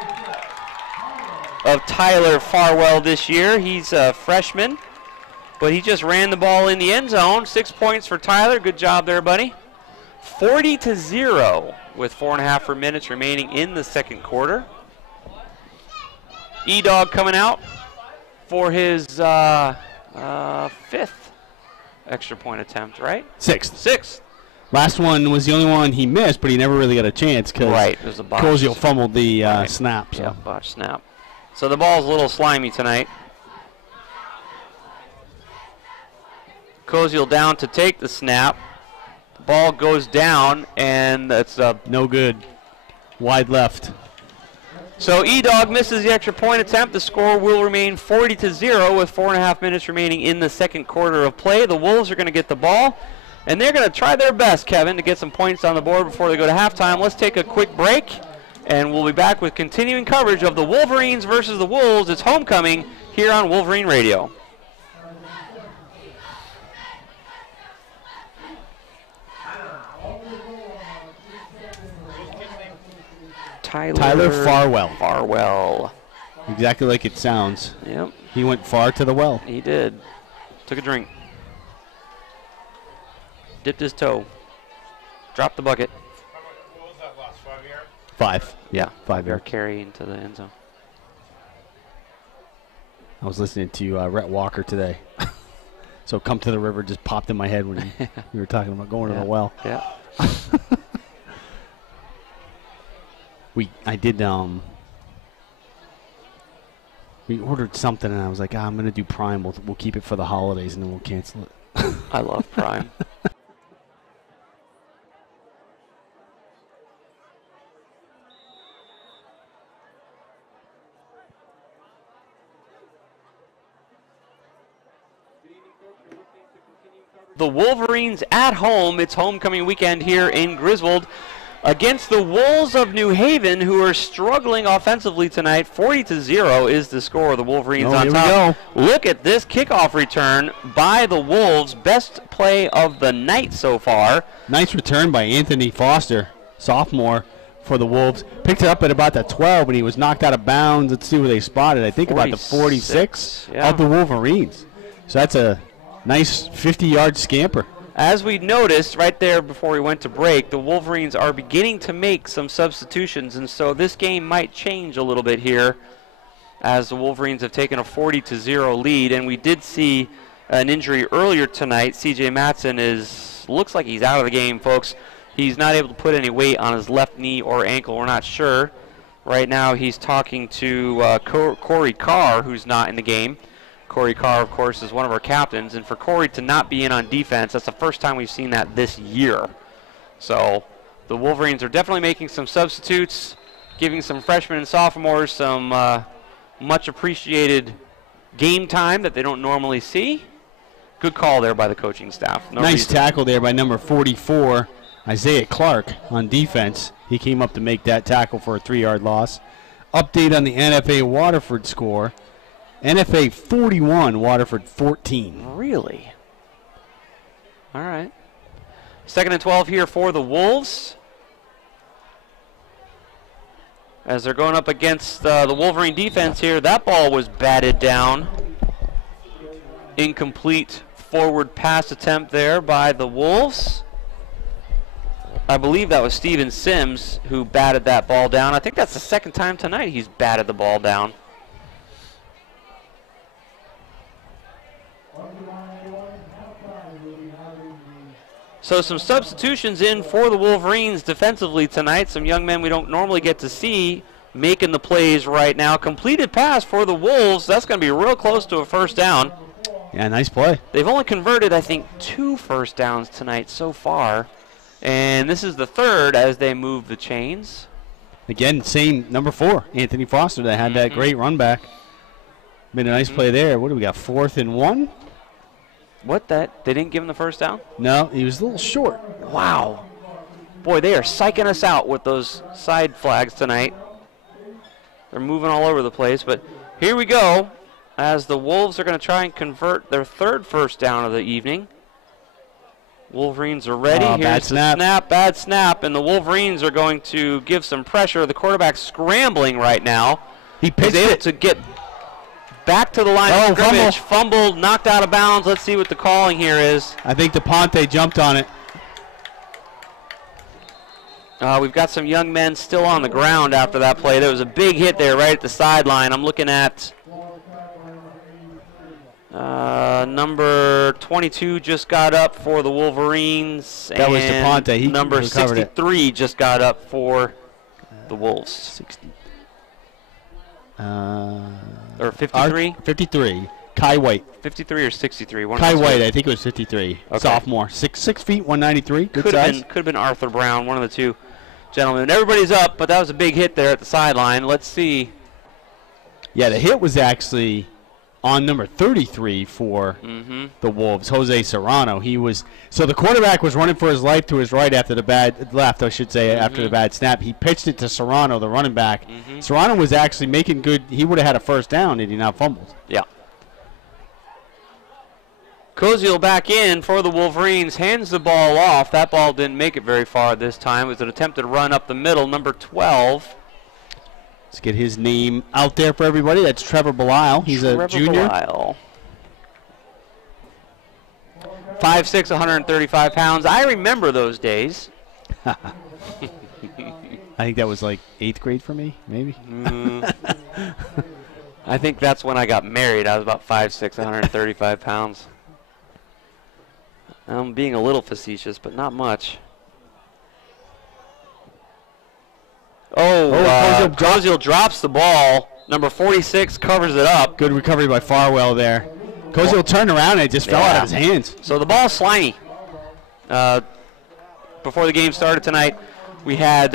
of Tyler Farwell this year. He's a freshman, but he just ran the ball in the end zone. 6 points for Tyler. Good job there, buddy. 40-0 with 4.5 minutes remaining in the second quarter. E-Dog coming out for his 5th extra point attempt, right? 6th. Last one was the only one he missed, but he never really got a chance because it was a botch. Koziel fumbled the snap. So. Yeah, botch snap. So the ball's a little slimy tonight. Koziel down to take the snap. The ball goes down, and that's no good. Wide left. So E-Dog misses the extra point attempt. The score will remain 40-0 with 4.5 minutes remaining in the second quarter of play. The Wolves are going to get the ball, and they're going to try their best, Kevin, to get some points on the board before they go to halftime. Let's take a quick break, and we'll be back with continuing coverage of the Wolverines versus the Wolves. It's homecoming here on Wolverine Radio. Tyler Farwell. Farwell. Exactly like it sounds. Yep. He went far to the well. He did. Took a drink. Dipped his toe. Dropped the bucket. What was that last 5 yard? 5. Yeah. 5 yard carry into the end zone. I was listening to Rhett Walker today. So Come to the River just popped in my head when we were talking about going to the well. Yeah. We ordered something and I was like, I'm going to do Prime. We'll keep it for the holidays and then we'll cancel it. I love Prime. The Wolverines at home. It's homecoming weekend here in Griswold against the Wolves of New Haven, who are struggling offensively tonight. 40-0 is the score. The Wolverines on top. Look at this kickoff return by the Wolves. Best play of the night so far. Nice return by Anthony Foster, sophomore for the Wolves. Picked it up at about the 12, and he was knocked out of bounds. Let's see where they spotted. I think about the 46 of the Wolverines. So that's a nice 50-yard scamper. As we noticed right there before we went to break, the Wolverines are beginning to make some substitutions, and so this game might change a little bit here as the Wolverines have taken a 40-0 lead. And we did see an injury earlier tonight. CJ Matson looks like he's out of the game, folks. He's not able to put any weight on his left knee or ankle. We're not sure. Right now he's talking to Corey Carr, who's not in the game. Corey Carr, of course, is one of our captains, and for Corey to not be in on defense, that's the first time we've seen that this year. So the Wolverines are definitely making some substitutes, giving some freshmen and sophomores some much appreciated game time that they don't normally see. Good call there by the coaching staff. Nice tackle there by number 44, Isaiah Clark, on defense. He came up to make that tackle for a 3-yard loss. Update on the NFA Waterford score. NFA 41, Waterford 14. Really? All right. 2nd and 12 here for the Wolves, as they're going up against the Wolverine defense here. That ball was batted down. incomplete forward pass attempt there by the Wolves. I believe that was Steven Sims who batted that ball down. I think that's the second time tonight he's batted the ball down. So some substitutions in for the Wolverines defensively tonight. Some young men we don't normally get to see making the plays right now. Completed pass for the Wolves. That's going to be real close to a first down. Yeah, nice play. They've only converted, I think, 2 first downs tonight so far. And this is the third as they move the chains. Again, same number 4, Anthony Foster, that had that great run back. Made a nice play there. What do we got, 4th and 1? What, that? They didn't give him the first down? No, he was a little short. Wow. Boy, they are psyching us out with those side flags tonight. They're moving all over the place. But here we go as the Wolves are going to try and convert their 3rd first down of the evening. Wolverines are ready. Here's the snap, bad snap, and the Wolverines are going to give some pressure. The quarterback's scrambling right now. He pitched it to get back to the line of scrimmage. Fumbled, knocked out of bounds. Let's see what the calling here is. I think DePonte jumped on it. We've got some young men still on the ground after that play. There was a big hit there right at the sideline. I'm looking at number 22 just got up for the Wolverines. That was DePonte. Number 63 just got up for the Wolves. 60. Or 53? 53. Kai White. 53 or 63? Kai White, I think it was 53. Okay. Sophomore. 6 feet, 193. Good size. Could have been Arthur Brown, one of the two gentlemen. Everybody's up, but that was a big hit there at the sideline. Let's see. Yeah, the hit was actually on number 33 for the Wolves, Jose Serrano. So the quarterback was running for his life to his right after the bad after the bad snap. He pitched it to Serrano, the running back. Serrano was actually making good. He would have had a first down had he not fumbled. Yeah. Koziel back in for the Wolverines, hands the ball off. That ball didn't make it very far this time. It was an attempted run up the middle, number 12. Let's get his name out there for everybody. That's Trevor Belisle. He's a junior. 5'6", 135 pounds. I remember those days. I think that was like 8th grade for me, maybe. I think that's when I got married. I was about 5'6", 135 pounds. I'm being a little facetious, but not much. Koziel drops the ball. Number 46 covers it up. Good recovery by Farwell there. Koziel turned around and it just fell out of his hands. So the ball's slimy. Before the game started tonight, we had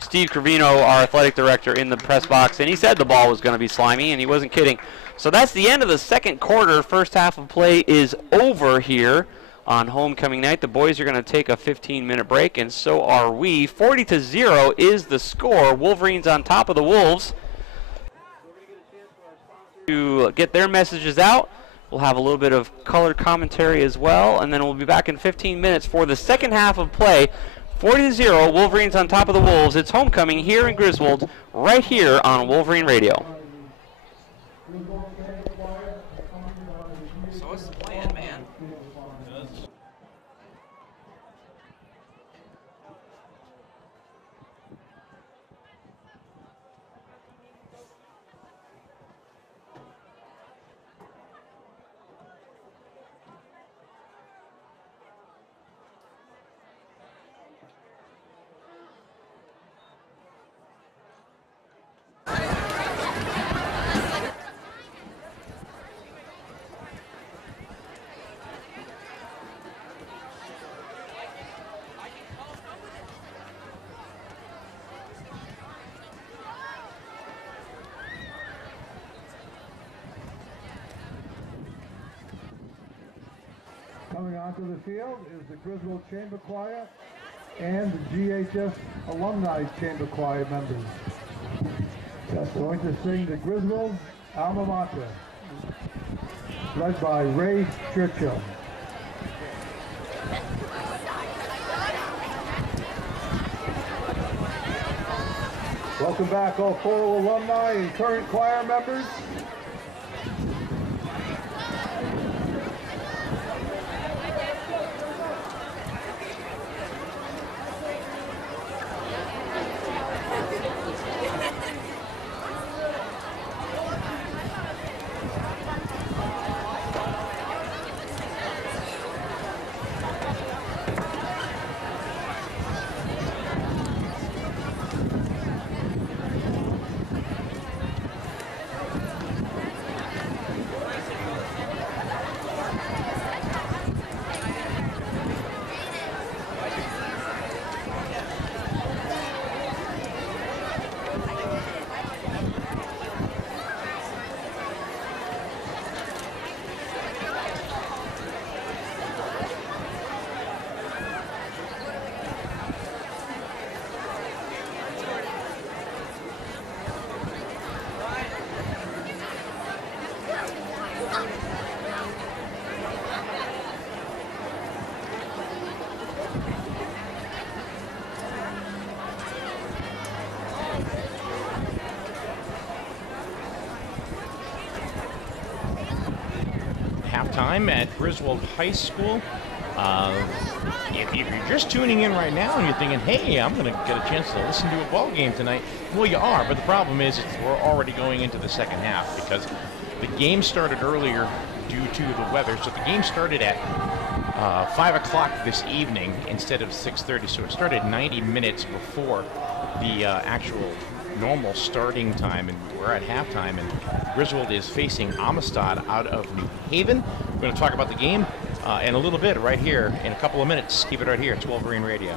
Steve Cravino, our athletic director, in the press box, and he said the ball was going to be slimy, and he wasn't kidding. So that's the end of the second quarter. First half of play is over here on homecoming night. The boys are going to take a 15-minute break, and so are we. 40-0 is the score. Wolverines on top of the Wolves. To get their messages out, we'll have a little bit of color commentary as well, and then we'll be back in 15 minutes for the second half of play. 40-0, Wolverines on top of the Wolves. It's homecoming here in Griswold, right here on Wolverine Radio. So what's the plan, man? Coming onto the field is the Griswold Chamber Choir and the GHS Alumni Chamber Choir members. That's going to sing the Griswold Alma Mater, led by Ray Churchill. Welcome back, all Coral alumni and current choir members. halftime at Griswold High School. If you're just tuning in right now and you're thinking, hey, I'm going to get a chance to listen to a ball game tonight, well, you are, but the problem is we're already going into the second half because the game started earlier due to the weather. So the game started at 5 o'clock this evening instead of 6:30, so it started 90 minutes before the actual normal starting time, and we're at halftime, and Griswold is facing Amistad out of New Haven. We're going to talk about the game in a little bit right here in a couple of minutes. Keep it right here. It's Wolverine Radio.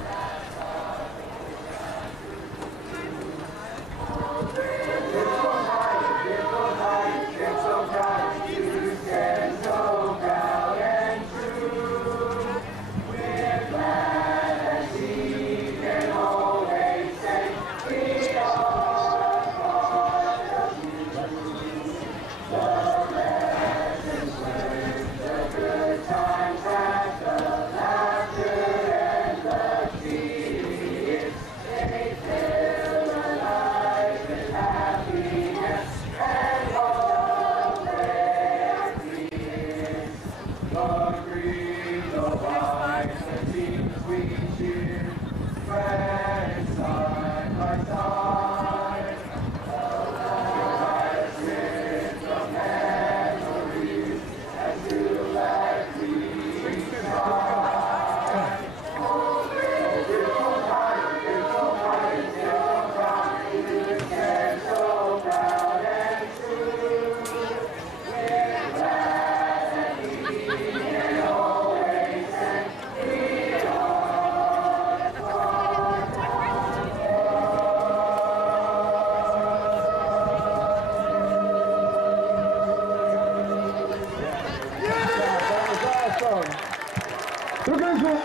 The Griswold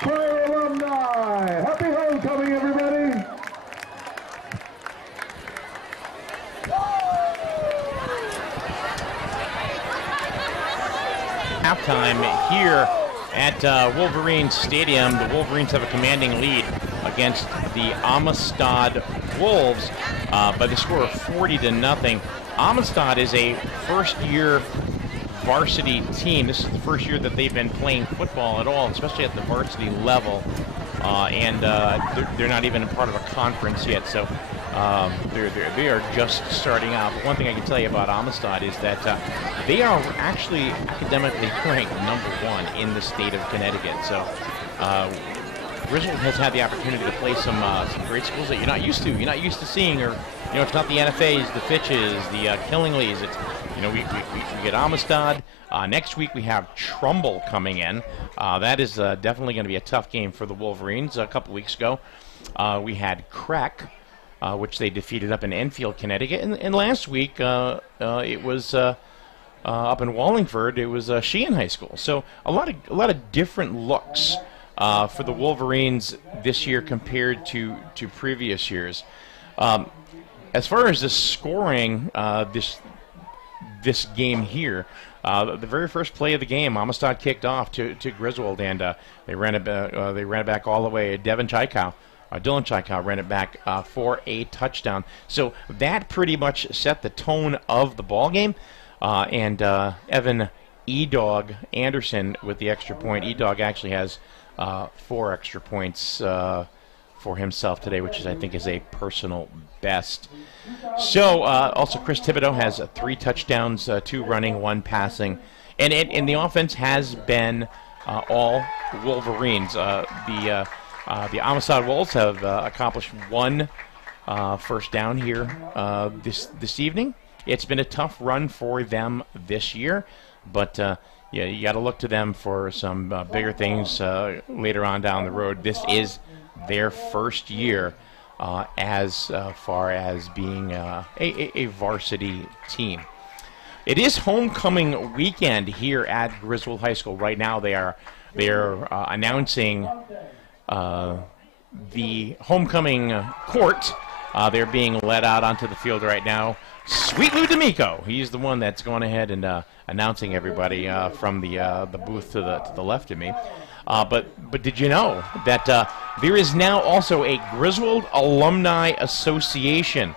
Player Alumni. Happy homecoming, everybody. Halftime here at Wolverine Stadium. The Wolverines have a commanding lead against the Amistad Wolves by the score of 40-0. Amistad is a first-year varsity team. This is the first year that they've been playing football at all, especially at the varsity level, and they're not even a part of a conference yet, so they are just starting out. But one thing I can tell you about Amistad is that they are actually academically ranked #1 in the state of Connecticut. So Griswold has had the opportunity to play some great schools that you're not used to. You're not used to seeing, or it's not the NFAs, the Fitches, the Killingleys. It's we get Amistad. Next week we have Trumbull coming in. That is definitely going to be a tough game for the Wolverines. A couple weeks ago we had Crack, which they defeated up in Enfield, Connecticut. And last week it was up in Wallingford. It was Sheehan High School. So a lot of different looks for the Wolverines this year compared to previous years. As far as the scoring, this game here, the very first play of the game, Amistad kicked off to Griswold, and they ran it back all the way. Dylan Chaikow ran it back for a touchdown. So that pretty much set the tone of the ball game. And Evan E-Dog Anderson with the extra point. E-Dog actually has 4 extra points for himself today, which I think is a personal best. So also Chris Thibodeau has 3 touchdowns, 2 running, 1 passing, and the offense has been all Wolverines. The Amistad Wolves have accomplished 1 first down here this evening. It's been a tough run for them this year, but yeah, you got to look to them for some bigger things later on down the road. This is their first year as far as being a varsity team. It is homecoming weekend here at Griswold High School. Right now they are announcing the homecoming court. They're being led out onto the field right now. Sweet Lou D'Amico, he's the one that's going ahead and announcing everybody from the booth to the left of me. But did you know that there is now also a Griswold Alumni Association?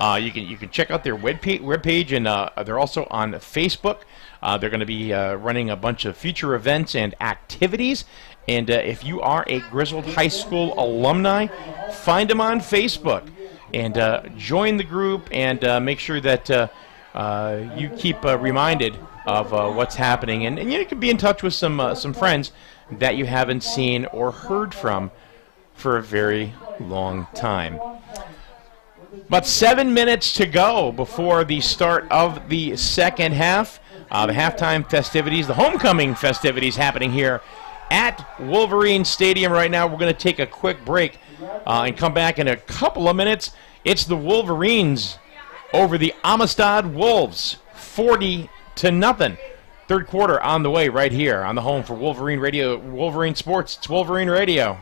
You can check out their webpage, and they're also on Facebook. They're going to be running a bunch of future events and activities. And if you are a Griswold High School alumni, find them on Facebook and join the group, and make sure that you keep reminded of what's happening. And you can be in touch with some friends that you haven't seen or heard from for a very long time. About 7 minutes to go before the start of the second half. The halftime festivities, the homecoming festivities happening here at Wolverine Stadium right now. We're going to take a quick break and come back in a couple of minutes. It's the Wolverines over the Amistad Wolves, 40-0. Third quarter on the way right here on the home for Wolverine Radio, Wolverine Sports. It's Wolverine Radio.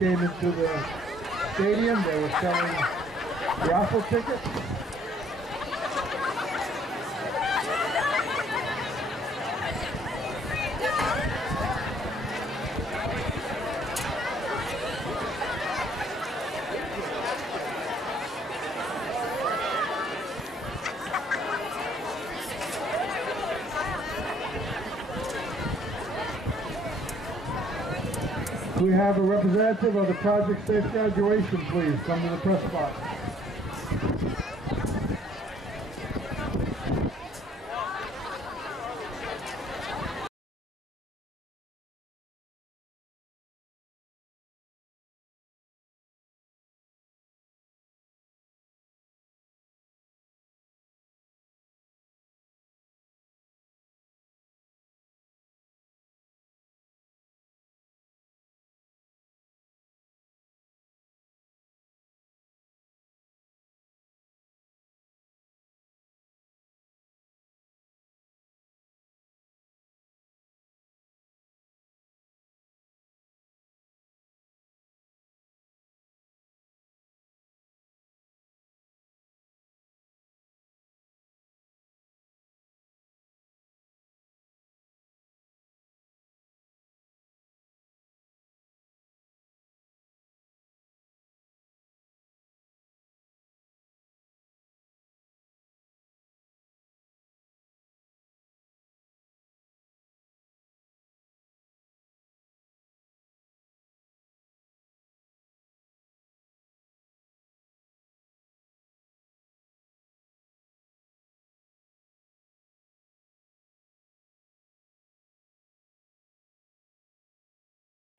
Came into the stadium, they were selling raffle tickets. Do we have a representative of the Project Safe Graduation, please? Come to the press box.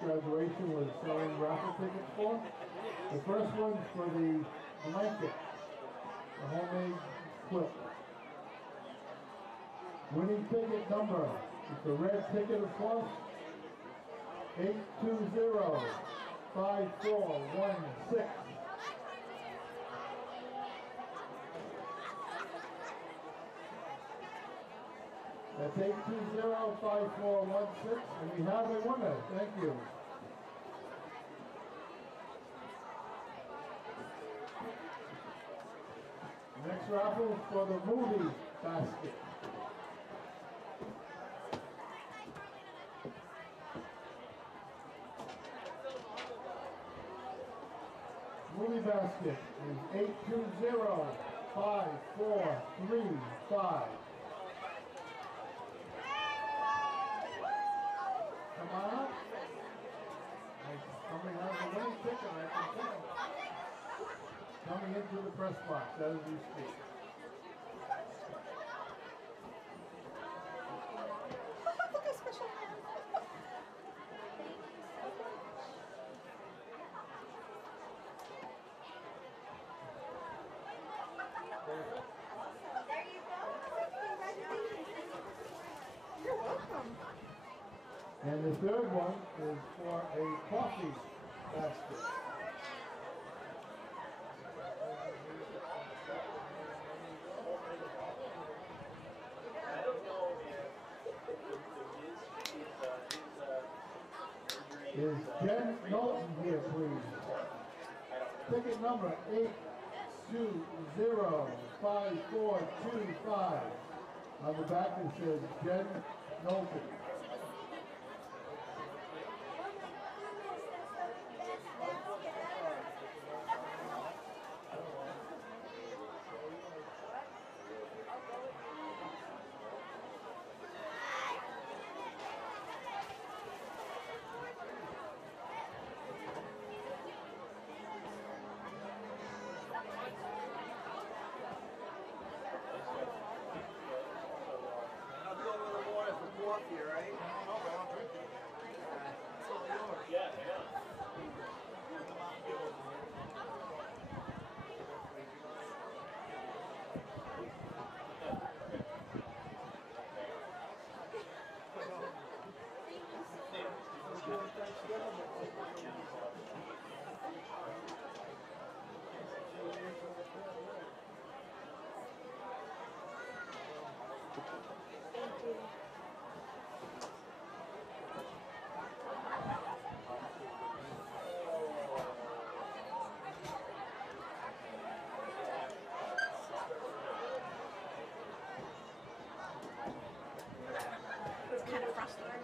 Graduation was selling raffle tickets for. The first one's for the blanket, the homemade quilt. Winning ticket number, it's a red ticket of course, 820-5416. That's 820-5416, and we have a winner. Thank you. Next raffle is for the movie basket. Movie basket is 820-5435. Come on up. Somebody has a winning ticket, I can tell. Coming into the press box as we speak. Look how special I am. There you go. Congratulations. You're welcome. And the third one is for a coffee basket. Is Jen Knowlton here, please? Ticket number 8205425. On the back it says Jen Knowlton. Kind of frustrating.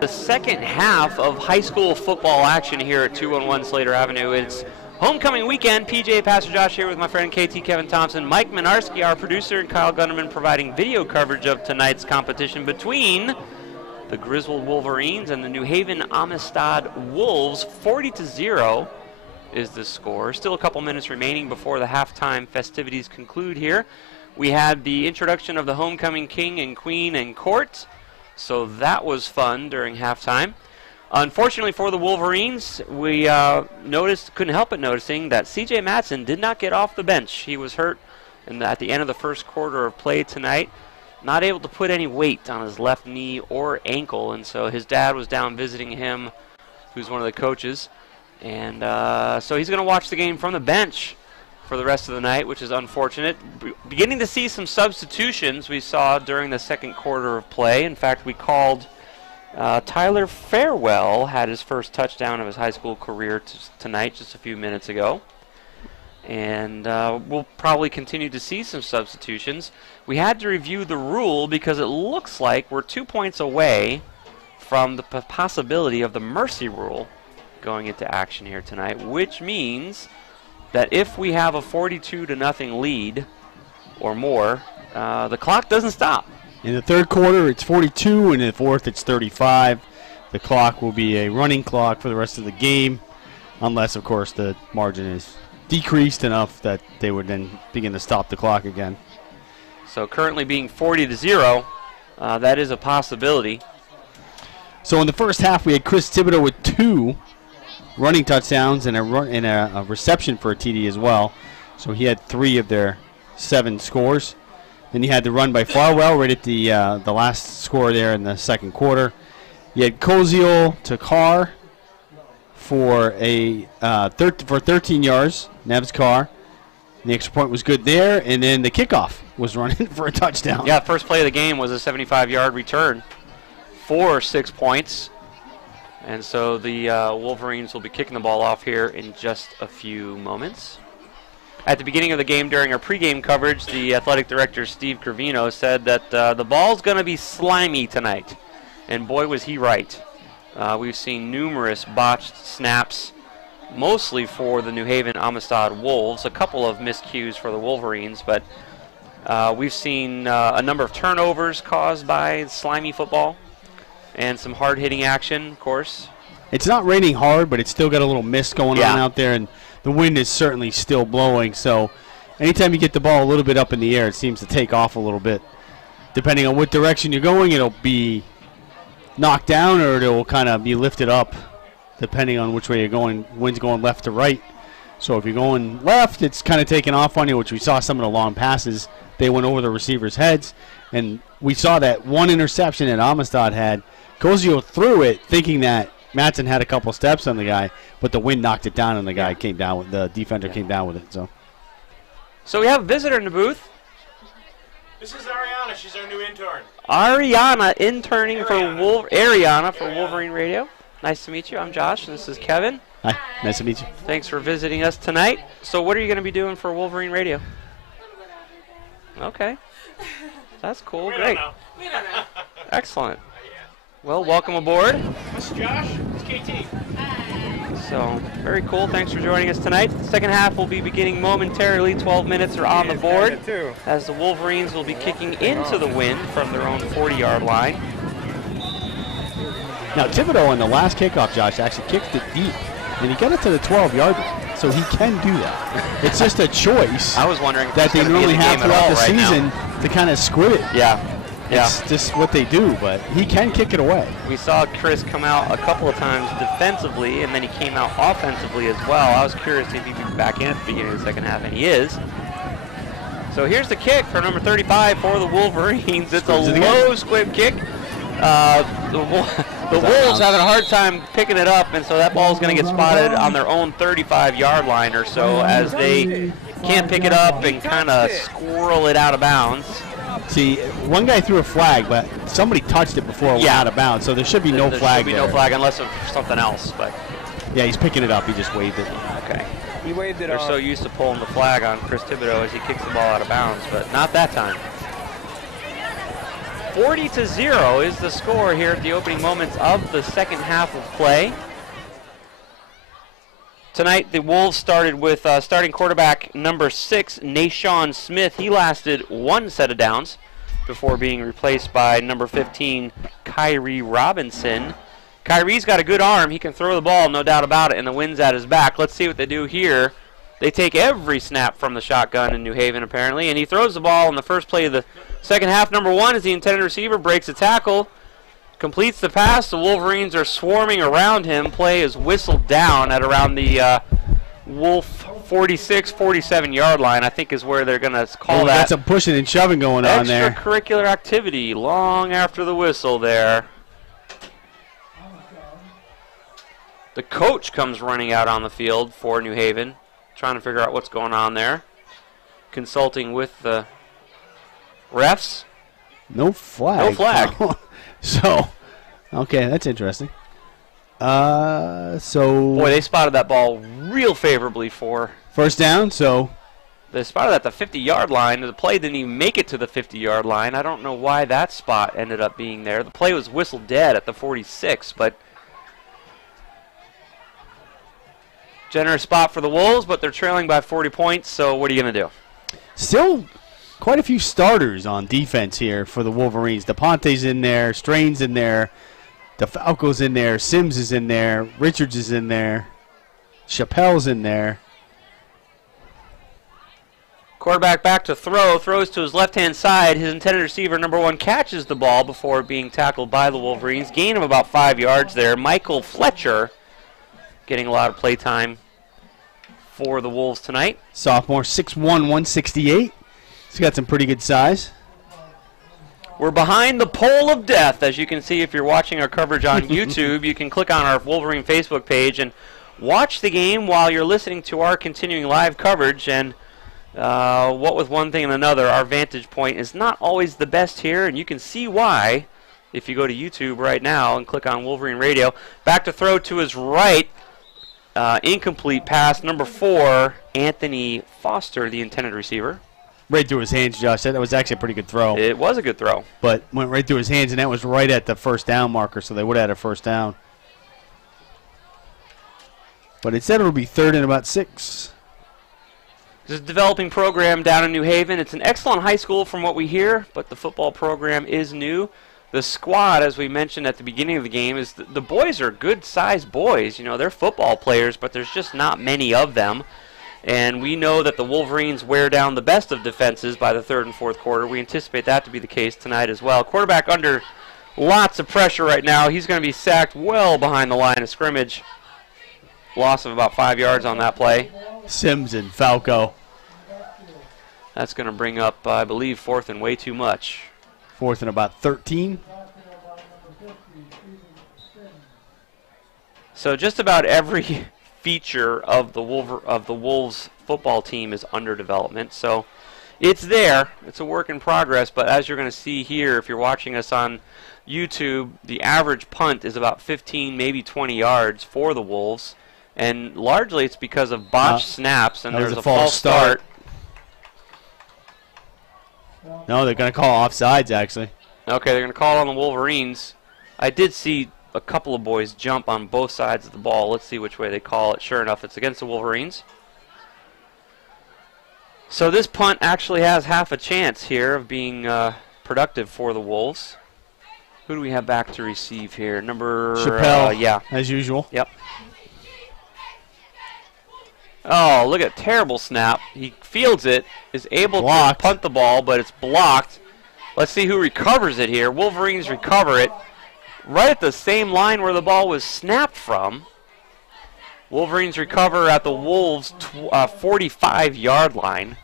The second half of high school football action here at 211 Slater Avenue. It's homecoming weekend. PJ Pastor Josh here with my friend KT Kevin Thompson, Mike Minarski, our producer, and Kyle Gunderman providing video coverage of tonight's competition between the Griswold Wolverines and the New Haven Amistad Wolves. 40-0 is the score. Still a couple minutes remaining before the halftime festivities conclude here. We had the introduction of the homecoming king and queen and court. So that was fun during halftime. Unfortunately for the Wolverines, we couldn't help but noticing that C.J. Matson did not get off the bench. He was hurt at the end of the first quarter of play tonight, not able to put any weight on his left knee or ankle, and so his dad was down visiting him, who's one of the coaches, and so he's going to watch the game from the bench for the rest of the night, which is unfortunate. Beginning to see some substitutions we saw during the second quarter of play. In fact, we called Tyler Farewell, had his first touchdown of his high school career tonight just a few minutes ago. And we'll probably continue to see some substitutions. We had to review the rule because it looks like we're 2 points away from the possibility of the mercy rule going into action here tonight, which means that if we have a 42-0 lead or more, the clock doesn't stop. In the third quarter, it's 42, and in the fourth, it's 35. The clock will be a running clock for the rest of the game, unless, of course, the margin is decreased enough that they would then begin to stop the clock again. So currently being 40-0, that is a possibility. So in the first half, we had Chris Thibodeau with 2 running touchdowns and a reception for a TD as well. So he had 3 of their 7 scores. Then you had the run by Farwell right at the last score there in the second quarter. You had Koziel to Carr for 13 yards, Neves Carr. The extra point was good there, and then the kickoff was running for a touchdown. Yeah, first play of the game was a 75-yard return for 6 points. And so the Wolverines will be kicking the ball off here in just a few moments. At the beginning of the game, during our pregame coverage, the athletic director, Steve Gravino, said that the ball's going to be slimy tonight. And boy, was he right. We've seen numerous botched snaps, mostly for the New Haven Amistad Wolves, a couple of miscues for the Wolverines, but we've seen a number of turnovers caused by slimy football and some hard-hitting action, of course. It's not raining hard, but it's still got a little mist going on out there, and the wind is certainly still blowing. So anytime you get the ball a little bit up in the air, it seems to take off a little bit. Depending on what direction you're going, it'll be knocked down or it'll kind of be lifted up, depending on which way you're going. Wind's going left to right. So if you're going left, it's kind of taking off on you, which we saw some of the long passes. They went over the receivers' heads, and we saw that one interception that Amistad had. Cozio threw it thinking that Matson had a couple steps on the guy, but the wind knocked it down and the guy came down with the defender came down with it. So we have a visitor in the booth. This is Ariana. She's our new intern. Ariana interning for Ariana for Wolverine Radio. Nice to meet you. I'm Josh. This is Kevin. Hi, nice to meet you. Thanks for visiting us tonight. So what are you going to be doing for Wolverine Radio? Okay. That's cool. We Great. don't know. We don't know. Excellent. Well, welcome aboard. This is Josh. This is KT. So, very cool. Thanks for joining us tonight. The second half will be beginning momentarily. 12 minutes are on the board as the Wolverines will be kicking into the wind from their own 40-yard line. Now, Thibodeau on the last kickoff, Josh, actually kicked it deep, and he got it to the 12-yard line, so he can do that. It's just a choice I was wondering if that they normally have throughout the season to kind of squid it. Yeah. It's just what they do, but he can kick it away. We saw Chris come out a couple of times defensively, and then he came out offensively as well. I was curious if he'd be back in at the beginning of the second half, and he is. So here's the kick for number 35 for the Wolverines. It's a low squib kick. The Wolves having a hard time picking it up, and so that ball is going to get spotted on their own 35-yard line or so as they can't pick it up and kind of squirrel it out of bounds. See, one guy threw a flag, but somebody touched it before it went out of bounds, so there should be no flag there. There should be no flag unless it's something else. But yeah, he's picking it up. He just waved it. Okay. He waved it They're off. so used to pulling the flag on Chris Thibodeau as he kicks the ball out of bounds, but not that time. 40-0 is the score here at the opening moments of the second half of play. Tonight, the Wolves started with starting quarterback number 6, Nashawn Smith. He lasted one set of downs before being replaced by number 15, Kyrie Robinson. Kyrie's got a good arm. He can throw the ball, no doubt about it, and the wind's at his back. Let's see what they do here. They take every snap from the shotgun in New Haven, apparently, and he throws the ball in the first play of the second half. Number 1 is the intended receiver, breaks a tackle, completes the pass. The Wolverines are swarming around him. Play is whistled down at around the Wolf 46, 47-yard line, I think is where they're going to call that. Got some pushing and shoving going on there. Extracurricular activity long after the whistle there. The coach comes running out on the field for New Haven, trying to figure out what's going on there. Consulting with the refs. No flag. No flag. So, okay, that's interesting. Boy, they spotted that ball real favorably for first down. So they spotted at the 50-yard line. The play didn't even make it to the 50-yard line. I don't know why that spot ended up being there. The play was whistled dead at the 46, but generous spot for the Wolves, but they're trailing by 40 points. So what are you going to do? Still quite a few starters on defense here for the Wolverines. DePonte's in there, Strain's in there, DeFalco's in there, Sims is in there, Richards is in there, Chappelle's in there. Quarterback back to throw, throws to his left-hand side. His intended receiver, number 1, catches the ball before being tackled by the Wolverines. Gain of about 5 yards there. Michael Fletcher getting a lot of play time for the Wolves tonight. Sophomore, 6'1", 168. He's got some pretty good size. We're behind the pole of death, as you can see if you're watching our coverage on YouTube. You can click on our Wolverine Facebook page and watch the game while you're listening to our continuing live coverage. And What with one thing and another, our vantage point is not always the best here, and you can see why if you go to YouTube right now and click on Wolverine Radio. Back to throw to his right. Incomplete pass, number 4, Anthony Foster, the intended receiver. Right through his hands, Josh. That was actually a pretty good throw. It was a good throw. But went right through his hands, and that was right at the first down marker, so they would have had a first down. But instead it'll be 3rd and about 6. This is a developing program down in New Haven. It's an excellent high school from what we hear, but the football program is new. The squad, as we mentioned at the beginning of the game, is the boys are good-sized boys. You know, they're football players, but there's just not many of them. And we know that the Wolverines wear down the best of defenses by the 3rd and 4th quarter. We anticipate that to be the case tonight as well. Quarterback under lots of pressure right now. He's going to be sacked well behind the line of scrimmage. Loss of about 5 yards on that play. Sims and Falco. That's going to bring up, I believe, 4th and way too much. 4th and about 13. So just about every feature of the Wolves football team is under development. So it's there. It's a work in progress. But as you're going to see here, if you're watching us on YouTube, the average punt is about 15, maybe 20 yards for the Wolves. And largely it's because of botched snaps, and there's a false start. No, they're going to call offsides, actually. Okay, they're going to call it on the Wolverines. I did see a couple of boys jump on both sides of the ball. Let's see which way they call it. Sure enough, it's against the Wolverines. So this punt actually has half a chance here of being productive for the Wolves. Who do we have back to receive here? Number... Chappelle, yeah. as usual. Yep. Oh, look at terrible snap. He fields it, is able to punt the ball, but it's blocked. Let's see who recovers it here. Wolverines recover it right at the same line where the ball was snapped from. Wolverines recover at the Wolves' 45-yard line.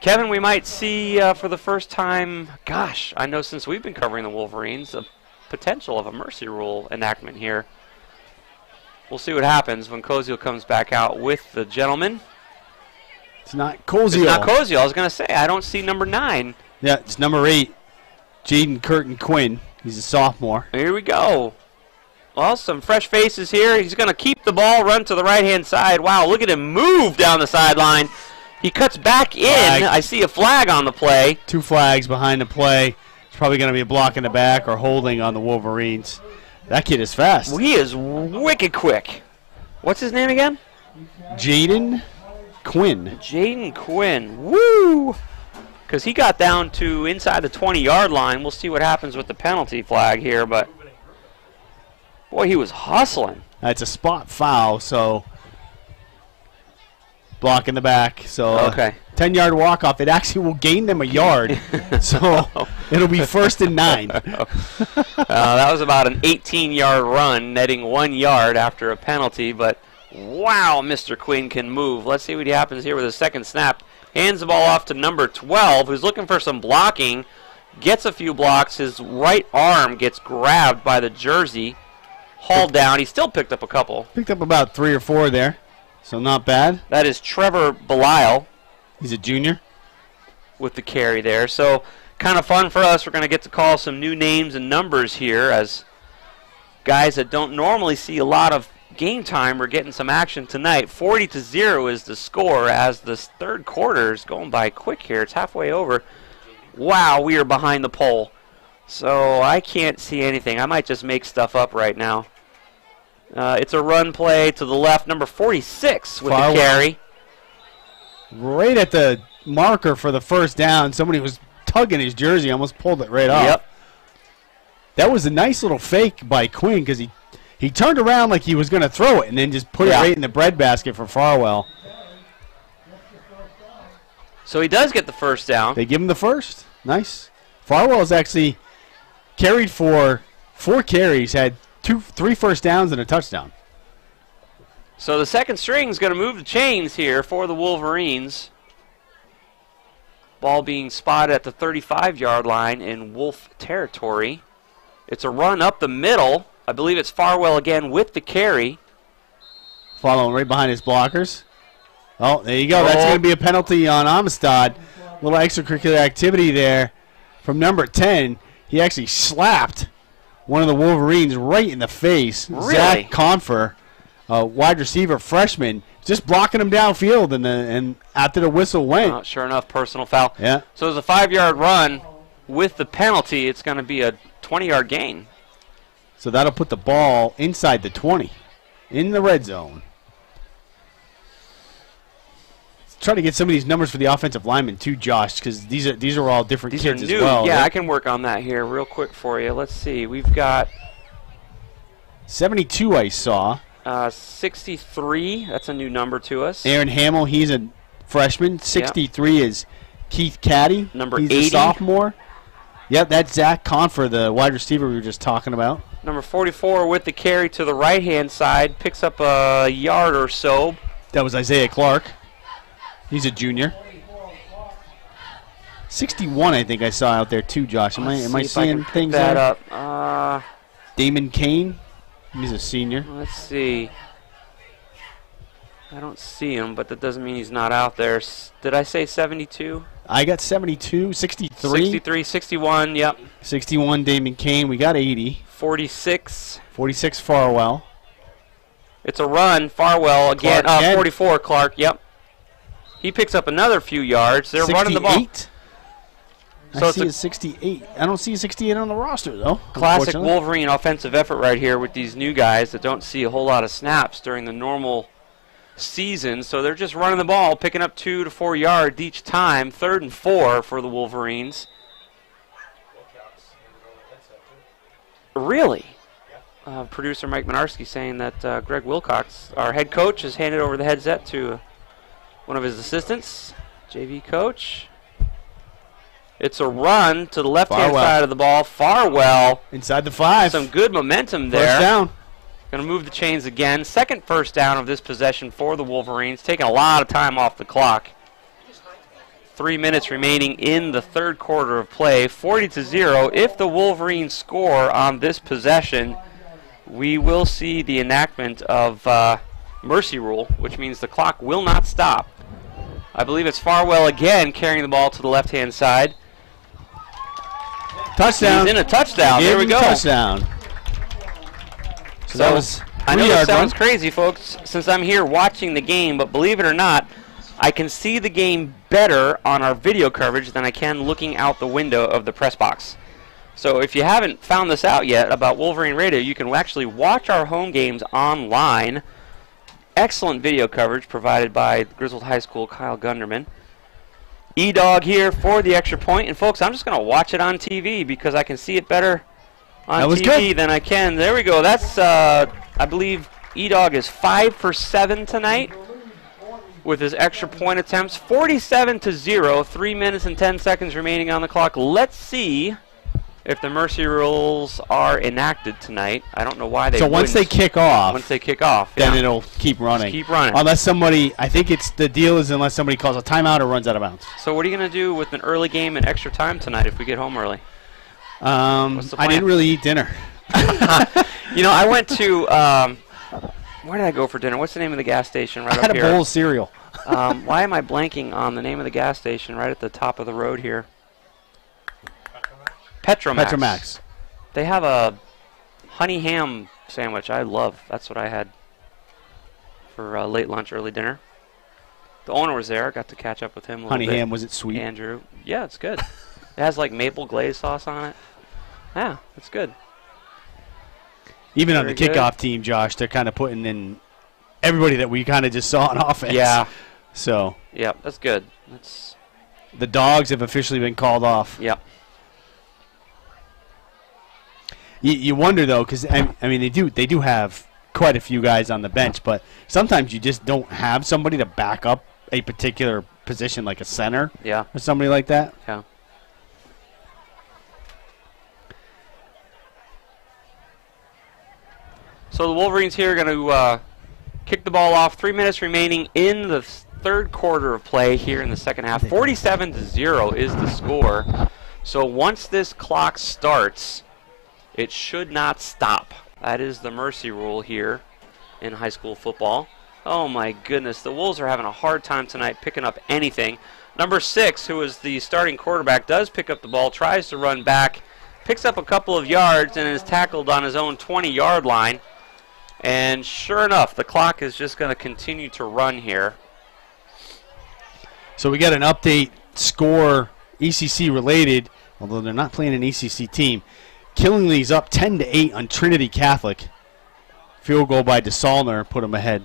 Kevin, we might see for the first time, gosh, I know since we've been covering the Wolverines, a potential of a mercy rule enactment here. We'll see what happens when Koziel comes back out with the gentleman. It's not Koziel. It's not Koziel. I was going to say, I don't see number 9. Yeah, it's number 8, Jaden Curtin Quinn. He's a sophomore. Here we go. Well, some fresh faces here. He's going to keep the ball, run to the right-hand side. Wow, look at him move down the sideline. He cuts back in. Flag. I see a flag on the play. 2 flags behind the play. It's probably going to be a block in the back or holding on the Wolverines. That kid is fast. Well, he is wicked quick. What's his name again? Jaden Quinn. Jaden Quinn. Woo! Because he got down to inside the 20-yard line. We'll see what happens with the penalty flag here, but boy, he was hustling. It's a spot foul, so block in the back. So okay. 10-yard walk-off. It actually will gain them a yard, so it'll be 1st and 9. That was about an 18-yard run, netting 1 yard after a penalty, but wow, Mr. Quinn can move. Let's see what happens here with his second snap. Hands the ball off to number 12, who's looking for some blocking. Gets a few blocks. His right arm gets grabbed by the jersey, hauled down. He still picked up a couple. Picked up about 3 or 4 there, so not bad. That is Trevor Belisle. He's a junior. With the carry there. So kind of fun for us. We're going to get to call some new names and numbers here as guys that don't normally see a lot of game time are getting some action tonight. 40-0 is the score as this 3rd quarter is going by quick here. It's halfway over. Wow, we are behind the pole. So I can't see anything. I might just make stuff up right now. It's a run play to the left. Number 46 with the carry. Right at the marker for the first down. Somebody was tugging his jersey, almost pulled it right off. Yep. That was a nice little fake by Quinn because he turned around like he was going to throw it and then just put it right in the breadbasket for Farwell. So he does get the first down. They give him the first. Nice. Farwell's actually carried for 4 carries, had 3 first downs and a touchdown. So the second string is going to move the chains here for the Wolverines. Ball being spotted at the 35-yard line in Wolf territory. It's a run up the middle. I believe it's Farwell again with the carry. Following right behind his blockers. Oh, there you go. That's going to be a penalty on Amistad. A little extracurricular activity there from number 10. He actually slapped one of the Wolverines right in the face. Really? Zach Confer, wide receiver, freshman, just blocking him downfield, and after the whistle went. Sure enough, personal foul. Yeah. So it's a 5-yard run. With the penalty, it's going to be a 20-yard gain. So that'll put the ball inside the 20, in the red zone. Let's try to get some of these numbers for the offensive linemen too, Josh, because these are all different These kids are new. as well. Yeah, right? I can work on that here real quick for you. Let's see. We've got 72 I saw. 63. That's a new number to us. Aaron Hamill, he's a freshman. 63 is Keith Caddy. Number he's 80. a sophomore. Yep, that's Zach Confer, the wide receiver we were just talking about. Number 44 with the carry to the right-hand side. Picks up a yard or so. That was Isaiah Clark. He's a junior. 61, I think I saw out there too, Josh. Am I seeing things that there? up? Damon Kane, he's a senior. Let's see. I don't see him, but that doesn't mean he's not out there. Did I say 72? I got 72, 63. 63, 61, yep. 61, Damon Kane. We got 80. 46. 46, Farwell. It's a run. Farwell again. Clark again. 44, Clark, yep. He picks up another few yards. They're running the ball. 68? So I it's see a a 68. I don't see a 68 on the roster, though. classic unfortunately. Wolverine offensive effort right here with these new guys that don't see a whole lot of snaps during the normal season. So they're just running the ball, picking up 2 to 4 yards each time. 3rd and 4 for the Wolverines. Really? Producer Mike Minarski saying that Greg Wilcox, our head coach, has handed over the headset to one of his assistants, JV coach. It's a run to the left-hand Farwell. side of the ball. Farwell. Inside the 5. Some good momentum there. First down. Going to move the chains again. Second first down of this possession for the Wolverines. Taking a lot of time off the clock. 3 minutes remaining in the third quarter of play. 40-0. If the Wolverines score on this possession, we will see the enactment of mercy rule, which means the clock will not stop. I believe it's Farwell again carrying the ball to the left-hand side. Touchdown. He's in a touchdown. There we go. Touchdown. So that was I know 3-yard that sounds run. crazy, folks, since I'm here watching the game, but believe it or not, I can see the game better on our video coverage than I can looking out the window of the press box. So if you haven't found this out yet about Wolverine Radio, you can actually watch our home games online. Excellent video coverage provided by Griswold High School Kyle Gunderman. E-Dog here for the extra point. And, folks, I'm just going to watch it on TV because I can see it better on TV than I can. There we go. That's, I believe, E-Dog is 5 for 7 tonight with his extra point attempts. 47-0, 3 minutes and 10 seconds remaining on the clock. Let's see if the mercy rules are enacted tonight. I don't know why they wouldn't. Once they kick off, then yeah, it'll keep running. Just keep running. Unless somebody, I think it's the deal is unless somebody calls a timeout or runs out of bounds. So what are you going to do with an early game and extra time tonight if we get home early? I didn't really eat dinner. You know, I went to, where did I go for dinner? What's the name of the gas station right I up had here? a bowl of cereal. Why am I blanking on the name of the gas station right at the top of the road here? Petromax. They have a honey ham sandwich I love. That's what I had for late lunch, early dinner. The owner was there. I got to catch up with him a little Honey bit. ham, was it sweet? Andrew. Yeah, it's good. It has like maple glaze sauce on it. Yeah, it's good. Even on Very the kickoff team, Josh, they're kind of putting in everybody that we kind of just saw on offense. Yeah. So. Yeah, that's good. That's. The dogs have officially been called off. Yep. You wonder though, because I mean they do have quite a few guys on the bench, but sometimes you just don't have somebody to back up a particular position, like a center, Yeah. or somebody like that. Yeah. So the Wolverines here are going to kick the ball off. 3 minutes remaining in the third quarter of play here in the second half. 47-0 is the score. So once this clock starts, it should not stop. That is the mercy rule here in high school football. Oh my goodness, the Wolves are having a hard time tonight picking up anything. Number 6, who is the starting quarterback, does pick up the ball, tries to run back, picks up a couple of yards, and is tackled on his own 20-yard line. And sure enough, the clock is just going to continue to run here. So we got an update score ECC related, although they're not playing an ECC team. Killingly's up 10-8 on Trinity Catholic. Field goal by DeSaulner put them ahead.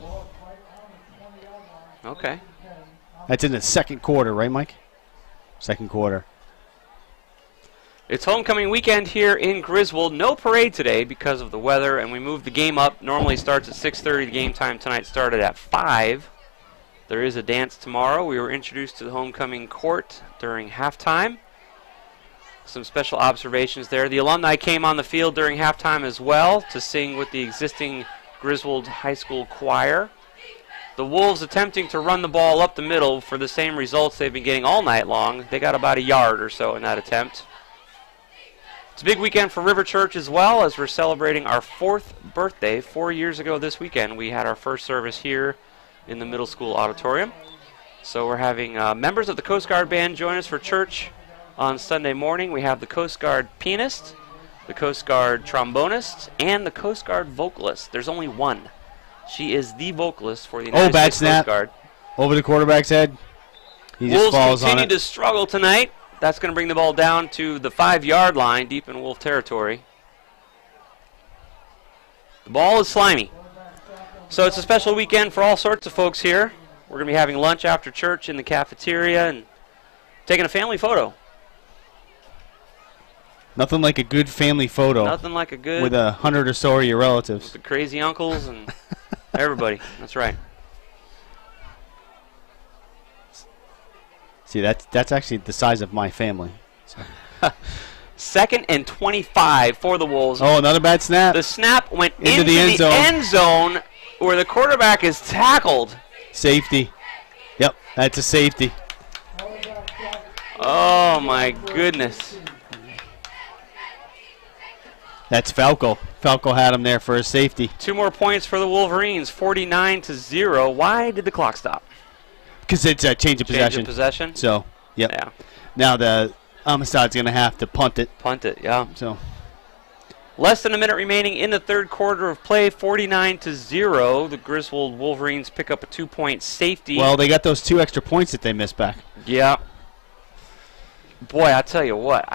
Okay. That's in the second quarter, right, Mike? Second quarter. It's homecoming weekend here in Griswold. No parade today because of the weather, and we moved the game up. Normally starts at 6:30. The game time tonight started at 5. There is a dance tomorrow. We were introduced to the homecoming court during halftime. Some special observations there. The alumni came on the field during halftime as well to sing with the existing Griswold High School choir. The Wolves attempting to run the ball up the middle for the same results they've been getting all night long. They got about a yard or so in that attempt. It's a big weekend for River Church as well, as we're celebrating our 4th birthday. 4 years ago this weekend, we had our first service here in the middle school auditorium. So we're having members of the Coast Guard Band join us for church on Sunday morning. We have the Coast Guard pianist, the Coast Guard trombonist, and the Coast Guard vocalist. There's only one. She is the vocalist for the United States Coast Guard. Over the quarterback's head. He just falls on it. Wolves continue to struggle tonight. That's going to bring the ball down to the 5-yard line, deep in Wolf territory. The ball is slimy. So it's a special weekend for all sorts of folks here. We're going to be having lunch after church in the cafeteria and taking a family photo. Nothing like a good family photo. Nothing like a good. With 100 or so of your relatives. The crazy uncles and everybody. That's right. See, that's actually the size of my family. So. 2nd and 25 for the Wolves. Oh, another bad snap. The snap went into the end zone where the quarterback is tackled. Safety. Yep, that's a safety. Oh, my goodness. That's Falco. Falco had him there for a safety. 2 more points for the Wolverines, 49-0. Why did the clock stop? Because it's a change of possession. Change of possession? So, yep. Yeah. Now the Amistad's going to have to punt it. Punt it, yeah. So, less than a minute remaining in the third quarter of play, 49-0. The Griswold Wolverines pick up a 2-point safety. Well, they got those 2 extra points that they missed back. Yeah. Boy, I tell you what,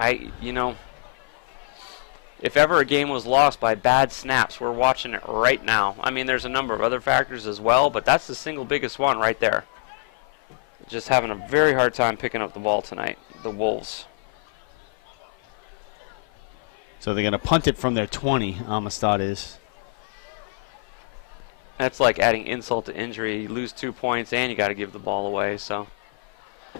if ever a game was lost by bad snaps, we're watching it right now. I mean, there's a number of other factors as well, but that's the single biggest one right there. Just having a very hard time picking up the ball tonight, the Wolves. So they're going to punt it from their 20, Amistad is. That's like adding insult to injury. You lose 2 points and you got to give the ball away. So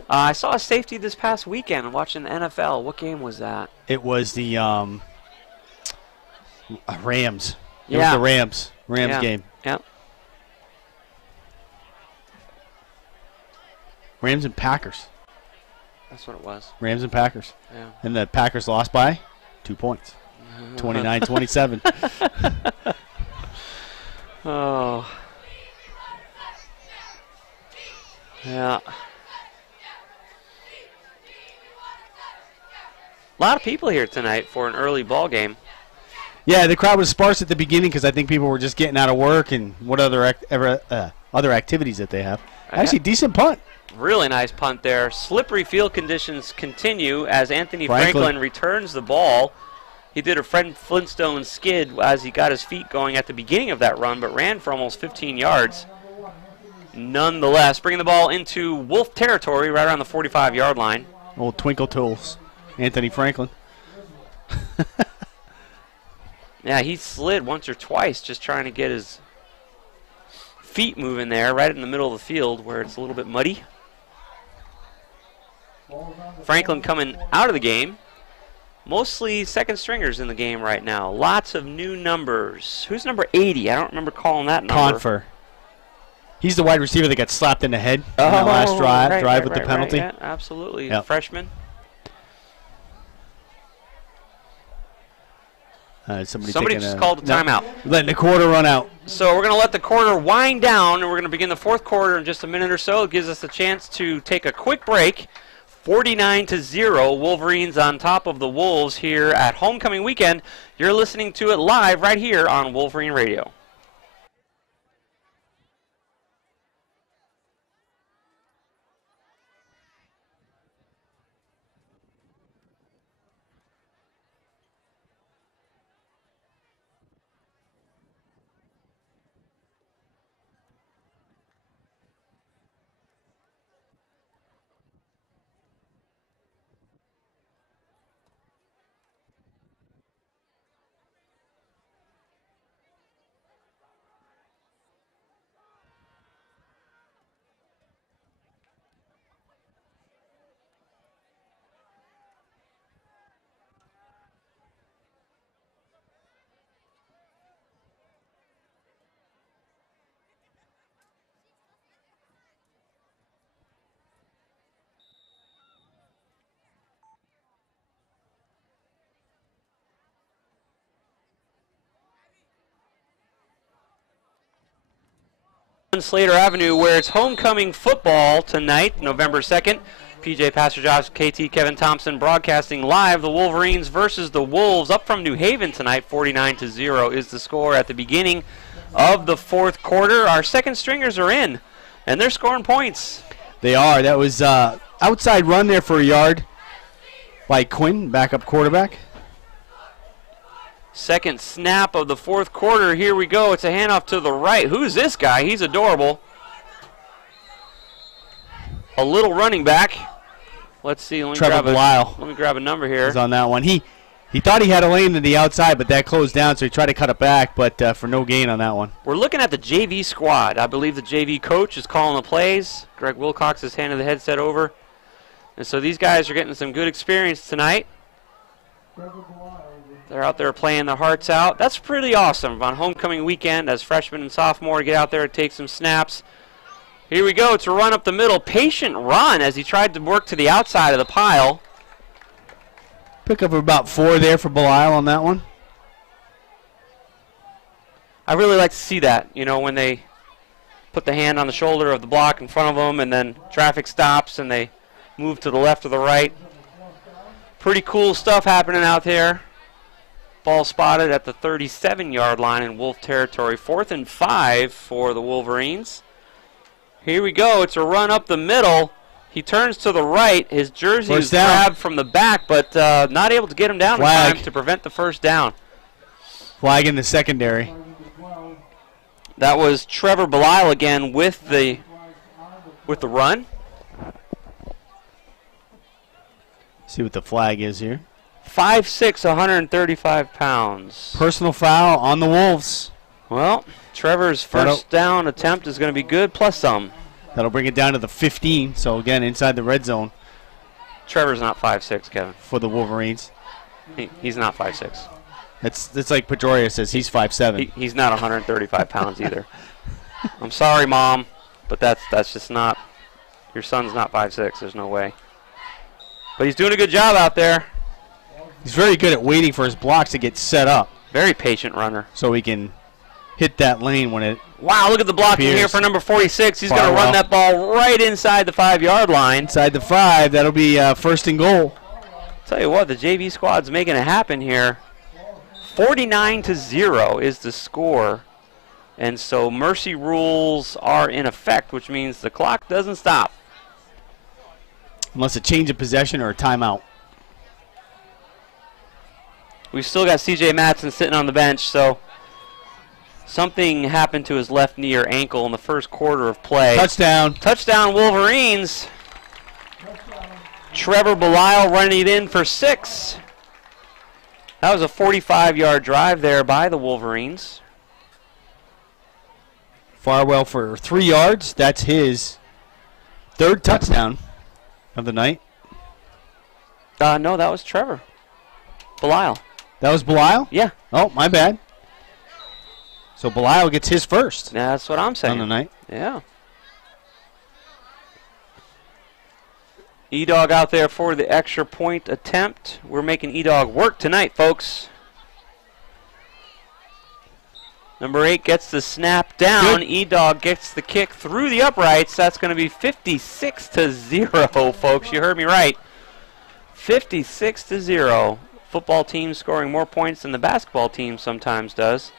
I saw a safety this past weekend watching the NFL. What game was that? It was the Rams. It Yeah. was the Rams game. Yeah. Rams and Packers. That's what it was. Rams and Packers. Yeah. And the Packers lost by 2 points. 29-27. Oh. Yeah. A lot of people here tonight for an early ball game. Yeah, the crowd was sparse at the beginning because I think people were just getting out of work and what other activities that they have. Actually, decent punt. Really nice punt there. Slippery field conditions continue as Anthony Franklin returns the ball. He did a Fred Flintstone skid as he got his feet going at the beginning of that run, but ran for almost 15 yards. Nonetheless, bringing the ball into Wolf territory right around the 45-yard line. Old Twinkle Toes, Anthony Franklin. Yeah, he slid once or twice just trying to get his feet moving there right in the middle of the field where it's a little bit muddy. Franklin coming out of the game. Mostly second stringers in the game right now. Lots of new numbers. Who's number 80? I don't remember calling that number. Confer. He's the wide receiver that got slapped in the head in that last drive with the penalty. Yeah, absolutely. Yep. Freshman. Somebody just called a timeout. Letting the quarter run out. So we're going to let the quarter wind down, and we're going to begin the fourth quarter in just a minute or so. It gives us a chance to take a quick break. 49-0, Wolverines on top of the Wolves here at homecoming weekend. You're listening to it live right here on Wolverine Radio. Slater Avenue, where it's homecoming football tonight, November 2nd. PJ Pastor Josh, KT Kevin Thompson broadcasting live. The Wolverines versus the Wolves up from New Haven tonight. 49-0 is the score at the beginning of the fourth quarter. Our second stringers are in, and they're scoring points. They are. That was outside run there for a yard by Quinn, backup quarterback. Second snap of the fourth quarter. Here we go. It's a handoff to the right. Who's this guy? He's adorable. A little running back. Let's see. Let me grab a number here. He's on that one. He thought he had a lane to the outside, but that closed down, so he tried to cut it back, but for no gain on that one. We're looking at the JV squad. I believe the JV coach is calling the plays. Greg Wilcox has handed the headset over. And so these guys are getting some good experience tonight. They're out there playing their hearts out. That's pretty awesome on homecoming weekend as freshmen and sophomore get out there and take some snaps. Here we go. It's a run up the middle. Patient run as he tried to work to the outside of the pile. Pick up about 4 there for Belial on that one. I really like to see that, you know, when they put the hand on the shoulder of the block in front of them and then traffic stops and they move to the left or the right. Pretty cool stuff happening out there. Ball spotted at the 37-yard line in Wolf territory. 4th and 5 for the Wolverines. Here we go. It's a run up the middle. He turns to the right. His jersey is grabbed from the back, but not able to get him down in time to prevent the first down. Flag in the secondary. That was Trevor Belial again with the run. See what the flag is here. 5'6", 135 pounds. Personal foul on the Wolves. Well, Trevor's first down attempt is going to be good, plus some. That'll bring it down to the 15, so again, inside the red zone. Trevor's not 5'6", Kevin. For the Wolverines. He's not 5'6". That's like Pedroia says, he's 5'7". He's not 135 pounds either. I'm sorry, Mom, but that's just not, your son's not 5'6", there's no way. But he's doing a good job out there. He's very good at waiting for his blocks to get set up. Very patient runner. So he can hit that lane when it Wow, look at the blocking here for number 46. He's going to run that ball right inside the 5-yard line. Inside the 5, that'll be first and goal. Tell you what, the JV squad's making it happen here. 49-0 is the score. And so mercy rules are in effect, which means the clock doesn't stop. Unless a change of possession or a timeout. We've still got C.J. Matson sitting on the bench, so something happened to his left knee or ankle in the first quarter of play. Touchdown. Touchdown, Wolverines. Trevor Belial running it in for 6. That was a 45-yard drive there by the Wolverines. Farwell for 3 yards. That's his 3rd touchdown of the night. No, that was Trevor Belial. That was Belial? Yeah. Oh, my bad. So Belial gets his first. Yeah, that's what I'm saying. On the night. Yeah. E-Dog out there for the extra point attempt. We're making E-Dog work tonight, folks. Number 8 gets the snap down. E-Dog gets the kick through the uprights. That's going to be 56-0, folks. You heard me right. 56-0. Football team scoring more points than the basketball team sometimes does.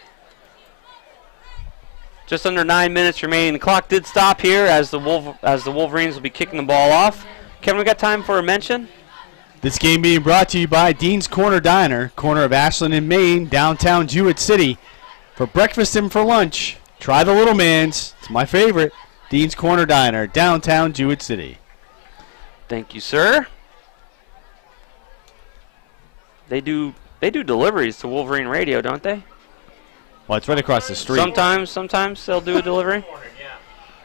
Just under 9 minutes remaining. The clock did stop here as the Wolverines will be kicking the ball off. Kevin, we got time for a mention? This game being brought to you by Dean's Corner Diner, corner of Ashland and Maine, downtown Jewett City. For breakfast and for lunch, try the Little Man's. It's my favorite. Dean's Corner Diner, downtown Jewett City. Thank you, sir. They do deliveries to Wolverine Radio, don't they? Well, it's right across the street. Sometimes they'll do a delivery.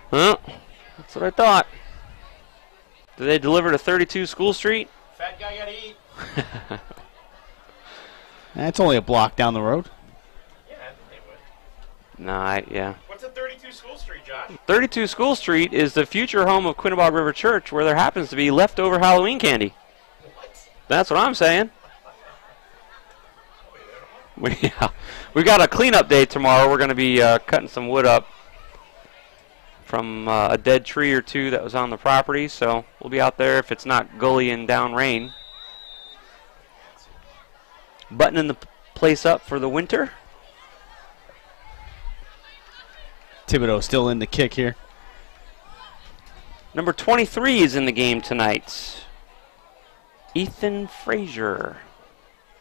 Well, that's what I thought. Do they deliver to 32 School Street? Fat guy gotta eat. That's only a block down the road. Yeah, they would. Nah, yeah. What's at 32 School Street, Josh? 32 School Street is the future home of Quinnebog River Church, where there happens to be leftover Halloween candy. What? That's what I'm saying. We've got a cleanup day tomorrow. We're going to be cutting some wood up from a dead tree or two that was on the property, so we'll be out there if it's not gully and down rain. Buttoning the place up for the winter. Thibodeau still in the kick here. Number 23 is in the game tonight. Ethan Frazier.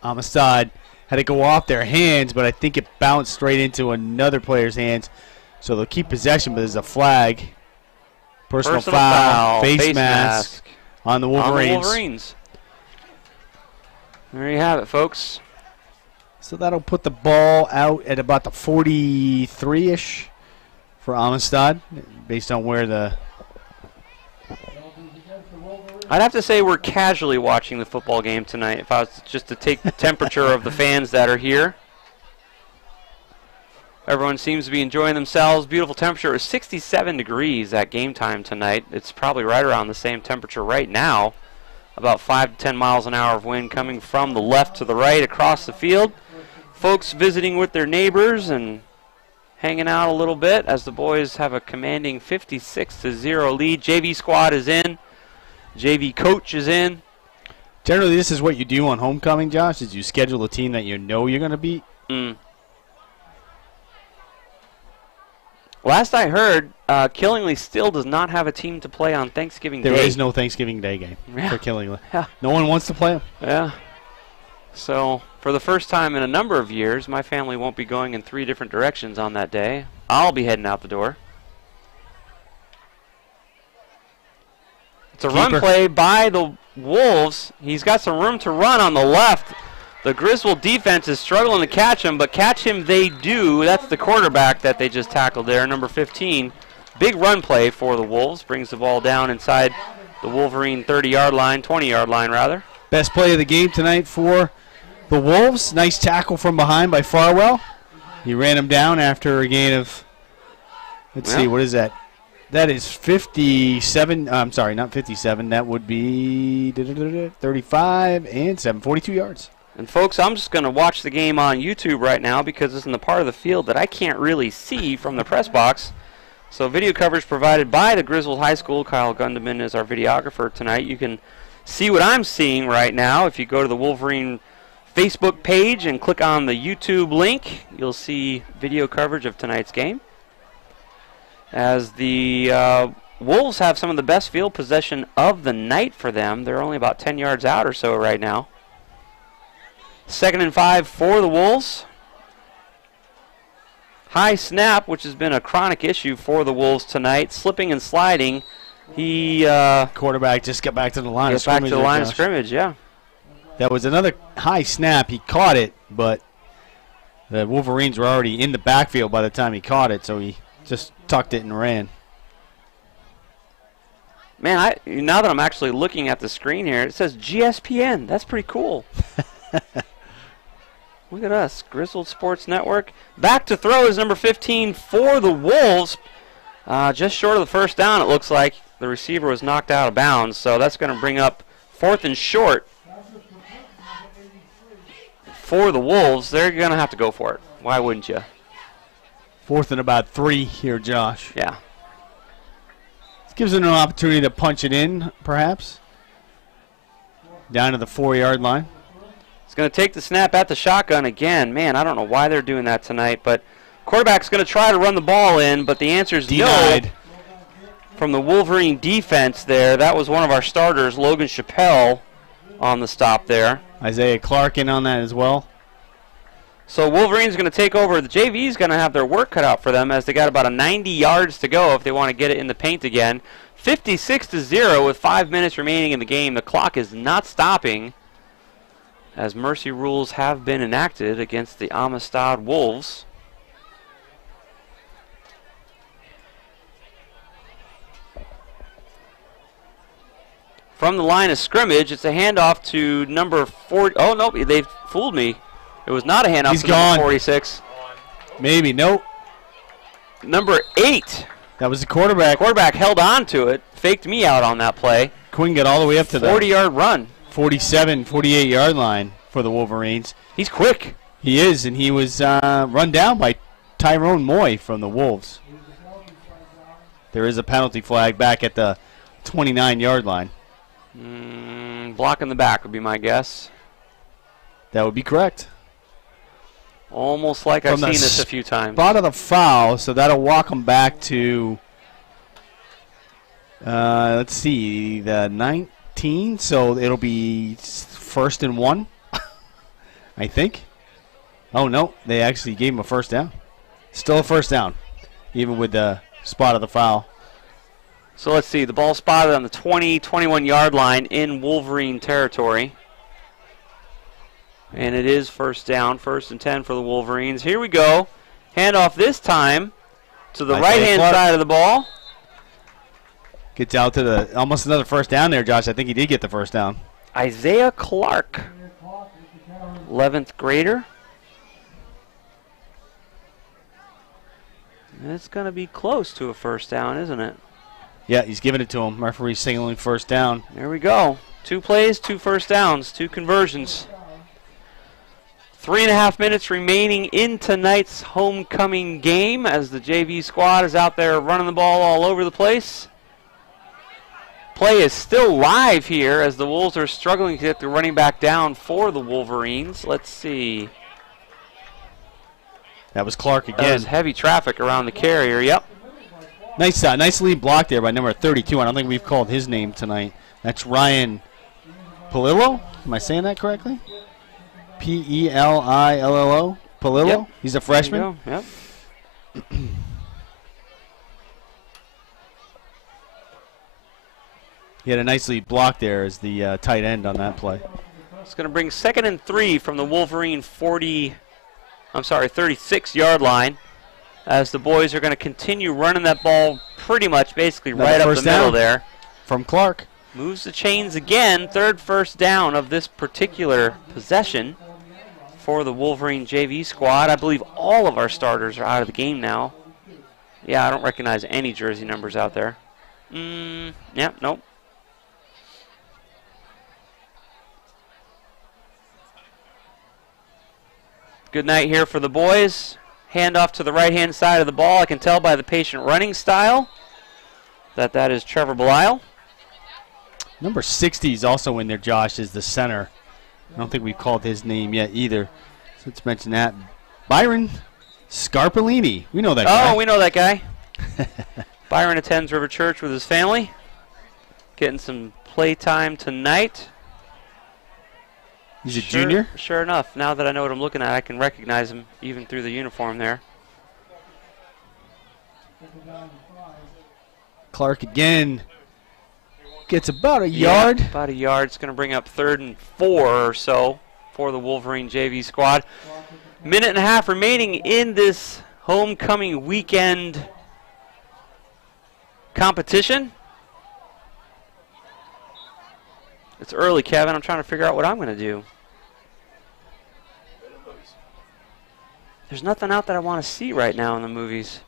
Amistad had to go off their hands, but I think it bounced straight into another player's hands. So they'll keep possession, but there's a flag. Personal foul, face mask on the Wolverines. There you have it, folks. So that'll put the ball out at about the 43-ish for Amistad, based on where the... I'd have to say we're casually watching the football game tonight if I was just to take the temperature of the fans that are here. Everyone seems to be enjoying themselves. Beautiful temperature. It was 67 degrees at game time tonight. It's probably right around the same temperature right now. About 5 to 10 miles an hour of wind coming from the left to the right across the field. Folks visiting with their neighbors and hanging out a little bit as the boys have a commanding 56-0 lead. JV squad is in. JV coach is in. Generally, this is what you do on homecoming, Josh, is you schedule a team that you know you're going to beat. Last I heard, Killingly still does not have a team to play on Thanksgiving Day. There is no Thanksgiving Day game for Killingly. Yeah. No one wants to play them. Yeah. So, for the first time in a number of years, my family won't be going in 3 different directions on that day. I'll be heading out the door. It's a run play by the Wolves. He's got some room to run on the left. The Griswold defense is struggling to catch him, but catch him they do. That's the quarterback that they just tackled there, number 15. Big run play for the Wolves. Brings the ball down inside the Wolverine 30-yard line, 20-yard line rather. Best play of the game tonight for the Wolves. Nice tackle from behind by Farwell. He ran him down after a gain of, let's see, what is that? That is 57. I'm sorry, not 57. That would be 35 and 7, 42 yards. And folks, I'm just going to watch the game on YouTube right now because it's in the part of the field that I can't really see from the press box. So video coverage provided by the Griswold High School. Kyle Gundeman is our videographer tonight. You can see what I'm seeing right now. If you go to the Wolverine Facebook page and click on the YouTube link, you'll see video coverage of tonight's game. As the Wolves have some of the best field possession of the night for them. They're only about 10 yards out or so right now. 2nd and 5 for the Wolves. High snap, which has been a chronic issue for the Wolves tonight. Slipping and sliding. He quarterback just got back to the line of scrimmage. Back to the line of scrimmage, yeah. That was another high snap. He caught it, but the Wolverines were already in the backfield by the time he caught it, so he just tucked it and ran. Man, now that I'm actually looking at the screen here, it says GSPN. That's pretty cool. Look at us, Griswold SPorts Network. Back to throw is number 15 for the Wolves. Just short of the first down, it looks like. The receiver was knocked out of bounds, so that's going to bring up 4th and short for the Wolves. They're going to have to go for it. Why wouldn't you? 4th and about 3 here, Josh. Yeah. This gives them an opportunity to punch it in, perhaps. Down to the 4-yard line. He's going to take the snap at the shotgun again. Man, I don't know why they're doing that tonight, but quarterback's going to try to run the ball in, but the answer is denied. No. From the Wolverine defense there, that was one of our starters, Logan Chappelle, on the stop there. Isaiah Clark in on that as well. So Wolverine's going to take over. The JV's going to have their work cut out for them as they got about 90 yards to go if they want to get it in the paint again. 56-0 with 5 minutes remaining in the game. The clock is not stopping as mercy rules have been enacted against the Amistad Wolves. From the line of scrimmage, it's a handoff to number 40. Oh, no, they fooled me. It was not a handoff He's to gone. number 46. Maybe, nope. Number 8. That was the quarterback. Quarterback held on to it, faked me out on that play. Quinn got all the way up to the 40-yard run. 47, 48-yard line for the Wolverines. He's quick. He is, and he was run down by Tyrone Moy from the Wolves. There is a penalty flag back at the 29-yard line. Block in the back would be my guess. That would be correct. Almost like I've seen this a few times. Spot of the foul, so that'll walk them back to, let's see, the 19. So it'll be 1st and 1, I think. Oh, no, they actually gave him a first down. Still a first down, even with the spot of the foul. So let's see, the ball spotted on the 20, 21-yard line in Wolverine territory. And it is first down, 1st and 10 for the Wolverines. Here we go. Handoff this time to the right-hand side of the ball. Gets out to the, almost another first down there, Josh. I think he did get the first down. Isaiah Clark, 11th grader. And it's going to be close to a first down, isn't it? Yeah, he's giving it to him. Referee signaling first down. There we go. 2 plays, 2 first downs, 2 conversions. 3.5 minutes remaining in tonight's homecoming game as the JV squad is out there running the ball all over the place. Play is still live here as the Wolves are struggling to get the running back down for the Wolverines. Let's see. That was Clark again. There's heavy traffic around the carrier, yep. Nice lead block there by number 32. I don't think we've called his name tonight. That's Ryan Palillo. Am I saying that correctly? P-E-L-I-L-L-O. Palillo. Yep. He's a freshman. Yep. He had a nice lead block there as the tight end on that play. It's going to bring 2nd and 3 from the Wolverine 36-yard line. As the boys are going to continue running that ball pretty much basically right up the middle there. From Clark. Moves the chains again. 3rd first down of this particular possession for the Wolverine JV squad. I believe all of our starters are out of the game now. Yeah, I don't recognize any jersey numbers out there. Yeah, nope. Good night here for the boys. Handoff to the right-hand side of the ball. I can tell by the patient running style that is Trevor Belisle. Number 60 is also in there, Josh, is the center. I don't think we've called his name yet either. So let's mention that. Byron Scarpolini. We know that guy. Oh, we know that guy. Byron attends River Church with his family. Getting some play time tonight. He's a junior? Sure enough. Now that I know what I'm looking at, I can recognize him even through the uniform there. Clark again. Gets about a yard. About a yard. It's going to bring up 3rd and 4 or so for the Wolverine JV squad. 1.5 minutes remaining in this homecoming weekend competition. It's early, Kevin. I'm trying to figure out what I'm going to do. There's nothing out that I want to see right now in the movies.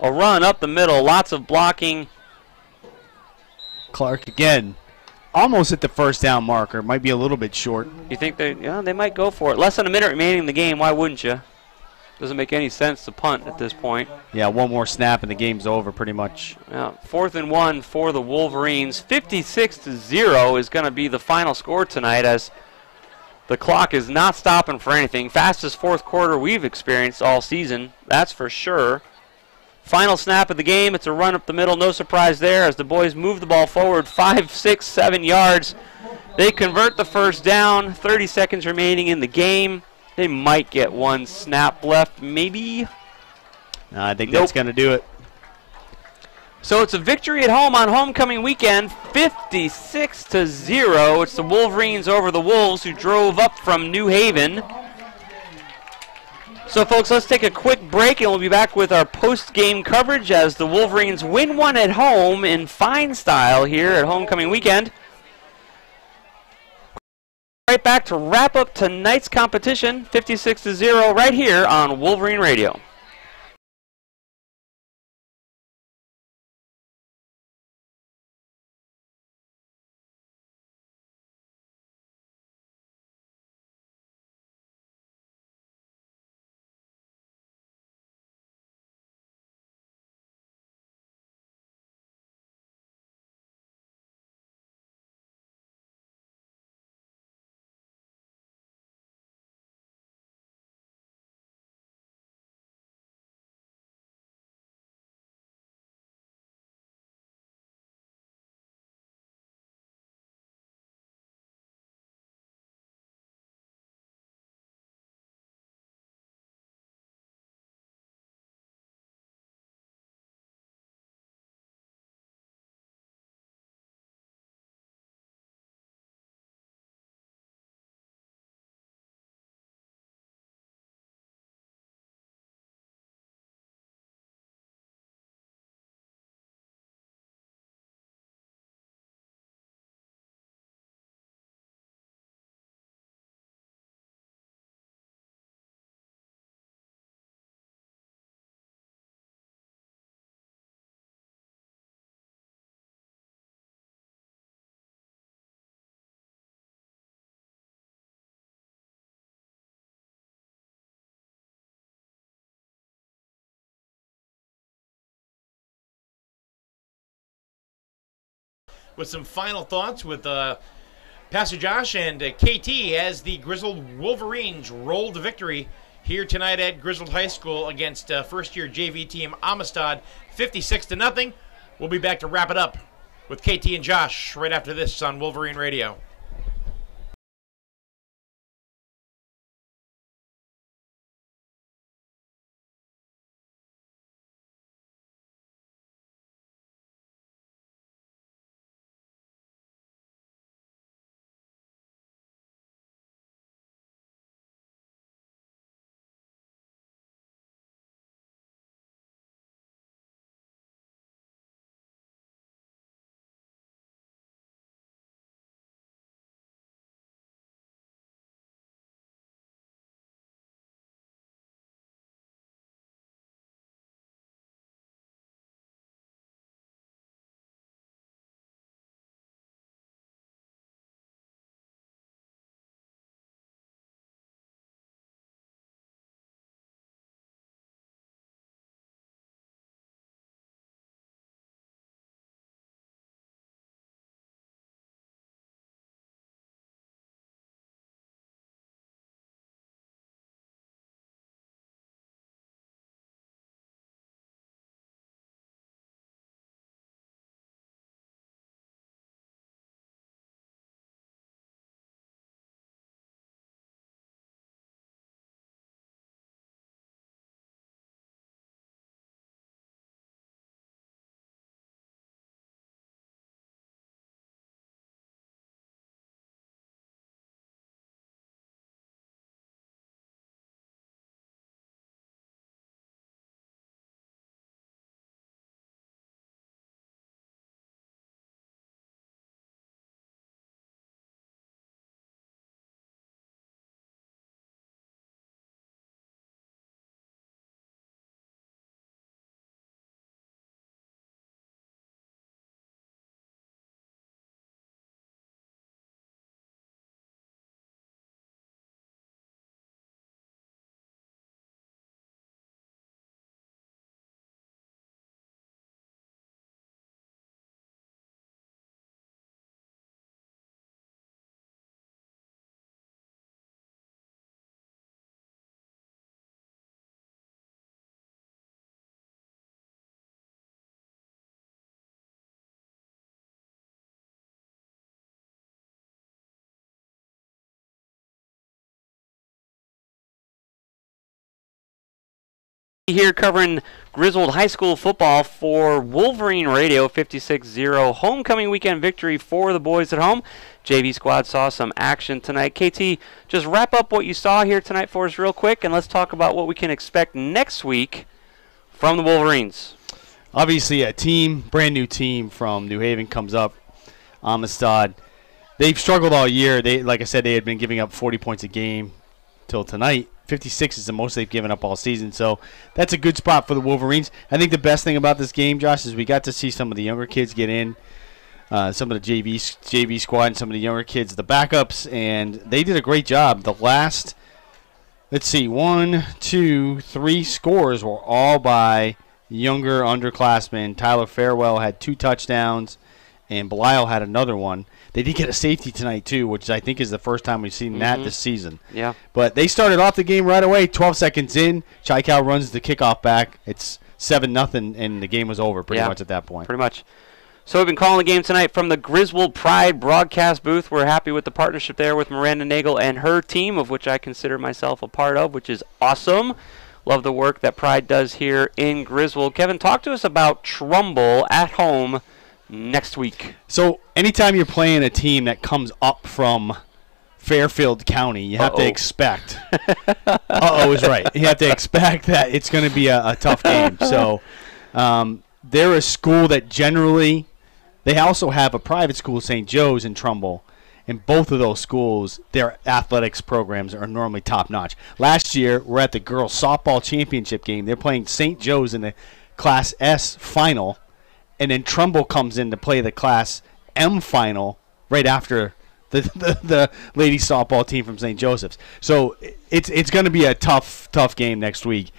A run up the middle, lots of blocking. Clark again. Almost at the first down marker. Might be a little bit short. You think they might go for it. Less than a minute remaining in the game. Why wouldn't you? Doesn't make any sense to punt at this point. Yeah, one more snap and the game's over pretty much. Yeah, 4th and 1 for the Wolverines. 56-0 is going to be the final score tonight, as the clock is not stopping for anything. Fastest fourth quarter we've experienced all season, that's for sure. Final snap of the game. It's a run up the middle. No surprise there as the boys move the ball forward 5, 6, 7 yards. They convert the first down. 30 seconds remaining in the game. They might get one snap left, maybe. No, I think that's going to do it. So it's a victory at home on homecoming weekend, 56-0. It's the Wolverines over the Wolves, who drove up from New Haven. So, folks, let's take a quick break, and we'll be back with our post-game coverage as the Wolverines win one at home in fine style here at homecoming weekend. Right back to wrap up tonight's competition, 56-0, right here on Wolverine Radio. With some final thoughts with Pastor Josh and KT as the Griswold Wolverines roll to victory here tonight at Griswold High School against first-year JV team Amistad, 56-0. We'll be back to wrap it up with KT and Josh right after this on Wolverine Radio. Here covering Griswold High School football for Wolverine Radio, 56-0 homecoming weekend victory for the boys at home. JV squad saw some action tonight. KT, just wrap up what you saw here tonight for us real quick, and let's talk about what we can expect next week from the Wolverines. Obviously, a brand new team from New Haven comes up, Amistad. They've struggled all year. Like I said, they had been giving up 40 points a game till tonight. 56 is the most they've given up all season, so that's a good spot for the Wolverines. I think the best thing about this game, Josh, is we got to see some of the younger kids get in, some of the JV squad and some of the younger kids, the backups, and they did a great job. The last, let's see, 1, 2, 3 scores were all by younger underclassmen. Tyler Farewell had 2 touchdowns, and Belial had another one. They did get a safety tonight, too, which I think is the first time we've seen that this season. Yeah. But they started off the game right away. 12 seconds in, Chaikau runs the kickoff back. It's 7-0, and the game was over pretty much at that point. Pretty much. So we've been calling the game tonight from the Griswold Pride broadcast booth. We're happy with the partnership there with Miranda Nagel and her team, of which I consider myself a part of, which is awesome. Love the work that Pride does here in Griswold. Kevin, talk to us about Trumbull at home next week. So anytime you're playing a team that comes up from Fairfield County, you have to expect is right. You have to expect that it's going to be a tough game. So they're a school that generally, they also have a private school, St. Joe's in Trumbull. In both of those schools, their athletics programs are normally top-notch. Last year, we're at the girls' softball championship game. They're playing St. Joe's in the Class S final, and then Trumbull comes in to play the Class M final right after the ladies softball team from St. Joseph's. So it's going to be a tough game next week.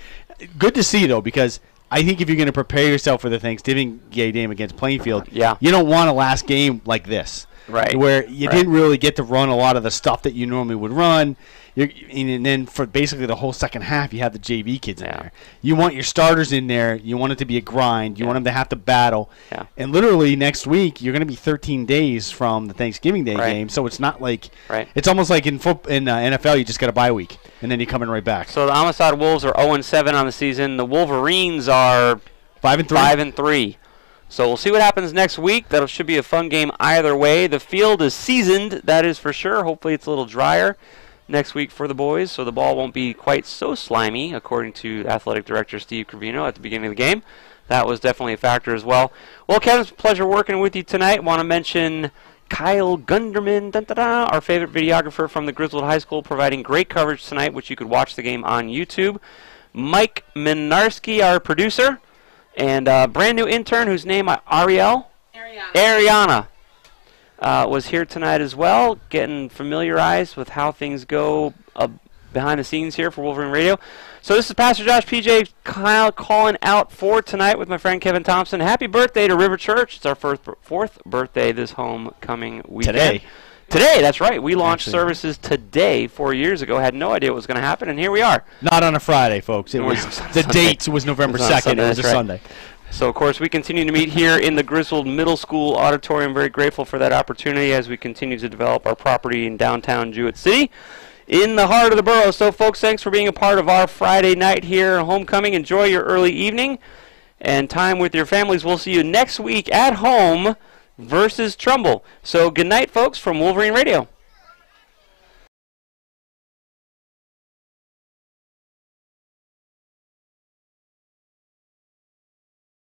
Good to see, though, because I think if you're going to prepare yourself for the Thanksgiving game against Plainfield, you don't want a last game like this. Right. Where you didn't really get to run a lot of the stuff that you normally would run. And then for basically the whole second half, you have the JV kids in there. You want your starters in there. You want it to be a grind. You want them to have to battle. Yeah. And literally next week, you're going to be 13 days from the Thanksgiving Day game. So it's not like it's almost like in NFL, you just got a bye week, and then you come in right back. So the Amistad Wolves are 0-7 on the season. The Wolverines are 5-3. 5-3. So we'll see what happens next week. That should be a fun game either way. The field is seasoned, that is for sure. Hopefully it's a little drier next week for the boys, so the ball won't be quite so slimy, according to Athletic Director Steve Cravino at the beginning of the game. That was definitely a factor as well. Well, Kevin, it's a pleasure working with you tonight. Want to mention Kyle Gunderman, our favorite videographer from the Griswold High School, providing great coverage tonight, which you could watch the game on YouTube. Mike Minarski, our producer. And a brand new intern whose name Ariana was here tonight as well, getting familiarized with how things go behind the scenes here for Wolverine Radio. So this is Pastor Josh PJ Kyle calling out for tonight with my friend Kevin Thompson. Happy birthday to River Church. It's our fourth birthday this homecoming weekend. Today, that's right. We launched services today 4 years ago. Had no idea what was going to happen, and here we are. Not on a Friday, folks. It was the date was November 2nd. It was a Sunday. So, of course, we continue to meet here in the Griswold Middle School auditorium. Very grateful for that opportunity as we continue to develop our property in downtown Jewett City, in the heart of the borough. So, folks, thanks for being a part of our Friday night here at homecoming. Enjoy your early evening and time with your families. We'll see you next week at home versus Trumbull. So good night, folks, from Wolverine Radio.